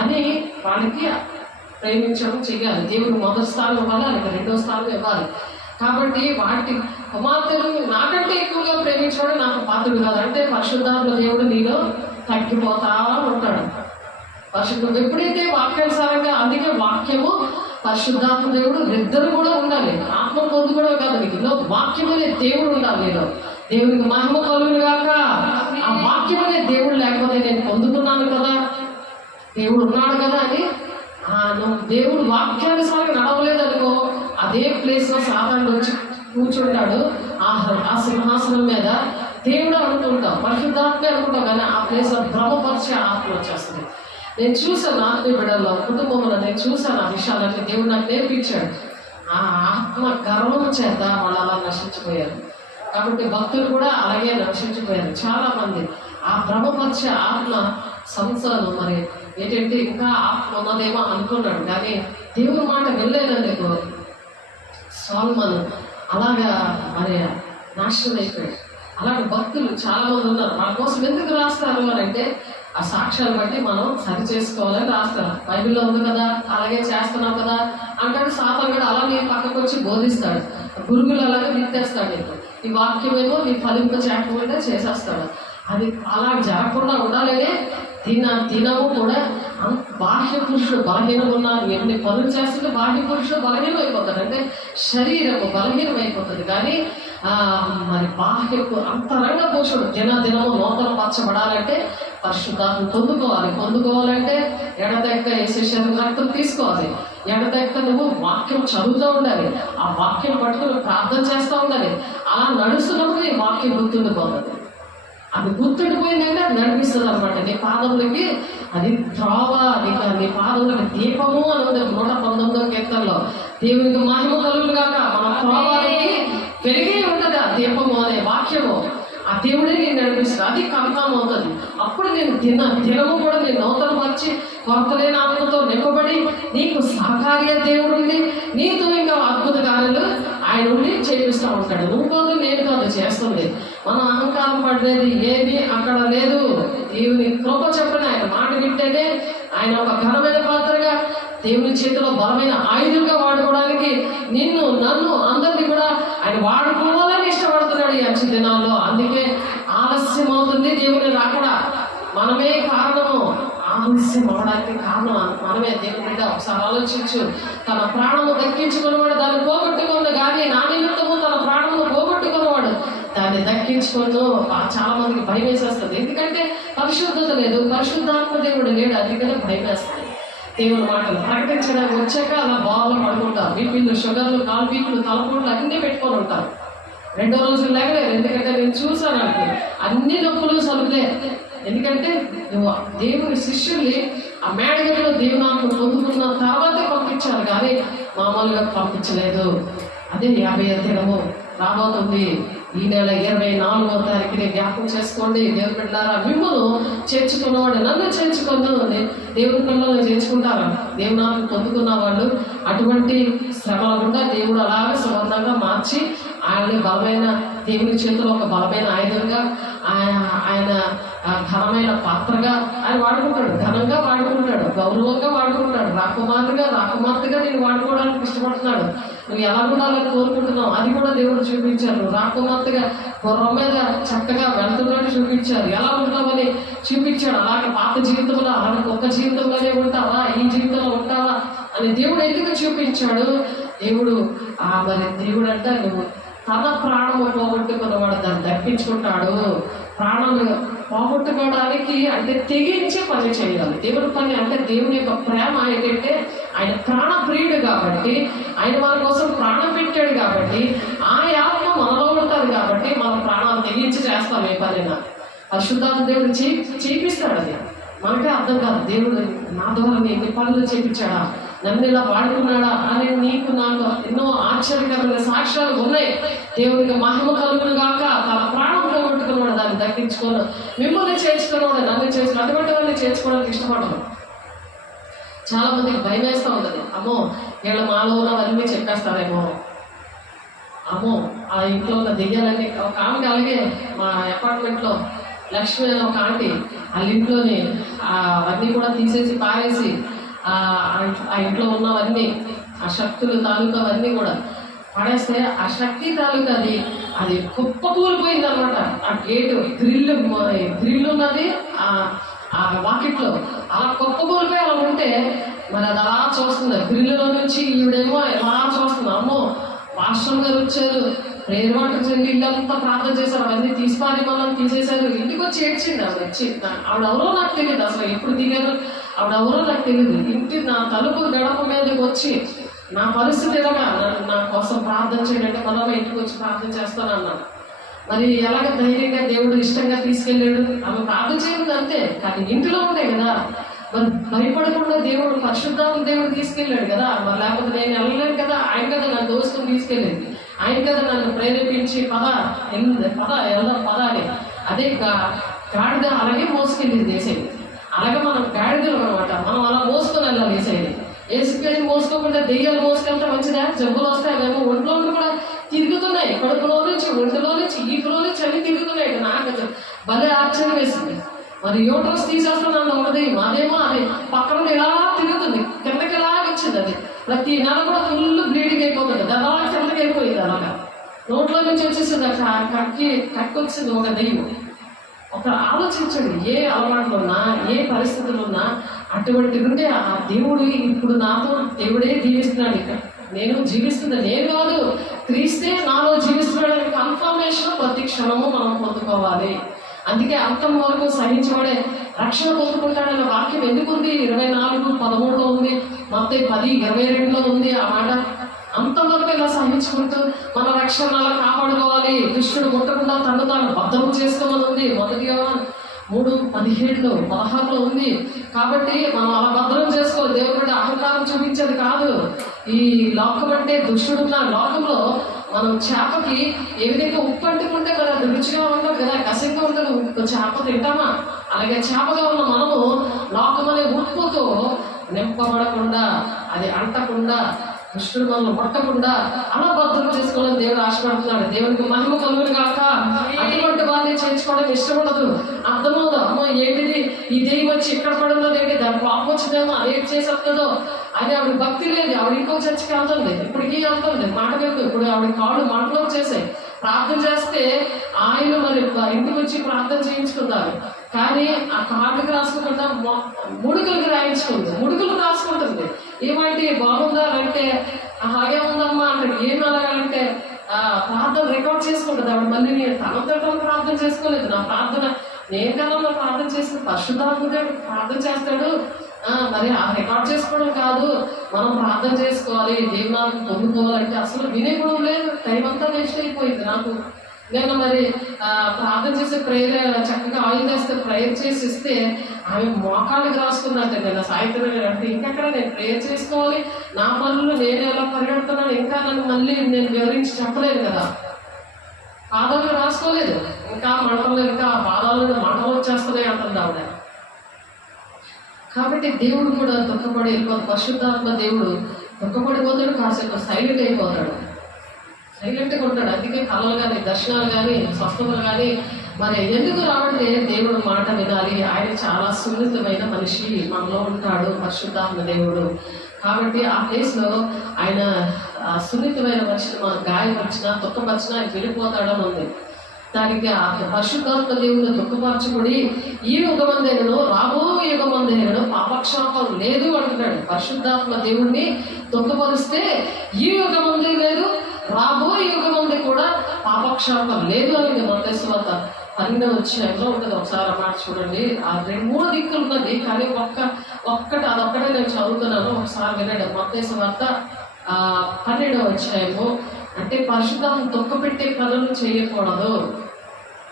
అని వాళ్ళకి ప్రేమించడం చెయ్యాలి. దేవుడు మొదటి స్థానం ఇవ్వాలి, అలాగే రెండో స్థానం ఇవ్వాలి. కాబట్టి వాటి కుమార్తెలు నాకంటే ఎక్కువగా ప్రేమించడం నాకు పాత్రుడు కాదు. అంటే పరిశుద్ధాత్మ దేవుడు నీలో తగ్గిపోతా ఉంటాడు. పరిశుద్ధం ఎప్పుడైతే వాక్యానుసారంగా, అందుకే వాక్యము పరిశుద్ధాత్మ దేవుడు ఇద్దరు కూడా ఉండాలి. ఆత్మ పొందుకోవడం కాదు, నీలో వాక్యం అనే దేవుడు ఉండాలి. నీలో దేవునికి మహిమ కలుగును గాక. ఆ వాక్యం అనే దేవుడు లేకపోతే నేను పొందుకున్నాను కదా, దేవుడు ఉన్నాడు కదా అని నువ్వు దేవుడు వాక్యానుసారంగా నడవలేదనుకో, అదే ప్లేస్లో సాతానుడు వచ్చి కూర్చుంటాడు ఆ సింహాసనం మీద. దేవుడు అనుకుంటాం, పరిశుద్ధాత్మే అనుకుంటాం, కానీ ఆ ప్లేస్లో భ్రమపరిచే ఆత్మ వచ్చేస్తుంది. నేను చూసాను ఆత్మీయ బిడ్డల్లో, కుటుంబంలో నేను చూసాను ఆ విషయాలన్నీ. దేవుడు నాకు నేర్పించాడు. ఆ ఆత్మ గర్వం చేత వాళ్ళు అలా నశించిపోయారు. కాబట్టి భక్తులు కూడా అలాగే నశించిపోయారు చాలా మంది. ఆ భ్రమపరిచే ఆత్మ సంస్థలు మరి ఏంటంటే ఇంకా ఆత్మ ఉన్నదేమో అనుకున్నాడు, కానీ దేవుని మాట వెళ్ళలేదందుకు సొలొమోను అలాగా మరి నాశనం అయిపోయాడు. అలాంటి భక్తులు చాలా మంది ఉన్నారు. వాళ్ళ కోసం ఎందుకు రాస్తారు అని అంటే ఆ సాక్ష్యాలు బట్టి మనం సరి చేసుకోవాలని రాస్తారు. బైబిల్లో ఉంది కదా, అలాగే చేస్తున్నాం కదా అంటాడు. సాతాను కూడా అలాగే పక్కకు వచ్చి బోధిస్తాడు. గురుగులు అలాగే విత్తేస్తాడు. ఈ వాక్యమేమో నీ ఫలింప చేయకుండా చేసేస్తాడు. అది అలా జరగకుండా ఉండాలనే దినము కూడా బాహ్య పురుషుడు బలహీనం ఉన్నారు. ఎన్ని పనులు చేస్తుంటే బాహ్య పురుషుడు బలహీనం అయిపోతాడు. అంటే శరీరము బలహీనం అయిపోతుంది, కానీ మరి బాహ్యకు అంతరంగ పురుషుడు దినము నూతన పరచబడాలంటే పరిశుద్ధాత్మ పొందుకోవాలంటే ఎడతెక్క శరీరం రక్తం తీసుకోవాలి. ఎడతెక్క నువ్వు వాక్యం చదువుతూ ఉండాలి. ఆ వాక్యం పట్టుకుని ప్రార్థన చేస్తూ ఉండాలి. అలా నడుస్తున్నప్పుడు ఈ వాక్యం గుర్తుండిపోతుంది. అది గుర్తుండిపోయిందంటే అది నడిపిస్తుంది అనమాట. నీ పాదములకి అది త్రోవ, నీ పాదములకి దీపము అని ఉంది 119వ కీర్తనలో. దేవునికి మహిమ కలుగును గాక. మన త్రోవలకి పెరిగే ఉంటుంది ఆ దీపము అనే వాక్యము. ఆ దేవుడే నేను నడిపిస్తాను. అది కన్ఫామ్ అవుతుంది. అప్పుడు నేను దినము కూడా నేను నూతన పరిచి కొరతలేని ఆత్మతో నింపబడి నీకు సహకార్య దేవుడు ఉండి నీతో ఇంకా అద్భుత కార్యాలు ఆయన ఉండి చేపిస్తూ ఉంటాడు. నువ్వు కాదు, నేను కాదు చేస్తుంది. మనం అహంకారం పడలేదు ఏది అక్కడ లేదు. దేవుని కృప చెప్పని ఆయన మాట వింటేనే ఆయన ఒక ఘనమైన పాత్రగా దేవుని చేతిలో బలమైన ఆయుధులుగా వాడుకోవడానికి నిన్ను నన్ను అందరినీ కూడా ఆయన వాడుకోవాలని ఇష్టపడుతున్నాడు ఈ అంచు దినాల్లో. అందుకే ఆలస్యం అవుతుంది దేవుని రాకడా. మనమే కారణము. ఆలస్యం అవ్వడానికి కారణం మనమే. దేవుని బిడ్డ ఒకసారి ఆలోచించు. తన ప్రాణము దక్కించుకున్నవాడు దాన్ని పోగొట్టుకున్న, కానీ నా నిమిత్తము తన ప్రాణమును పోగొట్టుకున్నవాడు దాన్ని అది దక్కించుకోను. చాలా మందికి భయం వేసేస్తుంది, ఎందుకంటే పరిశుద్ధత లేదు, పరిశుద్ధాత్మ దేవుడు లేడు, అందుకనే భయం వేస్తుంది. దేవుని మాటలు ప్రకటించడానికి వచ్చాక అలా బాగా పడుకుంటారు. బీపీలు, షుగర్లు, కాలు బీపీలు, తలపోట్లు అన్నీ పెట్టుకొని ఉంటారు. రెండో రోజు లేగలేరు, ఎందుకంటే నేను చూసాను అంటే అన్ని నొప్పులు సలుపులే. ఎందుకంటే నువ్వు దేవుని శిష్యుల్ని ఆ మేడగదిలో దేవునాత్మ పొందుకున్న తర్వాతే పంపించారు, కానీ మామూలుగా పంపించలేదు. అదే 50వ దినము రాబోతుంది. ఈ నెల 24వ తారీఖుని జ్ఞాపకం చేసుకోండి. దేవుని బిడ్డలారా, మిమ్మల్ని చేర్చుకున్నవాడు నన్ను చేర్చుకున్న దేవుని పిల్లల్ని చేర్చుకుంటారా? దేవునాత్మ పొందుకున్న వాళ్ళు అటువంటి శ్రమల గుండా దేవుడు అలాగే సంబంధంగా మార్చి ఆయన్ని బలమైన దేవుని చేతిలో ఒక బలమైన ఆయుధంగా ఆయన ఘనమైన పాత్రగా ఆయన వాడుకుంటాడు. ఘనంగా వాడుకుంటాడు, గౌరవంగా వాడుకుంటాడు. రాకుమార్తెగా నేను వాడుకోవడానికి ఇష్టపడుతున్నాడు. నువ్వు ఎలా ఉండాలని కోరుకుంటున్నావు అది కూడా దేవుడు చూపించారు. రాకుమార్తెగా గుర్రం మీద చక్కగా వెళ్తున్నట్టు చూపించారు. ఎలా ఉంటావని చూపించాడు. అలాగే పాత జీవితంలో అలాగే ఒక్క జీవితంలోనే ఉంటావా, ఈ జీవితంలో ఉంటావా అని దేవుడు ఎందుకు చూపించాడు? దేవుడు మరి దేవుడు అంటే నువ్వు తన ప్రాణము పోగొట్టుకున్నవాడు దాన్ని దక్కించుకుంటాడు. ప్రాణాలు పోగొట్టుకోవడానికి అంటే తెగించి పని చేయాలి. దేవుడి పని అంటే దేవుని యొక్క ప్రేమ ఏంటంటే ఆయన ప్రాణప్రియుడు కాబట్టి, ఆయన మన కోసం ప్రాణం పెట్టాడు కాబట్టి, ఆ ఆత్మ మనలో ఉంటుంది కాబట్టి మన ప్రాణాలు తెగించి చేస్తాం ఏ పనైనా. పరిశుద్ధాత్మ దేవుడు చేపిస్తాడు. అది మనకే అర్థం కాదు. దేవుడు నా ద్వారా ఎన్ని పనులు చేపించాడా, నన్ను ఇలా వాడుకున్నాడా అని నీకు నాకు ఎన్నో ఆశ్చర్యకరమైన సాక్ష్యాలు ఉన్నాయి. దేవునికి మహిమ కలుగును గాక. తన ప్రాణం పోగొట్టుకున్నాడు, దాన్ని దక్కించుకోను. మిమ్మల్ని చేర్చుకున్నాడు, నన్ను చేసుకుని అటువంటి వాళ్ళని చేర్చుకోవడానికి ఇష్టపడను. చాలా మందికి భయం వేస్తూ ఉంటుంది. అమ్మో వీళ్ళ మాలో ఉన్నవన్నీ చెప్పేస్తారేమో, అమ్మో ఆ ఇంట్లో ఉన్న దెయ్యాలన్నీ. ఒక ఆమెకి అలాగే మా అపార్ట్మెంట్లో లక్ష్మి అనే ఒక ఆంటీ వాళ్ళ ఇంట్లోని అవన్నీ కూడా తీసేసి పారేసి ఆ ఇంట్లో ఉన్నవన్నీ ఆ శక్తులు తాలూకా అవన్నీ కూడా పడేస్తే ఆ శక్తి తాలూకా అది కుప్ప కూలిపోయింది అనమాట. ఆ గేటు గ్రిల్ ఉన్నది ఆ వాకిట్లో అలా కుప్ప కూలిపోయి అలా ఉంటే మరి అది అలా చూస్తుంది. గ్రిల్లో నుంచి ఈవిడేమో ఎలా చూస్తుంది. అమ్మో మాస్టర్ గారు వచ్చారు, ప్రేయర్ వాటర్ చెంది ఇల్లంతా ప్రార్థన చేశారు, అవన్నీ తీసిపారి మనం తీసేశారు. ఇంటికి వచ్చి ఏడ్చింది. ఆవిడ వచ్చి ఆవిడెవరో నాకు తెలియదు, అసలు ఎప్పుడు దిగారు ఆవిడెవరో నాకు తెలియదు. ఇంటి నా తలుపు గడప మీదకి వచ్చి నా పరిస్థితి ఎలాగా నా కోసం ప్రార్థన చేయండి, మనం ఇంటికి వచ్చి ప్రార్థన చేస్తానన్నాను. మరి ఎలాగ ధైర్యంగా దేవుడు ఇష్టంగా తీసుకెళ్ళాడు. ఆమె ప్రార్థన చేయదు అంతే, కానీ ఇంటిలో ఉండే కదా. మరి భయపడకుండా దేవుడు పరిశుద్ధాత్మ దేవుడు తీసుకెళ్ళాడు కదా. మరి లేకపోతే నేను వెళ్ళలేను కదా. ఆయన కదా నన్ను దోసుకుని తీసుకెళ్ళింది, ఆయన కదా నన్ను ప్రేరేపించి పద వెళ్దాం పద అని. అదే గాడిద అలాగే మోసుకెళ్ళింది వేసేది. అలాగే మనం గాడిదలు అనమాట, మనం అలా మోసుకొని వెళ్ళాలి వేసేది. వేసుకెళ్ళి మోసుకోకుండా దెయ్యాలు మోసుకెళ్తే మంచిదా? జబ్బులు వస్తాయి, అవేమో ఒంట్లో కూడా తిరుగుతున్నాయి. కడుపులో నుంచి, ఒంటిలో నుంచి, ఈపులో నుంచి అన్ని తిరుగుతున్నాయి. నాకు భలే ఆశ్చర్యం వేసింది. మరి యూట్రస్ తీసేస్తాను ఒకటి, అదేమో అది పక్కన ఇలా తిరుగుతుంది, కిందకి ఎలా వచ్చింది. అది ప్రతి నెల కూడా ఫుల్ బ్లీడింగ్ అయిపోతుంది. అలా కిందకి అయిపోయింది. అలాగా నోట్లో నుంచి వచ్చేసింది, కక్కి వచ్చింది ఒక దెయ్యం. ఒక ఆలోచించండి, ఏ అలవాట్లు ఉన్నా ఏ పరిస్థితులు ఉన్నా అటువంటి ఉంటే ఆ దేవుడు ఇప్పుడు నాతో దేవుడే జీవిస్తున్నాడు. ఇక్కడ నేను జీవిస్తున్నా, నేను కాదు, క్రీస్తే నాలో జీవిస్తున్నాడని కన్ఫర్మేషన్ ప్రతి క్షణము మనం పొందుకోవాలి. అందుకే అంతం వరకు సహించబడే రక్షణ పొందుకుంటాడన్న వాక్యం ఎందుకుంది? 24:13 ఉంది, మొత్తం 10:22 ఉంది ఆ మాట. అంతవరకు ఇలా సహించుకుంటూ మన రక్షణ అలా కాపాడుకోవాలి. దుష్టుడు ముట్టకుండా తను తాను భద్రం చేసుకోమని ఉంది. 1 యోహాను 3:17-16 ఉంది. కాబట్టి మనం అలా భద్రం చేసుకోవాలి. దేవుడు అహంకారం చూపించేది కాదు. ఈ లోకం అంటే దుష్టుడున్న లోకంలో మనం చేపకి ఏ విధంగా ఉప్పు అంటుకుంటే మరి అది రుచిగా ఉండదు కదా, కసంగా ఉండదు. చేప తింటామా? అలాగే చేపగా ఉన్న మనము లోకం అనే ఉప్పుతో నింపబడకుండా, అది అంటకుండా, దుష్టుడు మనల్ని పట్టకుండా అలా భద్రం చేసుకోవాలని దేవుడు ఆశపడుతున్నాడు. దేవునికి మహిమ కలుగును కాక. అటువంటి వారిని చేర్చుకోవడం ఇష్టపడదు. అర్థమవుదు, అమ్మో ఏంటిది ఈ దెయ్యం వచ్చి ఇక్కడ పడుందో ఏంటి, దాని పాపం వచ్చిందేమో అదేం చేసేస్తుందో అది. ఆవిడ భక్తి లేదు, ఆవిడ ఇంకో చర్చికి వెళ్తుంది, ఇప్పటికీ వెళ్తుంది, మాట లేదు. ఇప్పుడు ఆవిడ కాళ్ళు మంటలో చేసాయి. ప్రార్థన చేస్తే ఆయన మరి ఇంటికి వచ్చి ప్రార్థన చేయించుకున్నారు. కానీ ఆ కార్డుకి రాసుకోకుండా ముడుకులకు రాయించుకుంది. ముడుకులు రాసుకుంటుంది. ఏమంటే బాగుందా అంటే అలాగే ఉందమ్మా అంటే, ఏం అలాగంటే ప్రార్థన రికార్డ్ చేసుకుంటుంది ఆవిడ. మళ్ళీ నేను తనతో ప్రార్థన చేసుకోలేదు. నా ప్రార్థన నేను కదా ప్రార్థన చేసిన పరిశుద్ధాత్మగా ప్రార్థన చేస్తాడు. మరి ఆ రికార్డ్ చేసుకోవడం కాదు, మనం ప్రార్థన చేసుకోవాలి, దేవునాన్ని పొందుకోవాలంటే అసలు వినే కూడా లేదు. టైం అంతా వేస్ట్ అయిపోయింది నాకు. నేను మరి ప్రార్థన చేసే ప్రేయర్ చక్కగా ఆయిల్ వేస్తే ప్రేయర్ చేసి ఇస్తే ఆమె మోకాళ్ళకి రాసుకున్నట్టే. నేను సాయంత్రం అంటే ఇంకెక్కడ నేను ప్రేయర్ చేసుకోవాలి, నా పనులు నేను ఎలా పరిగెడుతున్నాను ఇంకా నన్ను మళ్ళీ నేను వివరించి చెప్పలేదు కదా. పాదాలు రాసుకోలేదు, ఇంకా మంటలు, ఇంకా పాదాలను మంటలు వచ్చేస్తున్నాయి అంటుంది ఆవిడ. కాబట్టి దేవుడు కూడా దుఃఖపడి వెళ్ళిపోతాడు. పరిశుద్ధాత్మ దేవుడు దుఃఖపడిపోతాడు, కాసేపు సైలెంట్ అయిపోతాడు, సైలెంట్గా ఉంటాడు. అందుకే కళలు కానీ దర్శనాలు కానీ స్వస్థతలు కానీ మరి ఎందుకు రావంటే దేవుడు మాట వినాలి. ఆయన చాలా సున్నితమైన మనిషి మనలో ఉంటాడు పరిశుద్ధాత్మ దేవుడు. కాబట్టి ఆ ప్లేస్లో ఆయన సున్నితమైన మనిషిని మనం గాయపరిచినా దుఃఖపరిచినా ఆయన వెళ్ళిపోతాడని ఉంది. దానికి ఆ పరిశుద్ధాత్మ దేవుడు దుఃఖపరచుకుని ఈ యుగమందైనను రాబో యుగమందైనను పాపక్షాపం లేదు అంటున్నాడు. పరిశుద్ధాత్మ దేవుణ్ణి దుఃఖపరిస్తే ఈ యుగమంది లేదు, రాబో యుగమంది కూడా పాపక్షాపం లేదు అని మత్తయి సువార్త 12వ అధ్యాయంలో ఉంటుంది. ఒకసారి ఆ మాట చూడండి. ఆ 2-3 దిక్కులు ఉన్నది, కానీ అదొక్కటే నేను చదువుతున్నాను, ఒకసారి వినండి. మత్తయి సువార్త 12వ అధ్యాయము. అంటే పరిశుద్ధాత్మ దుఃఖపెట్టే పనులు చేయకూడదు.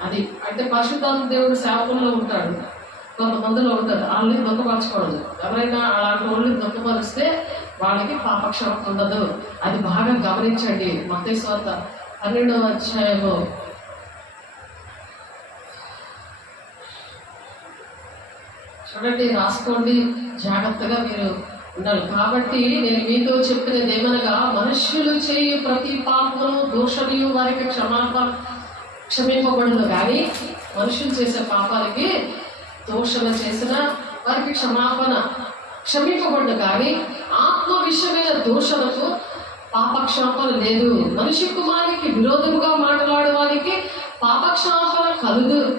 అది అంటే పరిశుద్ధాత్మ దేవుడు సేవకుల్లో ఉంటాడు, కొంతమందిలో ఉంటాడు, వాళ్ళని దుఃఖపరచకూడదు. ఎవరైనా అలాంటి వాళ్ళని దుఃఖపరిస్తే వాళ్ళకి పాపక్షాపం ఉండదు. అది బాగా గమనించండి. మత్తయి సువార్త 12వ అధ్యాయము చూడండి, రాసుకోండి, జాగ్రత్తగా మీరు ఉండాలి. కాబట్టి నేను మీతో చెప్పినది ఏమనగా, మనుష్యులు చేయి ప్రతి పాపము దోషములు వారికి క్షమింపబడును, కానీ మనుషులు చేసే పాపాలకి దోషము చేసిన వారికి క్షమింపబడును, కానీ ఆత్మ విషయమైన దోషలకు పాపక్షాపన లేదు. మనిషి కుమారునికి విరోధముగా మాట్లాడే వారికి పాపక్షాపన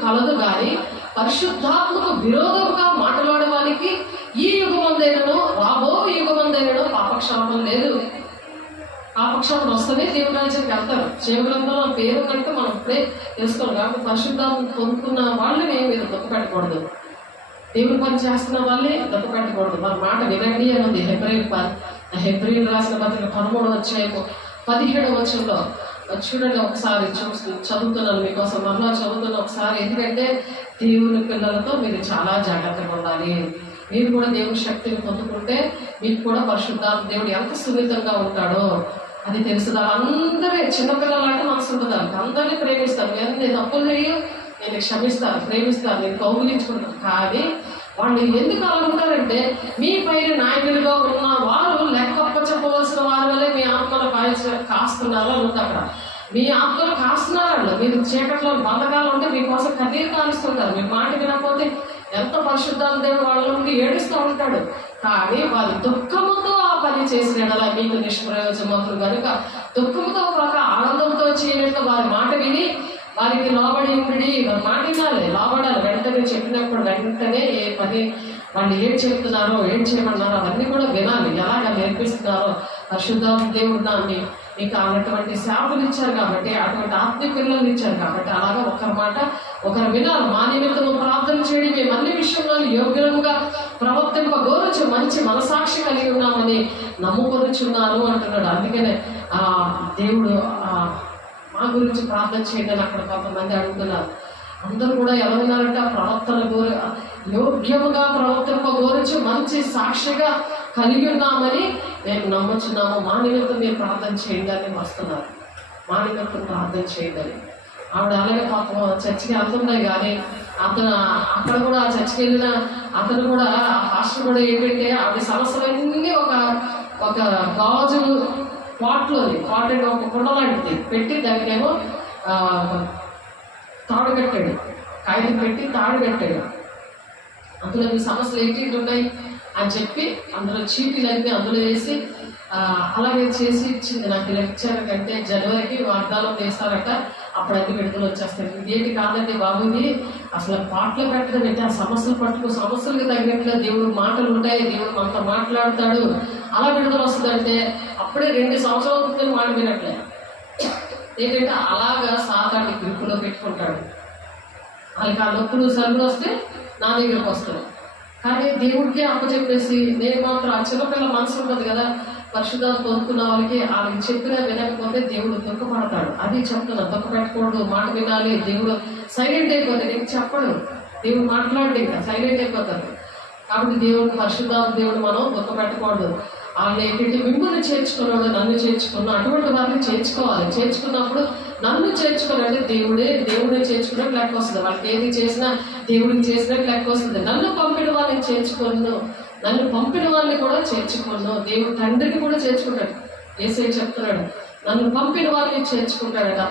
కలదు, కానీ పరిశుద్ధాత్మకు విరోధముగా మాట్లాడే వారికి ఈ యుగమందైనను రాబో యుగమందైనను పాపక్షాపం లేదు. పాపక్షాపం వస్తేనే దేవుని రాజ్యానికి వెళ్తారు. జీవగ్రంథంలో పేరు కంటే మనం ఇప్పుడే తెలుసుకోవాలి. కాబట్టి పరిశుద్ధాత్మ పొందుకున్న వాళ్ళని మీరు దుఃఖపెట్టకూడదు, దేవుని పని చేస్తున్న వాళ్ళని దుఃఖపెట్టకూడదు. మన మాట వినండి అని ఉంది. హెబ్రీయులు రాసిన పత్రిక 13వ అధ్యాయము 17వ వచనంలో చూడండి. ఒకసారి చదువుతున్నాను మీకోసం, మరలా చదువుతున్న ఒకసారి. ఎందుకంటే దేవుని పిల్లలతో మీరు చాలా జాగ్రత్తగా ఉండాలి. మీరు కూడా దేవుని శక్తిని పొందుకుంటే మీకు కూడా పరిశుద్ధాత్మ దేవుడు ఎంత సున్నితంగా ఉంటాడో అది తెలుస్తుంది. అందరూ చిన్నపిల్లలాంటి మనసు ఉంటుంది. అందరినీ ప్రేమిస్తారు. నేను తప్పులు చేయు, నేను క్షమిస్తాను, ప్రేమిస్తాను, నేను కౌగిలించుకుంటాను. కానీ వాళ్ళు ఎందుకు అనుకుంటారంటే మీ పైన నాయకులుగా ఉన్న వారు లెక్క చెప్పవలసిన వారి వల్లే మీ ఆత్మలు కాస్తున్నారు అనుకుంటే అక్కడ మీ ఆత్మలు కాస్తున్నారు. మీరు చీకట్లో బంధకాలు ఉంటే మీకోసం కన్నీరు కాలుస్తుంటారు. మీ మాట వినకపోతే ఎంత పరిశుద్ధాత్మ దేవుడు వాళ్ళ నుండి ఏడుస్తూ ఉంటాడు. కానీ వారి దుఃఖముతో ఆ పని చేసిన మీకు నిష్ప్రయోజనమవుతుంది కనుక దుఃఖముతో కాక ఆనందంతో చేయనట్లు వారి మాట విని వారికి లోబడి ఉండి వారి మాట వినాలి, లోబడాలి. వెంటనే చెప్పినప్పుడు వెంటనే ఏ పని వాళ్ళు ఏం చెప్తున్నారో ఏం చేయమన్నారో అవన్నీ కూడా వినాలి. ఎలాగ నేర్పిస్తున్నారో పరిశుద్ధాత్మ దేవుడు మీకు అటువంటి సేవలు ఇచ్చారు కాబట్టి, అటువంటి ఆత్మీయ పిల్లలు ఇచ్చారు కాబట్టి అలాగా ఒకరి మాట ఒకరు వినాలి. మా నిమిత్తము ప్రార్థన చేయడం మేము అన్ని విషయంలో యోగ్యంగా ప్రవర్తింపగోరచ్చు, మంచి మనసాక్షి కలిగి ఉన్నామని నమ్ముకొనుచున్నాను అంటున్నాడు. అందుకనే దేవుడు మా గురించి ప్రార్థన చేయండి అక్కడ కొంతమంది అడుగుతున్నారు. అందరూ కూడా ఎలా ఉన్నారంటే ఆ ప్రవర్తన యోగ్యముగా ప్రవర్తింపగోరచ్చు, మంచి సాక్షిగా కలిగి ఉన్నామని మేము నమ్ముచున్నాము. మా నిమిత్తం మీరు ప్రార్థన చేయండి అని వస్తున్నారు. మా నిమిత్తం ప్రార్థన చేయండి అని. ఆవిడ అలాగే పాపం చర్చికి వెళ్తున్నాయి, కానీ అక్కడ కూడా ఆ చర్చికి వెళ్ళిన అతను కూడా ఆ పాస్టర్ కూడా ఏంటంటే ఆవిడ సమస్యలన్నీ ఒక గాజు పాట్ అంటే ఒక కుండ లాంటిది పెట్టి దానికేమో తాడు కట్టాడు, కాగితం పెట్టి తాడు కట్టాడు. అందులో మీ సమస్యలు ఏంటి ఉన్నాయి అని చెప్పి అందులో చీటీలన్నీ అందులో వేసి అలాగే చేసి ఇచ్చింది. నాకు లెక్చర్ కంటే జనవరికి వాగ్దానం చేస్తారట, అప్పుడు అన్ని విడుదల వచ్చేస్తాయి. ఇదేంటి కాదండి బాబుది, అసలు పాటలు పెట్టడం అంటే ఆ సమస్యలకు తగినట్లుగా దేవుడు మాటలు ఉంటాయి, దేవుడు మనతో మాట్లాడతాడు, అలా విడుదల వస్తుందంటే అప్పుడే 2 సంవత్సరాల క్రితం మాట వినట్లే. ఏంటంటే అలాగా సాతాన్ని గ్రిప్పులో పెట్టుకుంటాడు. వాళ్ళకి ఆ నొప్పులు సరుకులు వస్తే నా దగ్గరకు వస్తారు. కానీ దేవుడికే అప్పచెప్పేసి నేను మాత్రం ఆ చిన్నపిల్ల మనసు ఉంటుంది కదా, పరిశుద్ధాలు పొందుకున్న వాళ్ళకి వాళ్ళకి చెప్పినా వినకపోతే దేవుడు దుఃఖపడతాడు. అది చెప్తున్నా, దుఃఖ పెట్టకూడదు, మాట వినాలి. దేవుడు సైలెంట్ అయిపోతాడు, నీకు చెప్పడు, దేవుడు మాట్లాడు, ఇంకా సైలెంట్ అయిపోతాడు. కాబట్టి దేవుడికి దేవుడు మనం దుఃఖ పెట్టకూడదు. వాళ్ళు ఏంటంటే మిమ్మల్ని చేర్చుకున్నాడు, నన్ను చేర్చుకున్నా, అటువంటి వారిని చేర్చుకోవాలి. చేర్చుకున్నప్పుడు నన్ను చేర్చుకున్నాడు దేవుడే చేర్చుకున్నట్టు లెక్క వస్తుంది. వాళ్ళకి ఏది చేసినా దేవుడికి చేసినట్టు లెక్క వస్తుంది. నన్ను పంపిన వాళ్ళని చేర్చుకోను, నన్ను పంపిన వాళ్ళని కూడా చేర్చుకోను. దేవుడు తండ్రిని కూడా చేర్చుకుంటాడు. యేసయ్య చెప్తున్నాడు, నన్ను పంపిన వాళ్ళని చేర్చుకుంటాడట.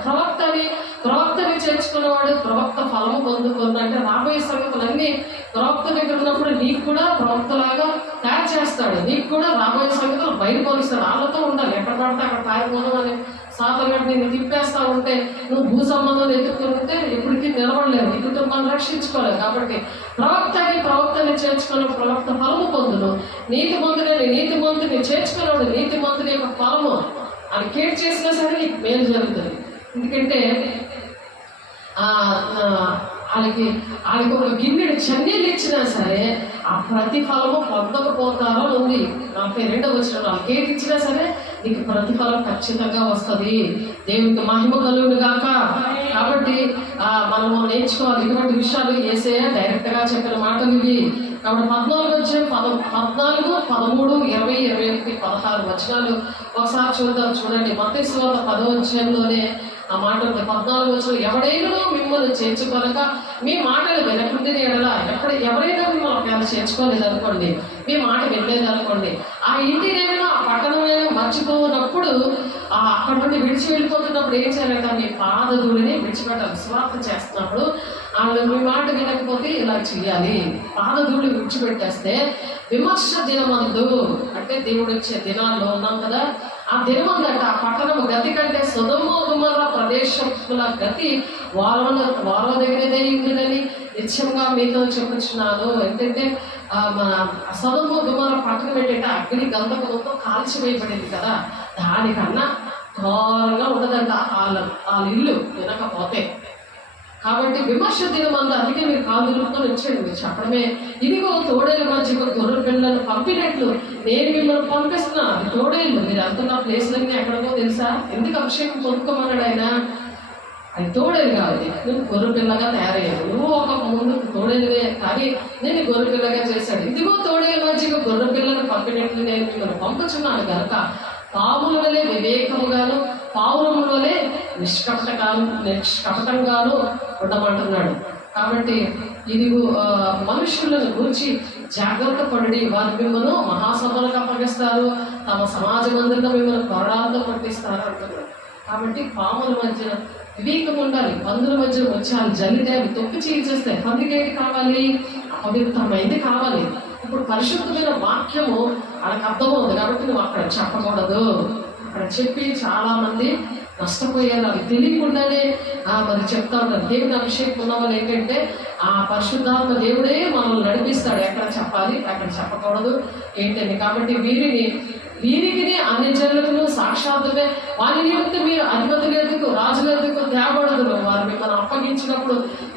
ప్రవక్తని చేర్చుకున్నవాడు ప్రవక్త ఫలము పొందుకున్న, అంటే రాబోయే సంగతులన్నీ ప్రవక్త దగ్గర ఉన్నప్పుడు నీకు కూడా ప్రవక్తలాగా తయారు చేస్తాడు. నీకు కూడా రాబోయే సంగతులు బయలుపరుస్తాడు. వాళ్ళతో ఉండాలి. ఎక్కడ పడితే అక్కడ పారిపోవడం అని సాతగాడు నిన్ను తిప్పేస్తా ఉంటే నువ్వు భూ సంబంధం ఎదుర్కొంటే ఎప్పటికీ నిలబడలేవు, నీ కుటుంబాన్ని రక్షించుకోలేదు. కాబట్టి ప్రవక్తని చేర్చుకున్న ప్రవక్త ఫలము పొందును. నీతిమంతుని చేర్చుకున్నాడు, నీతిమంతుని యొక్క ఫలము అని కేట్ చేసినా సరే నీకు మేలు జరుగుతుంది. ఎందుకంటే వాళ్ళకి ఒక గిన్నెడు చన్నీళ్ళు ఇచ్చినా సరే ఆ ప్రతిఫలము పొందకపోతారో ఉంది. 42వ వచనం, వాళ్ళకి ఏది ఇచ్చినా సరే నీకు ప్రతిఫలం ఖచ్చితంగా వస్తుంది. దేవునికి మహిమ కలుగును గాక. కాబట్టి మనము నేర్చుకోవాలి ఇటువంటి విషయాలు. యేసయ్య డైరెక్ట్ గా చెప్పిన మాటలు ఇవి. కాబట్టి 14, 13, 20, 21, 16 వచనాలు ఒకసారి చూడండి. మత్తయి సువార్త 10వ అధ్యాయంలోనే ఆ మాట 14వ వచనం, ఎవడైనా మిమ్మల్ని చేర్చుకోనక మీ మాటలు వినకుంటే ఎడలా, ఎవరైనా మిమ్మల్ని ఒకవేళ చేర్చుకోలేదు అనుకోండి, మీ మాట వినలేదు అనుకోండి, ఆ ఇంటినేమైనా ఆ పట్టణమైనా మర్చిపోయినప్పుడు అక్కడ నుండి విడిచి వెళ్ళిపోతున్నప్పుడు ఏం చేయాలంట, మీ పాదధూళిని విడిచిపెట్టాలి. స్వార్థ చేస్తున్నప్పుడు వాళ్ళు మీ మాట వినకపోతే ఇలా చేయాలి. పాదధూళి విడిచిపెట్టేస్తే విమర్శ దినమందు, అంటే దేవుడు వచ్చే దినాల్లో ఉన్నాం కదా, ఆ దినమందట ఆ పట్టణము గతి కంటే సొదొమ గొమొర్రా ప్రదేశముల గతి వారో దగ్గరదే ఉందని నిత్యంగా మీతో చెప్పుచున్నాను. ఏంటంటే మన సొదొమ గొమొర్రా పట్టణం ఏంటంటే అగ్ని గంధకంతో కాల్చివేయబడింది కదా, దానికన్నా ఘోరంగా ఉండదంట వాళ్ళ ఇల్లు వినకపోతే. కాబట్టి విమర్శ దినమందు అందుకే మీరు కాదులతో వచ్చాడు. మీరు చెప్పడమే, ఇదిగో తోడేళ్ళ మధ్య గొర్రె పిల్లలను పంపినట్లు నేను మిమ్మల్ని పంపిస్తున్నాను. అది తోడేళ్ళు. మీరు వెళ్తున్న ప్లేస్లన్నీ ఎక్కడికో తెలుసా? ఎందుకు అభిషేకం పొందుకోమన్నాడు ఆయన? అది తోడేలు కాదు, నువ్వు గొర్రె పిల్లగా తయారయ్యావు. నువ్వు ఒక ముందు తోడేలువే, కానీ నేను గొర్రె పిల్లగా చేశాడు. ఇదిగో తోడేళ్ళ మధ్య గొర్రె పిల్లలను పంపినట్లు నేను మిమ్మల్ని పంపుచున్నాను కనుక పావుల వలె వివేకముగాను పావురముల వలె నిష్కపటంగాను ఉండమంటున్నాడు. కాబట్టి ఇది మనుషులను గురించి జాగ్రత్త పడి వారు మిమ్మల్ని మహాసభలకు అప్పగిస్తారు, తమ సమాజ మందిరంలో మిమ్మల్ని కొరడాలతో పట్టిస్తారు అంటున్నారు. కాబట్టి పాముల మధ్య వివేకం ఉండాలి. పందుల మధ్య వచ్చాలు జల్లితే అవి తొక్కి చీల్చేస్తాయి. పందికి ఏంటి కావాలి? అపవిత్రమైంది కావాలి. ఇప్పుడు పరిశుద్ధమైన వాక్యము వాళ్ళకి అర్థమవుతుంది కాబట్టి నువ్వు అక్కడ చెప్పకూడదు. అక్కడ చెప్పి చాలా మంది నష్టపోయారు. అవి తెలియకుండానే మరి చెప్తా ఉంటారు. దేవుని అభిషేకం ఉన్న వాళ్ళు ఏంటంటే ఆ పరిశుద్ధాత్మ దేవుడే మనల్ని నడిపిస్తాడు. ఎక్కడ చెప్పాలి, ఎక్కడ చెప్పకూడదు ఏంటని. కాబట్టి వీరికి అన్ని జనులకు సాక్షాత్తుగా వారి నిమిత్తం మీరు అధిపతుల ఎదుకు రాజుల ఎదుకు తేబడదు. వారు మిమ్మల్ని అప్పగించినప్పుడు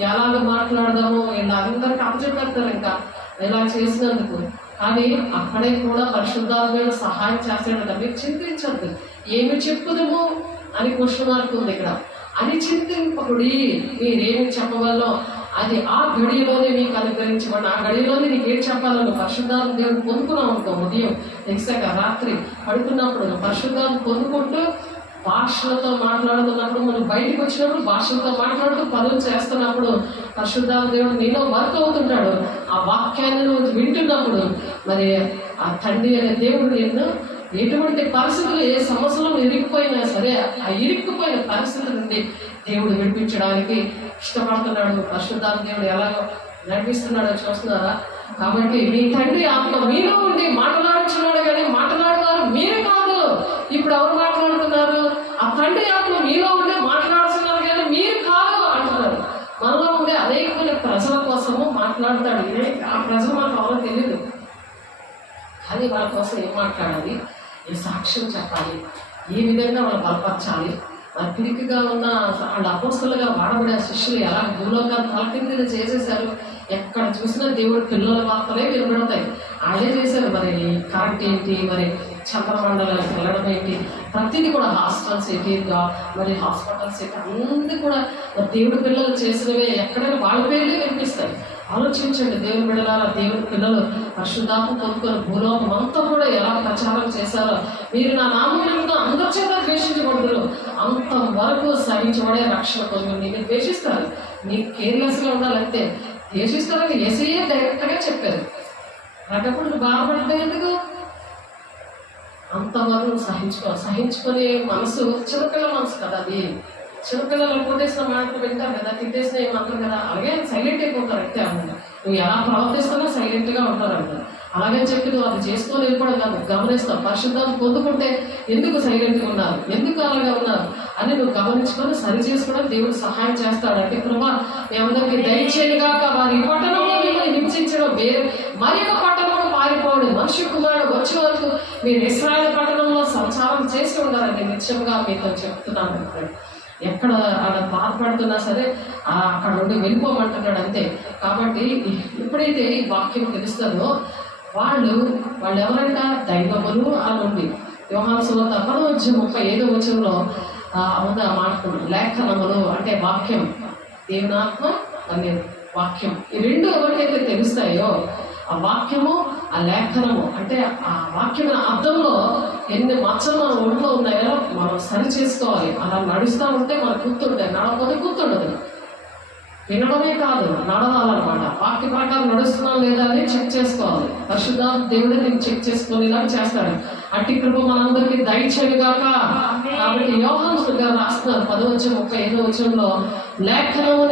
ఎలాగ మాట్లాడదాము ఇలా అందరికి అప్పచెప్పేస్తారు ఇంకా ఇలా చేసినందుకు. కానీ అక్కడే కూడా పరిశుద్ధాత్మ సహాయం చేస్తాడంట. మీరు చింతించద్దు, ఏమి చెప్పుదము అని క్వశ్చన్ మార్క్ ఉంది ఇక్కడ. అని చింతింపకుడి, మీరేమి చెప్పగలరో అది ఆ గడియలోనే మీకు అనుగ్రహించబడి ఆ గడియలోనే నీకు ఏం చెప్పాలను పరిశుద్ధాత్మ దేవుడు పొందుకున్నాం అనుకో. ఉదయం తెలిసాక రాత్రి పడుకున్నప్పుడు పరిశుద్ధాత్మ పొందుకుంటూ భాషలతో మాట్లాడుతున్నప్పుడు, మనం బయటకు వచ్చినప్పుడు భాషలతో మాట్లాడుతూ పనులు చేస్తున్నప్పుడు పరిశుద్ధాత్మ దేవుడు నీలో వర్క్ అవుతుంటాడు. ఆ వాక్యాన్ని నువ్వు వింటున్నప్పుడు మరి ఆ తండ్రి అనే దేవుడు ఎన్నో ఎటువంటి పరిస్థితులు, ఏ సమస్యలు ఇరిగిపోయినా సరే ఆ ఇరుక్కుపోయిన పరిస్థితుల నుండి దేవుడు విడిపించడానికి ఇష్టపడుతున్నాడు. పరిశుద్ధాత్మ దేవుడు ఎలాగో నడిపిస్తున్నాడో చూస్తున్నారా? కాబట్టి మీ తండ్రి ఆత్మ మీలో ఉండి మాట్లాడుచున్నాడు, కానీ మాట్లాడేవారు మీరు కాదు. ఇప్పుడు ఎవరు మాట్లాడుతున్నారు? ఆ తండ్రి ఆత్మ మీలో ఉండి మాట్లాడుతున్నారు, కానీ మీరు కాదు అంటున్నారు. మనలో ఉండే అనేకమైన ప్రజల కోసము మాట్లాడతాడు. ఆ ప్రజలు మనకు ఎవరో తెలియదు, కానీ వాళ్ళ కోసం ఏం మాట్లాడాలి, ఏ సాక్ష్యం చెప్పాలి, ఏ విధంగా వాళ్ళు బలపరచాలి, మరి పిరికిగా ఉన్న వాళ్ళ అపోస్తలుగా వాడబడే ఆ శిష్యులు ఎలా భూలోకాన్ని తలకిందులు చేసేసారు. ఎక్కడ చూసినా దేవుడి పిల్లల వార్తలే వినబడతాయి. వాళ్ళే చేశారు. మరి కరెంట్ ఏంటి, మరి చంద్రమండలానికి వెళ్ళడం ఏంటి, ప్రతిదీ కూడా హాస్టల్స్ ఏంటి, మరి హాస్పిటల్స్ ఏంటి, అన్నీ కూడా మరి దేవుడి పిల్లలు చేసినవే. ఎక్కడైనా వాళ్ళ పేర్లే వినిపిస్తాయి. ఆలోచించండి, దేవుని బిడ్డలారా, దేవుని పిల్లలు పరిశుద్ధాత్మ పొందుకొని భూలోకం అంతా కూడా ఎలా ప్రచారం చేశారో. మీరు నా నామం నిమిత్తం అందరి చేత ద్వేషించబడుతురు, అంతవరకు సహించబడే రక్షణ పొందుకుని. నీకు ద్వేషిస్తారు, నీకు కేర్లెస్గా ఉండాలంటే. ద్వేషిస్తారని యేసయ్యే డైరెక్ట్గా చెప్పారు. అలాంటప్పుడు నువ్వు బాధపడితే ఎందుకు? అంతవరకు సహించుకునే మనసు చిన్నపిల్ల మనసు కదా అది. చిన్నపిల్లలు కొట్టేసిన మాటలు వింటారు కదా, తిట్టేసిన ఏమంటారు కదా, అలాగే సైలెంట్ అయిపోతారు. అంతే అన్నమాట. నువ్వు ఎలా ప్రవర్తిస్తానో సైలెంట్గా ఉంటారంట. అలాగని చెప్పి నువ్వు అది చేసుకొని వెళ్ళిపోవడం కాదు, గమనిస్తావు. పరిశుద్ధాన్ని పొందుకుంటే ఎందుకు సైలెంట్గా ఉన్నారు, ఎందుకు అలాగే ఉన్నారు అని నువ్వు గమనించుకొని సరి చేసుకోవడం దేవుడు సహాయం చేస్తాడు. అంటే ప్రభా, మీ అందరికీ దయచేయగాక వారి పట్టణంలో మిమ్మల్ని హింసించడం, మరి ఒక పట్టణంలో పారిపోవడం, మనిషి కుమారుడు వచ్చే వరకు మీరు ఇశ్రాయేలు పట్టణంలో సంచారం చేసి ఉండాలని నిత్యంగా మీతో చెప్తున్నాను. ఎక్కడ ఆడ బాధపడుతున్నా సరే అక్కడ నుండి వెళ్ళిపోమంటున్నాడు అంతే. కాబట్టి ఎప్పుడైతే ఈ వాక్యం తెలుస్తుందో వాళ్ళు ఎవరంట? దైవములు అని ఉంది. యోహాను సువార్త 10:35 అవునా మాట్లాడు. లేఖనములు అంటే వాక్యం, దేవునాత్మ అనే వాక్యం. ఈ రెండు ఎవరికైతే తెలుస్తాయో ఆ వాక్యము, ఆ లేఖనము అంటే ఆ వాక్యం అర్థంలో ఎన్ని మచ్చలు మన ఒంట్లో ఉన్నాయో మనం సరి చేసుకోవాలి. అలా నడుస్తూ ఉంటే మనకు గుర్తుంటాయి, నడవకపోతే గుర్తుండదు. వినడమే కాదు, నడవాలన్నమాట. వాక్య ప్రకారం నడుస్తున్నాం లేదా అని చెక్ చేసుకోవాలి. పరిశుద్ధాత్మ దేవుడే నీకు చెక్ చేసుకునేలా చేస్తాడు. అట్టి కృప మనందరికీ దయచేయుగాక. కాబట్టి యోహాను గారు రాస్తున్నారు 10:35 లేఖనము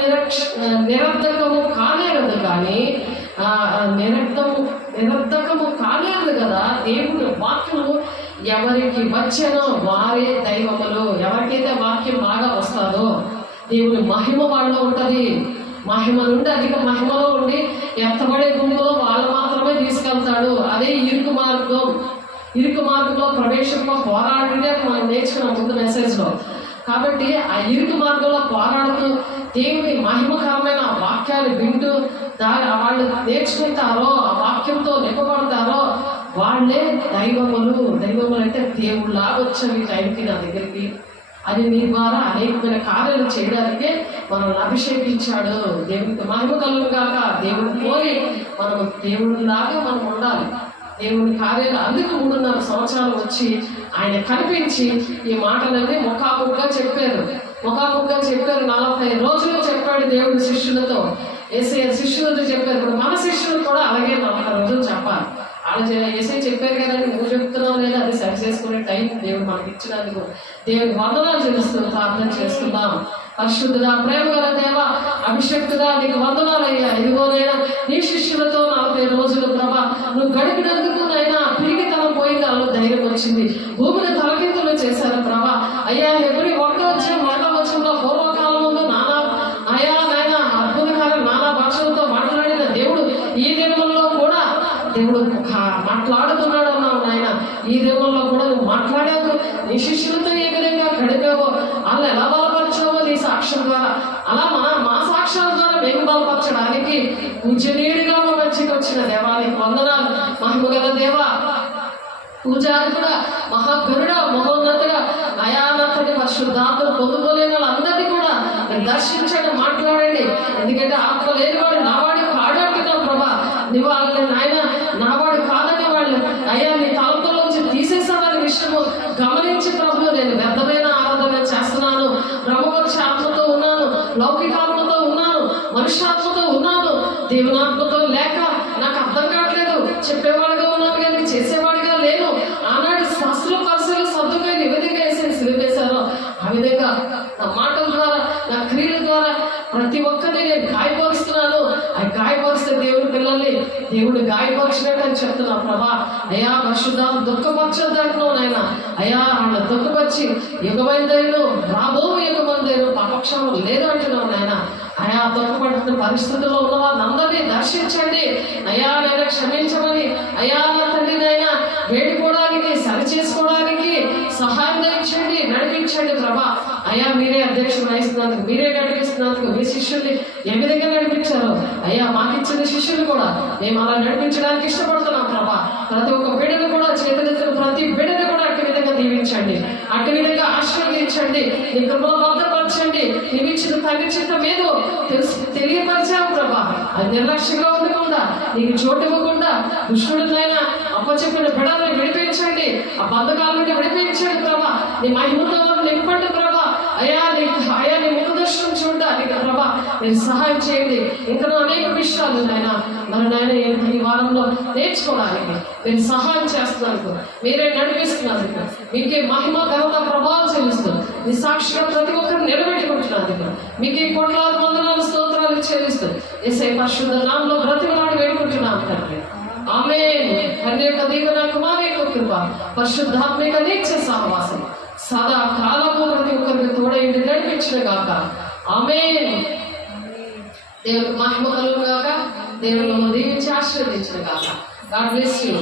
నిరర్ధకము కానేరదు కానీ నిరర్ధకము కాలేదు కదా. దేవుడు వాక్యము ఎవరికి వచ్చేనో వారే దైవములు. ఎవరికైతే వాక్యం బాగా వస్తుందో దేవుని మహిమ వాళ్ళలో ఉంటుంది. మహిమ నుండి అధిక మహిమలో ఉండి ఎత్తబడే గుంపులో వాళ్ళు మాత్రమే తీసుకెళ్తాడు. అదే ఇరుకు మార్గంలో ప్రవేశంలో పోరాడుతుంటే మనం నేర్చుకున్నాం ముందు మెసేజ్లో. కాబట్టి ఆ ఇరుకు మార్గంలో పోరాడుతూ దేవుని మహిమకరమైన వాక్యాలు వింటూ వాళ్ళు నేర్చుకుంటారో, ఆ వాక్యంతో నింపబడతారో వాళ్ళే దైవములు. దైవములు అంటే దేవుళ్ళలాగా వచ్చేవి టైంకి నా దగ్గరికి. అది నీ ద్వారా అనేకమైన కార్యాలు చేయడానికే మనల్ని అభిషేకించాడు. దేవునికి మహిమ కలుగు కాక. దేవుడు పోయి మనము దేవుడిలాగా మనం ఉండాలి. దేవుని కార్యాలు అందుకు 3.5 సంవత్సరాలు వచ్చి ఆయన కనిపించి ఈ మాటలన్నీ ముఖాముఖిగా చెప్పారు. 40 రోజులు చెప్పాడు దేవుడు శిష్యులతో. శిష్యులతో చెప్పారు. ఇప్పుడు మన శిష్యులు కూడా అలాగే 40 రోజులు చెప్పాలి. ఏసై చెప్పారు కదా, నువ్వు చెప్తున్నావు లేదా అది సరి చేసుకునే టైం దేవుడు మనకి ఇచ్చినందుకు దేవుడికి వందనాలు చెల్లిస్తూ ప్రార్థన చేస్తున్నాం. పరిశుద్ధుడా, ప్రేమ గల దేవ, అభిషక్తుడా, నీకు వందనాలయ్యా. ఇదిగోనైనా నీ శిష్యులతో 40 రోజులు ప్రభా నువ్వు గడిపినందుకు నైనా పిరిగితనం పోయింది, అందులో ధైర్యం వచ్చింది. భూమిని తలకిందులు చేశారు ప్రభా. అయ్యా, ఎప్పుడు 1వ పూర్వకాలంలో నానా అద్భుతకాలం నానా భాషలతో మాట్లాడిన దేవుడు ఈ దినంలో కూడా దేవుడు మాట్లాడుతున్నాడు అన్నావు నాయన. ఈ దేవుల్లో కూడా నువ్వు మాట్లాడావు. నీ శిష్యులతో ఏ విధంగా గడిపావో, వాళ్ళు ఎలా బలపరచావో నీ సాక్ష్యం ద్వారా, అలా మా సాక్ష్యాల ద్వారా మేము బలపరచడానికి పూజనీయుడిగా మా మధ్యకి వచ్చిన దేవానికి వందనాలు. మహిమగల దేవా, పూజారి కూడా మహాగరుడ, మహోన్నతుగా నయానంతటి పరిశుద్ధాత్మను పొందుకోలేని వాళ్ళందరినీ కూడా దర్శించండి, మాట్లాడండి. ఎందుకంటే ఆత్మ లేని వాడు నావాడు కాడంటున్నాం ప్రభా. నువ్వు వాళ్ళని నాయన నావాడు కాదని వాళ్ళు అయ్యా నీ తలంపులోంచి తీసేసామని విషయము గమనించి ప్రభు, నేను వ్యర్థమైన ఆరాధన చేస్తున్నాను, బ్రహ్మపక్ష ఆత్మతో ఉన్నాను, లౌకికాత్మతో ఉన్నాను, మనుష్యాత్మతో ఉన్నాను, దేవునాత్మతో లేక నాకు అర్థం కావట్లేదు. చెప్పేవాడుగా ఉన్నాను కానీ చేసేవాడిగా లేను. ఆనాడు శాస్త్రుల పరిశీలన సర్దుగా నివేదిక వేసి సిలిపేశారో ఆ విధంగా నా మాటల ద్వారా, నా క్రియల ద్వారా ప్రతి ఒక్కరిని నేను గాయపరుస్తున్నాను. ఆ గాయపరిస్తే దేవుడి పిల్లల్ని దేవుడు గాయపరిచినట్టు అని చెప్తున్నా ప్రభా. అయ్యా, పరిశుద్ధాలు దుఃఖపరచొద్దంటున్నావు నాయన. అయ్యా, వాళ్ళ దుఃఖపరిచి యుగమైందైనా రాబో యుగమందైనా పాపక్షామం లేదు అంటున్నావు నాయన. అయా, దుఃఖపడుతున్న పరిస్థితుల్లో ఉన్న వాళ్ళందరినీ దర్శించండి. అయ్యా, నేను క్షమించమని అయ్యా నా తండ్రి నాయన వేడుకోవడానికి, సరి చేసుకోవడానికి సహాయం దయచండి, నడిపించండి ప్రభా. అయ్యా నడిపిస్తున్నందుకు, మీరే నడిపిస్తున్నందుకు, మీ శిష్యుల్ని ఏ విధంగా నడిపించారో అయ్యా మాకు ఇచ్చిన శిష్యులు కూడా మేము అలా నడిపించడానికి ఇష్టపడుతున్నాం ప్రభా. ప్రతి ఒక్క బిడ్డను కూడా చేతులెత్తిన ప్రతి బిడ్డను కూడా అట్టి విధంగా దీవించండి, అట్టి విధంగా ఆశీర్వదించండి, నీ కృపలో భద్రపరచండి. నీవు ఇచ్చిన తండ్రి చిత్తం ఏదో తెలియపరిచావు ప్రభా. అది నిర్లక్ష్యంగా ఉండకుండా, నీకు చోటు ఇవ్వకుండా దుష్టుడినైనా అప్పచెప్పిన బిడ్డలను విడిపించండి, ఆ బంధకాల నుండి విడిపించండి ప్రభా. నీ మహిమతో నింపండి ప్రభా. అయ్యా నీ ముఖ దర్శనం చూడడానికి ప్రభా మీరు సహాయం చేయండి. ఇంకా అనేక విషయాలు నాయనా మరి నాయన ఈ వారంలో నేర్చుకోవడానికి మీరు సహాయం చేస్తున్నందుకు, మీరే నడిపిస్తున్నందుకు మీకే మహిమ ఘనత ప్రభావం చెల్లిస్తూ నీ సాక్షిగా ప్రతి ఒక్కరు నిలబెట్టుకుంటున్నందుకు మీకే కోట్లాది వందనాలు స్తోత్రాలు చెల్లిస్తూ యేసయ్య పరిశుద్ధ నామములో బ్రతిమలాడి వేడుకుంటున్నాం తండ్రి. ఆమేన్. తండ్రి యొక్క దీవెన, కుమారుని యొక్క కృప, పరిశుద్ధాత్మ యొక్క నిత్య సహవాసం సదా కాలము ప్రతి ఒక్కరికి తోడైండి నడిపించిన గాక. ఆమేన్. దేవునికి మహిమ కలుగును గాక. దేవుని దీవించి ఆశీర్వదించిన గాక. God bless you.